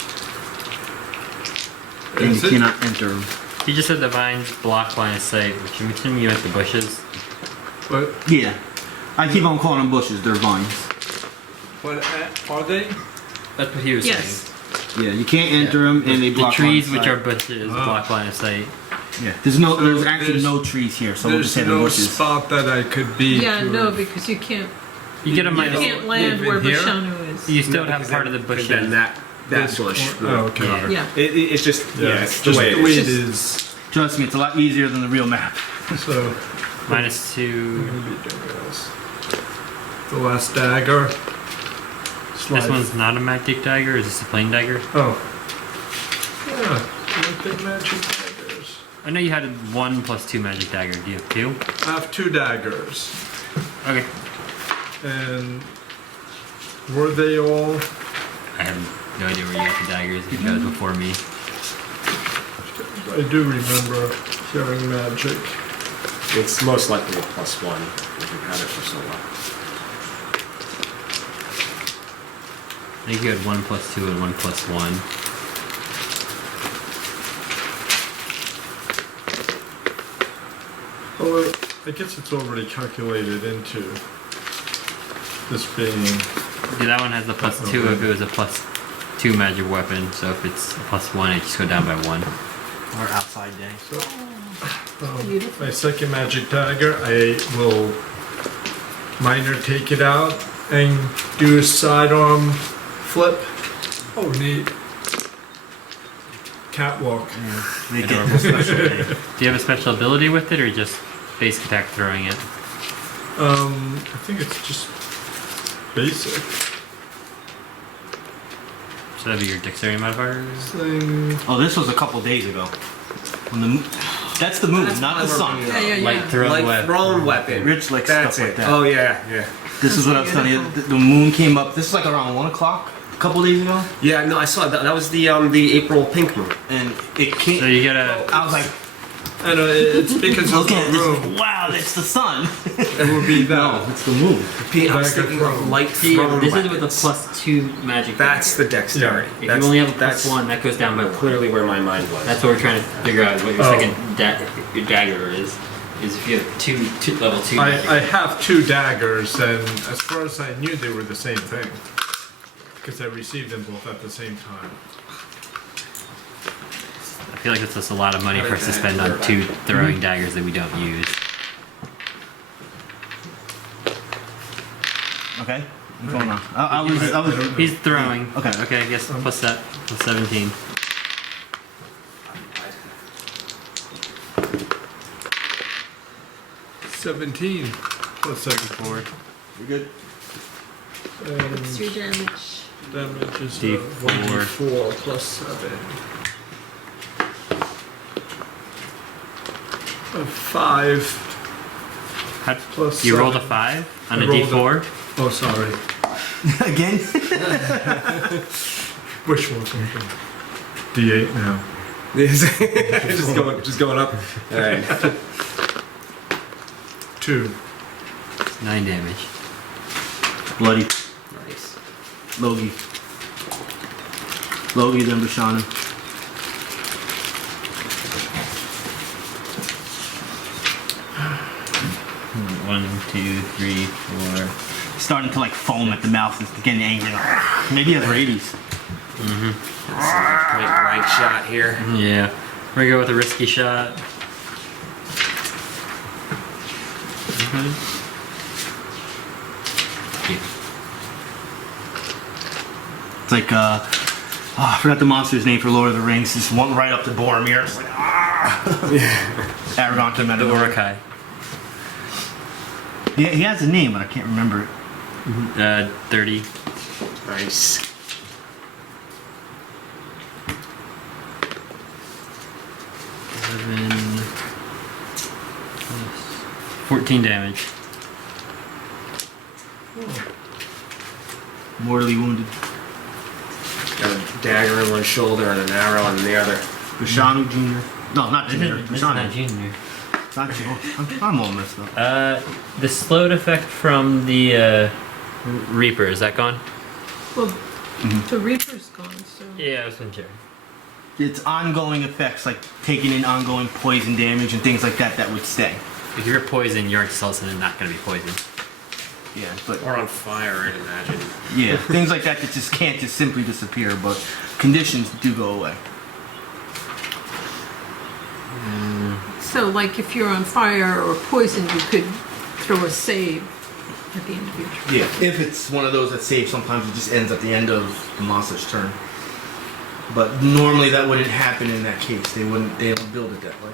And Is you it? cannot enter them. He just said the vines block line of sight, which I'm assuming you meant the bushes. But Yeah. I keep on calling them bushes. They're vines. are they? That's what he was Yes. Yeah, you can't enter them, and they saying. The block trees, line of which are sight. bushes, Ah. block line of sight. Yeah. There's So actually no trees here, so we'll just There's say the no bushes. spot that I could be. Yeah, to- no, because you can't. You get a You minus. can't land even where here? Bashanu is. You still No, have because part then- of the bushes. Then that This bush. corner- Oh, okay. Yeah. Yeah. It's just it's just the way it is. is. Trust me, it's a lot easier than the real map. So -2. I'm gonna be doing this. The last dagger. This one's not a magic dagger. Is this a plain dagger? Oh. Yeah, big magic daggers. I know you had 1 plus 2 magic dagger. Do you have 2? I have 2 daggers. Okay. And were they all? I have no idea where you got the daggers. If you guys before me. I do remember hearing magic. It's most likely a +1 if you've had it for so long. I think you had 1 plus 2 and 1 plus 1. Oh, I guess it's already calculated into this being. Yeah, that one has the +2 if it was a +2 magic weapon. So if it's a +1, it just go down by 1. Or outside day. So, Beautiful. my second magic dagger, I will minor take it out and do a sidearm flip. Oh, neat. Catwalk. Make it a special day. Do you have a special ability with it, or just basic attack throwing it? I think it's just basic. So that'd be your dexterity modifier? Thing. Oh, this was a couple days ago. When the that's the moon, not the sun. Yeah. Light thrown Like web. thrown weapon. Rich likes That's stuff it. like that. Oh yeah. This is what I was telling you. The moon came up. This is like around 1 o'clock a couple days ago, Yeah, no, I saw that. That was the April pink moon. and it came. So you gotta. I was like, I know, it's because of look at the this. room. Wow, it's the sun. It would be that. No, it's the moon. I was Dagger thinking thrown. of light See, thrown this is weapons. with the +2 magic. That's the dagger. dexterity. If That's, you only have a that's +1, that goes down by 1. clearly where my mind was. That's what we're trying to figure out. What your Oh. second your dagger is if you have two level 2. magic. I have 2 daggers, and as far as I knew, they were the same thing. Because I received them both at the same time. I feel like it's just a lot of money for us to spend on 2 throwing daggers that we don't use. Okay, what's going on? I was. He's throwing. Okay. Okay, I guess plus that. Plus 17. $17 plus 4. You're good. and 3 damage. damage is D4. 1d4 plus 7. 5 How, plus you rolled a 7. 5 on I a rolled D4? Oh, sorry. Again. Which one? Okay. D8 now. just going up. All right. 2. 9 damage. Bloody. Nice. Logi. Logi, then Bashanu. One, two, three, four. Starting to like foam at the mouth. It's getting angry. Maybe he has rabies. Point blank shot here. Yeah. We're gonna go with a risky shot. Okay. It's like I forgot the monster's name for Lord of the Rings. Just went right up to Boromir. It's like Aragon to The Metaphor. Urukai. Yeah, he has a name, but I can't remember it. 30. Nice. 11. 14 damage. Mortally wounded. Got a dagger in one shoulder and an arrow in the other. Bashanu Jr. No, not Jr. This is not Bashanu. junior. It's not Jr. I'm all messed up. The slowed effect from the Reaper, is that gone? Well, the Reaper's gone, so. Yeah, I was wondering. It's ongoing effects, like taking in ongoing poison damage and things like that, that would stay. If you're poisoned, you're just all of a sudden not going to be poisoned. Yeah, but Or on fire, I'd imagine. yeah, things like that just can't just simply disappear, but conditions do go away. So, like, if you're on fire or poisoned, you could throw a save at the end of your turn. Yeah, if it's one of those that saves, sometimes it just ends at the end of the monster's turn. But normally that wouldn't happen in that case. They don't build it that way.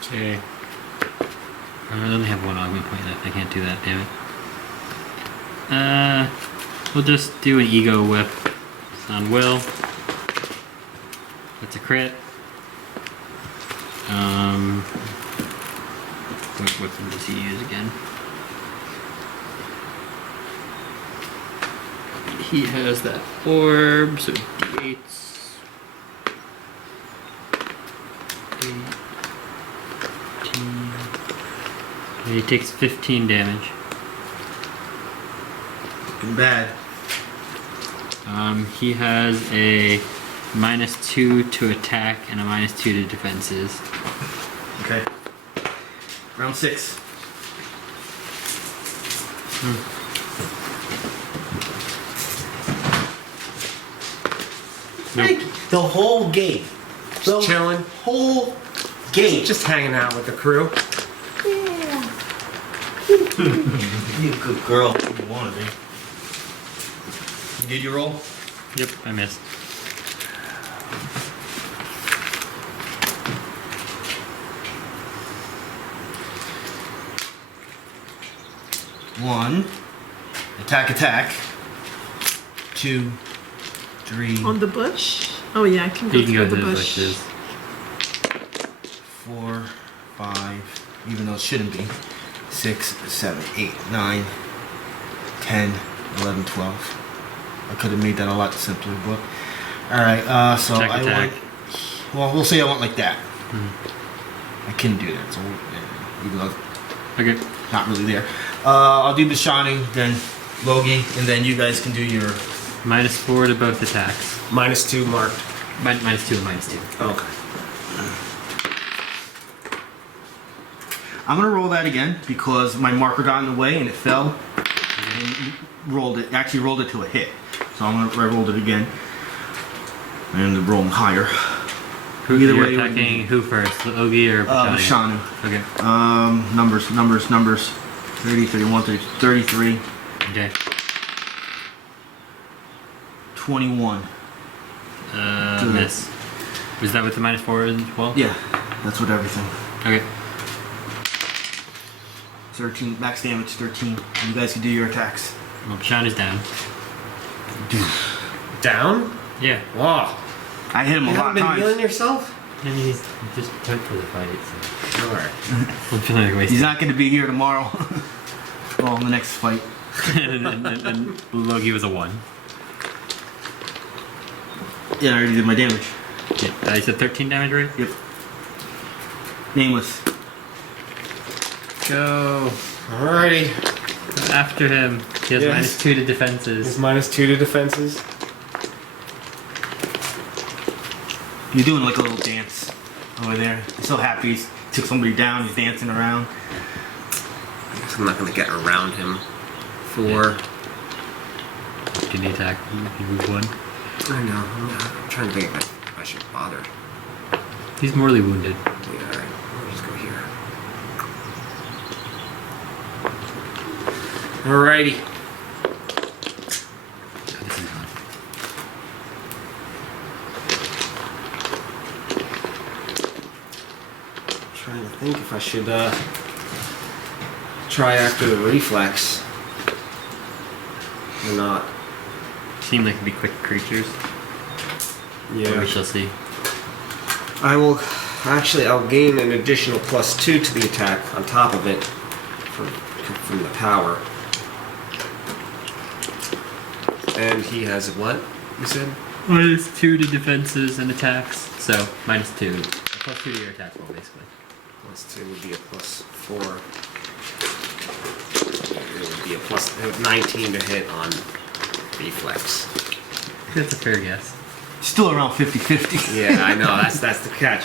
Okay. I only have one augment point left. I can't do that, damn it. We'll just do an ego whip. It's on Will. That's a crit. What weapon does he use again? He has that orb, so d8s. 18. And he takes 15 damage. Looking bad. He has a -2 to attack and a -2 to defenses. Okay. Round 6. Nope. The whole game. The Chilling. whole game. Just hanging out with the crew. You a good girl. You want to be. You did your roll? Yep, I missed. One. Attack. 2, 3, On the bush? Oh yeah, I can go You can through go the to the bush. bushes. 4, 5, even though it shouldn't be. 6, 7, 8, 9, 10, 11, 12. I could have made that a lot simpler, but alright, so Attack, I attack. want, well, we'll say I want like that. I can do that, so even though Okay. it's not really there. I'll do Bashanu, then Logi, and then you guys can do your. -4 to both attacks. -2 marked. -2 and -2. Okay. I'm gonna roll that again because my marker got in the way and it fell. And actually rolled it to a hit. So I rolled it again. And roll them higher. Who Either you're way, attacking who first? Logi or Bashanu? Bashanu. Okay. Numbers. 30, 31, 30, 33, Okay. 21. Miss. Was that with the -4 as well? Yeah, that's with everything. Okay. 13, max damage 13. You guys can do your attacks. Well, Bashanu's down. Down? Yeah. Wow. I hit him You a lot haven't of been times. healing yourself? I mean, he's just tight for the fight, so. Alright. I'm feeling like He's wasted. not going to be here tomorrow. Well, in the next fight. and Logi was a 1. Yeah, I already did my damage. Yeah. I said 13 damage, right? Yep. Nameless. Go. Alrighty. After him. He has Yes. -2 to defenses. It's -2 to defenses. You're doing like a little dance over there. I'm so happy he took somebody down. He's dancing around. I'm not gonna get around him. 4. Can you attack? You move 1. I know. I'm trying to think if I should bother. He's mortally wounded. Yeah, alright. We'll just go here. Alrighty. This is gone. Trying to think if I should try after the reflex or not. Seem like it'd be quick creatures. But we shall see. I will actually. I'll gain an additional +2 to the attack on top of it from the power. And he has what? You said? -2 to defenses and attacks. So -2. +2 to your attack roll, basically. +2 would be a +4. It would be a +19 to hit on reflex. That's a fair guess. Still around 50-50. Yeah, I know. That's the catch.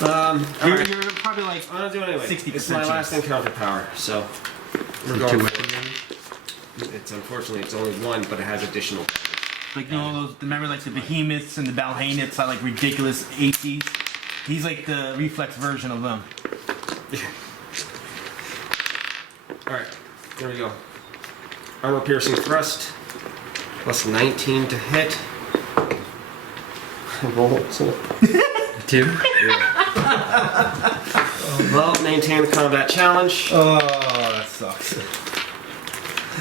You're, Alright. you're probably like I'm gonna do it anyway. 60% It's my last chance. encounter power, so we're So going 2 for weapon it. damage? It's unfortunately it's only 1, but it has additional. Like, you know, those, remember like the behemoths and the balhanets are like ridiculous ACs? He's like the reflex version of them. Alright, there we go. Armor piercing thrust. +19 to hit. Roll. 2? Well, maintain the combat challenge. Oh, that sucks.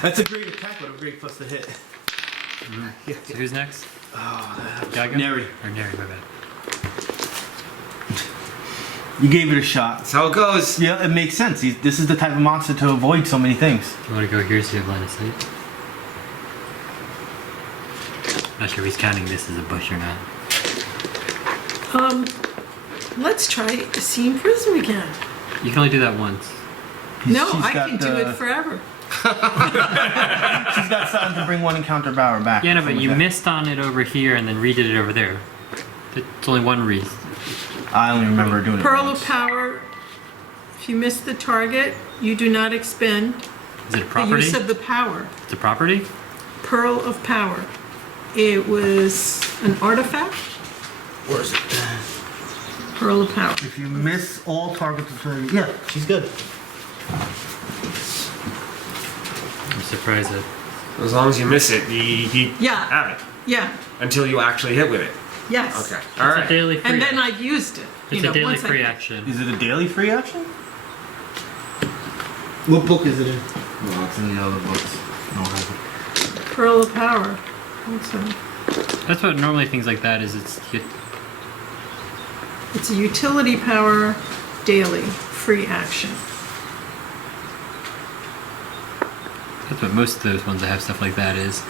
That's a great attack, but a great plus to hit. So who's next? Oh, Yago? Neri. Or Neri, my bad. You gave it a shot. That's how it goes. Yeah, it makes sense. This is the type of monster to avoid so many things. You want to go here so you have line of sight? Not sure if he's counting this as a bush or not. Let's try Seeing Prism again. You can only do that once. No, She's I got can do the- it forever. She's got something to bring one encounter power back. Yeah, no, but Something you like that. missed on it over here and then redid it over there. It's only one reason. I only remember doing it Pearl once. of Power. If you miss the target, you do not expend Is it a the property? use of the power. It's a property? Pearl of Power. It was an artifact. Where is it? Pearl of Power. If you miss all targets, yeah, she's good. I'm surprised that. As long as you miss it, you Yeah. have it Yeah. until you actually hit with it. Yes. Okay. It's All a right. daily free And then action. I've used it. It's a daily once I- free action. Is it a daily free action? What book is it in? Well, it's in the other books. I don't have it. Pearl of Power. What's that? That's what normally things like that is. It's a utility power daily free action. That's what most of those ones that have stuff like that is.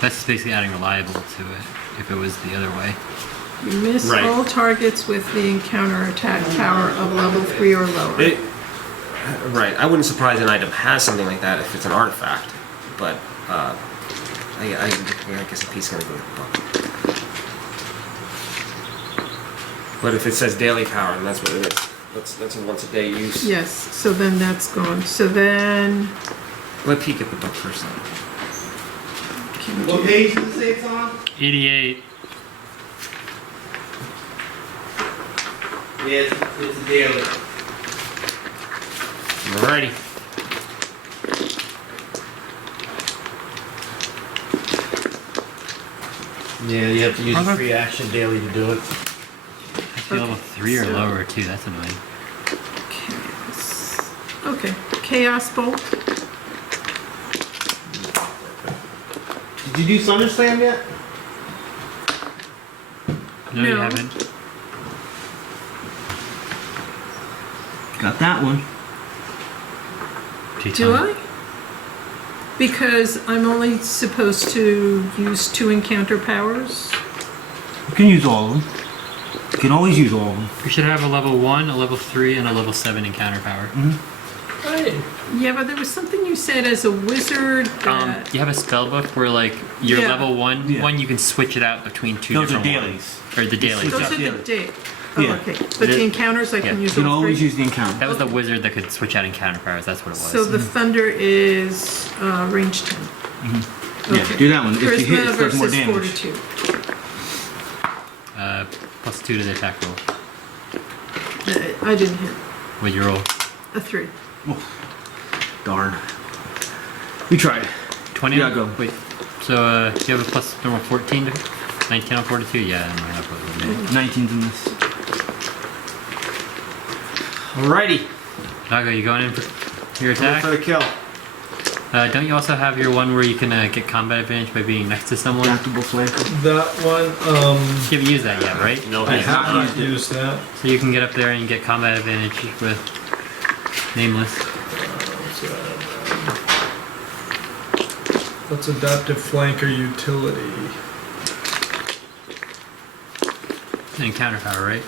That's just basically adding reliable to it. If it was the other way. You miss Right. all targets with the encounter attack power of level 3 or lower. Right. I wouldn't surprise an item has something like that if it's an artifact, but I guess a piece gonna go with the book. But if it says daily power, then that's what it is. That's a once a day use. Yes, so then that's gone. So then, Let peek at the book first. What page does it say it's on? 88. Yeah, it's a daily. Alrighty. Yeah, you have to use Okay. a free action daily to do it. Has to be level 3 or so- lower too. That's annoying. chaos. Okay, Chaos Bolt. Did you do SummerSlam yet? No, you No. haven't. Got that one. Do I? Because I'm only supposed to use 2 encounter powers. You can use all of them. You can always use all of them. You should have a level 1, a level 3, and a level 7 encounter power. Yeah, but there was something you said as a wizard that... You have a spell book where like your Yeah. level 1, Yeah. you can switch it out between 2 Those are different dailies. ones. Or the dailies. Those are the daily. day. Oh, Yeah. okay. But the encounters I can Yeah. use You can all always three. use the encounter. That was the wizard that could switch out encounter powers. That's what it was. So the thunder is range 10. Yeah, do that one. If you hit, Charisma it does more versus damage. fortitude. Plus 2 to the attack roll. I didn't hit. With your roll. A 3. Darn. We tried. 20? Yeah, go. Wait. So do you have a plus normal 14 to 19 on fortitude? Yeah, I don't know, that probably wouldn't 19's in this. Alrighty. Yago, you going in for your Going attack? for the kill. Don't you also have your one where you can get combat advantage by being next to someone? Adaptable flanker. That one, You haven't used that yet, right? No, I he's have not. not used that. So you can get up there and get combat advantage with Nameless. That's adaptive flanker utility. An encounter power, right?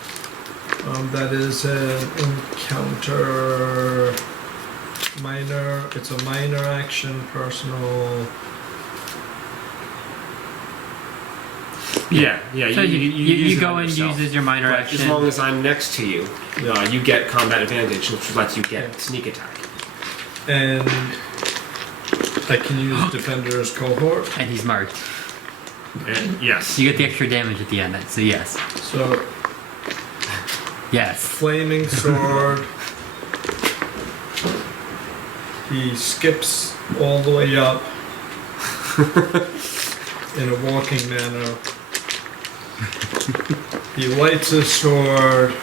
That is an encounter minor. It's a minor action, personal. Yeah. So You use it go on and yourself. use as your minor But action. as long as I'm next to you, you get combat advantage, which lets you get sneak attack. And I can use Defender's Cohort. and he's marked. And yes. You get the extra damage at the end, so yes. So, Yes. Flaming Sword. He skips all the way up in a walking manner. He lights his sword.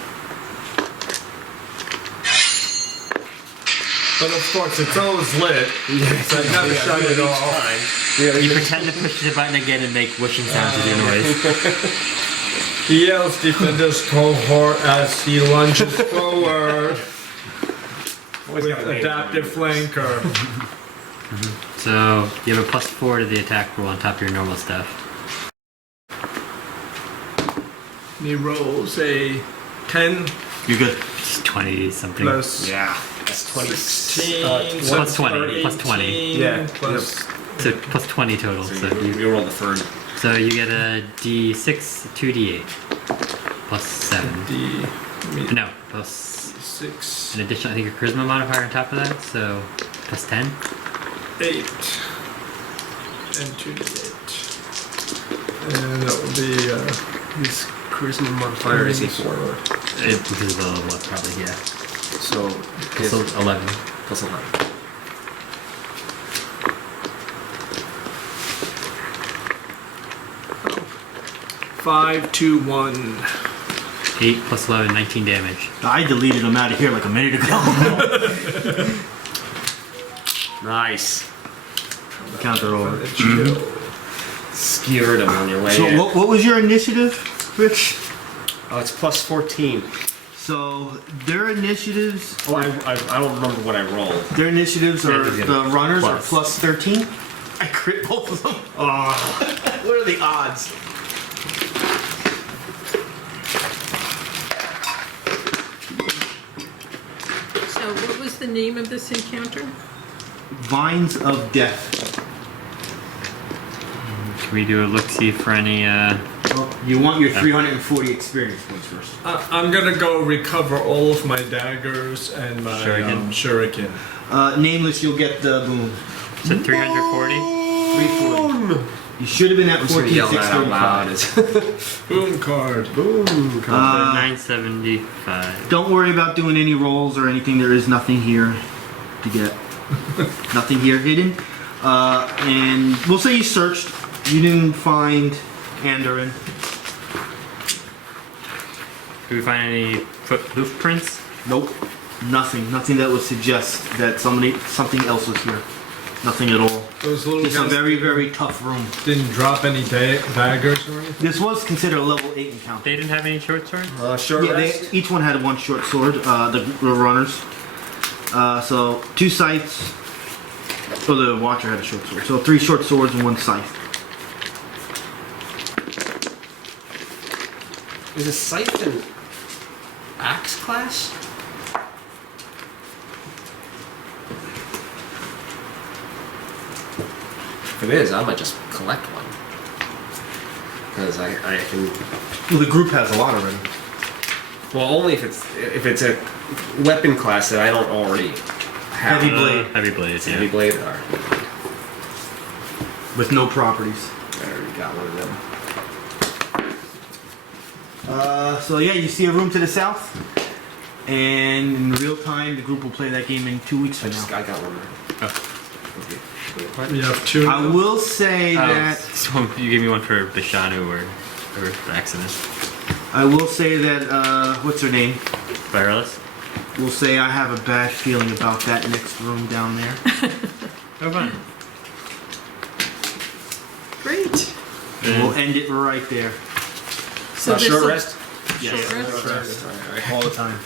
But of course, it's always lit. So I never shut it off. You pretend to push the button again and make whooshing sounds with your noise. He yells Defender's Cohort as he lunges forward with adaptive flanker. So you have a plus 4 to the attack roll on top of your normal stuff. He rolls a 10 You're good. Just 20 something. plus Yeah. That's 20. 16 plus 20, plus 20. Yeah. plus So plus 20 total. So You roll the third. so you get a d6, 2d8. Plus 7. D No, plus 6, an additional, I think, a charisma modifier on top of that. So plus 10. 8, and 2d8. And that would be His charisma modifier is a 4. Because of the level up, probably, yeah. So, Plus 11. plus 11. 5, 2, 1. 8 plus 11, 19 damage. I deleted them out of here like a minute ago. Nice. Counter over. Let's chill. Skewered him on your way So in. what was your initiative, Rich? Oh, it's plus 14. So their initiatives, Oh, I don't remember what I rolled. their initiatives are Yeah, the runners are plus. plus 13. I crit both of them. What are the odds? So what was the name of this encounter? Vines of Death. Can we do a look-see for any, You want your 340 experience points first. I'm gonna go recover all of my daggers and my Shuriken. shuriken. Nameless, you'll get the boom. is it 340? 340. You should have been at I'm just gonna yell that out 14,635. loud. Boom card. Boom. So 975. Don't worry about doing any rolls or anything. There is nothing here to get. Nothing here hidden. And we'll say you searched. You didn't find Andoran. Did we find any hoof prints? Nope. Nothing. Nothing that would suggest that something else was here. Nothing at all. Those little It's a guys very, very tough room. didn't drop any daggers or anything. This was considered a level 8 encounter. They didn't have any short swords? Short Yeah, rest. each one had one short sword, the runners. So 2 scythes. Oh, the watcher had a short sword. So 3 short swords and 1 scythe. Is a scythe an axe class? If it is, I might just collect one. Because I can. Well, the group has a lot already. Well, only if it's a weapon class that I don't already have. Heavy blade. Heavy blades, yeah. Heavy blade. Alright. With no properties. I already got one of them. So yeah, you see a room to the south. And in real time, the group will play that game in 2 weeks from now. I got one. We have 2. I will say Oh, that so you gave me one for Bashanu or accident. I will say that what's her name? Aerialist? Will say I have a bad feeling about that next room down there. Oh, fun. Great. And we'll end it right there. So Short this'll- rest? Yes. Short rest. Alright. All the time.